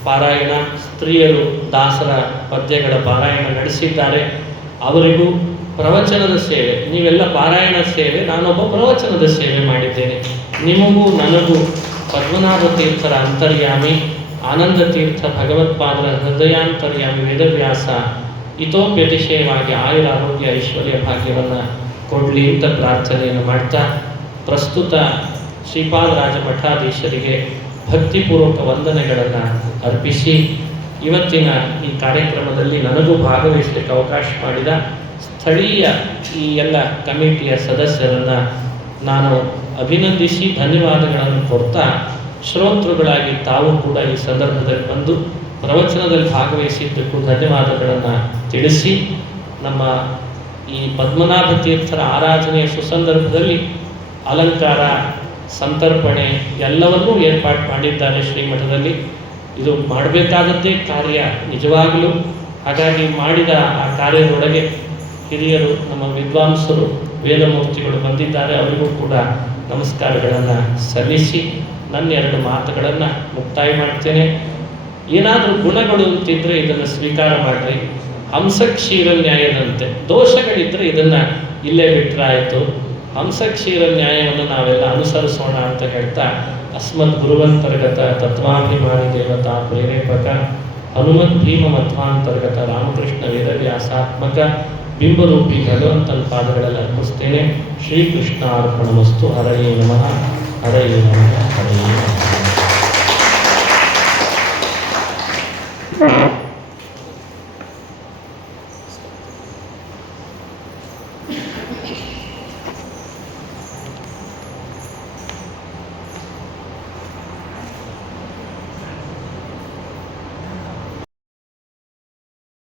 ಪಾರಾಯಣ, ಸ್ತ್ರೀಯರು ದಾಸರ ಪದ್ಯಗಳ ಪಾರಾಯಣ ನಡೆಸಿದ್ದಾರೆ. ಅವರಿಗೂ ಪ್ರವಚನದ ಸೇವೆ, ನೀವೆಲ್ಲ ಪಾರಾಯಣ ಸೇವೆ, ನಾನೊಬ್ಬ ಪ್ರವಚನದ ಸೇವೆ ಮಾಡಿದ್ದೇನೆ. ನಿಮಗೂ ನನಗೂ ಪದ್ಮನಾಭ ತೀರ್ಥರ ಅಂತರ್ಯಾಮಿ, ಆನಂದ ತೀರ್ಥ ಭಗವತ್ಪಾದರ ಹೃದಯಾಂತರ್ಯಾಮಿ ವೇದವ್ಯಾಸ ಇತೋಪ್ಯತಿಶಯವಾಗಿ ಆಯುರ ಆರೋಗ್ಯ ಐಶ್ವರ್ಯ ಭಾಗ್ಯವನ್ನು ಕೊಡಲಿ ಅಂತ ಪ್ರಾರ್ಥನೆಯನ್ನು ಮಾಡ್ತಾ, ಪ್ರಸ್ತುತ ಶ್ರೀಪಾದರಾಜ ಮಠಾಧೀಶರಿಗೆ ಭಕ್ತಿಪೂರ್ವಕ ವಂದನೆಗಳನ್ನು ಅರ್ಪಿಸಿ, ಇವತ್ತಿನ ಈ ಕಾರ್ಯಕ್ರಮದಲ್ಲಿ ನನಗೂ ಭಾಗವಹಿಸಲಿಕ್ಕೆ ಅವಕಾಶ ಮಾಡಿದ ಸ್ಥಳೀಯ ಈ ಎಲ್ಲ ಕಮಿಟಿಯ ಸದಸ್ಯರನ್ನು ನಾನು ಅಭಿನಂದಿಸಿ ಧನ್ಯವಾದಗಳನ್ನು ಕೊಡ್ತಾ, ಶ್ರೋತೃಗಳಾಗಿ ತಾವು ಕೂಡ ಈ ಸಂದರ್ಭದಲ್ಲಿ ಬಂದು ಪ್ರವಚನದಲ್ಲಿ ಭಾಗವಹಿಸಿದ್ದಕ್ಕೂ ಧನ್ಯವಾದಗಳನ್ನು ತಿಳಿಸಿ, ನಮ್ಮ ಈ ಪದ್ಮನಾಭ ತೀರ್ಥರ ಆರಾಧನೆಯ ಸುಸಂದರ್ಭದಲ್ಲಿ ಅಲಂಕಾರ, ಸಂತರ್ಪಣೆ ಎಲ್ಲವನ್ನೂ ಏರ್ಪಾಡು ಮಾಡಿದ್ದಾರೆ ಶ್ರೀಮಠದಲ್ಲಿ. ಇದು ಮಾಡಬೇಕಾದದ್ದೇ ಕಾರ್ಯ ನಿಜವಾಗಲೂ. ಹಾಗಾಗಿ ಮಾಡಿದ ಆ ಕಾರ್ಯದೊಳಗೆ ಹಿರಿಯರು, ನಮ್ಮ ವಿದ್ವಾಂಸರು, ವೇದಮೂರ್ತಿಗಳು ಬಂದಿದ್ದಾರೆ. ಅವರಿಗೂ ಕೂಡ ನಮಸ್ಕಾರಗಳನ್ನು ಸಲ್ಲಿಸಿ ನನ್ನ 2 ಮಾತುಗಳನ್ನು ಮುಕ್ತಾಯ ಮಾಡ್ತೇನೆ. ಏನಾದರೂ ಗುಣಗಳು ಅಂತಿದ್ರೆ ಇದನ್ನು ಸ್ವೀಕಾರ ಮಾಡಿರಿ. ಹಂಸಕ್ಷೀರ ನ್ಯಾಯದಂತೆ ದೋಷಗಳಿದ್ದರೆ ಇದನ್ನು ಇಲ್ಲೇ ಬಿಟ್ಟರಾಯಿತು. ಹಂಸಕ್ಷೀರ ನ್ಯಾಯವನ್ನು ನಾವೆಲ್ಲ ಅನುಸರಿಸೋಣ ಅಂತ ಹೇಳ್ತಾ, ಅಸ್ಮದ್ ಗುರುವಂತರ್ಗತ ತತ್ವಾಭಿಮಾನಿ ದೇವತಾ ಪ್ರೇರೇಪಕ ಹನುಮದ್ ಭೀಮ ಮಧ್ವಾಂತರ್ಗತ ರಾಮಕೃಷ್ಣ ವೇದವ್ಯಾಸಾತ್ಮಕ ಬಿಂಬರೂಪಿ ಭಗವಂತನ ಪಾದಗಳಲ್ಲಿ ಅರ್ಪಿಸ್ತೇನೆ. ಶ್ರೀಕೃಷ್ಣ ಅರ್ಪಣಮಸ್ತು. ಹರಯೇ ನಮಃ, ಹರಯೇ ನಮಃ, ಹರಯೇ ನಮಃ.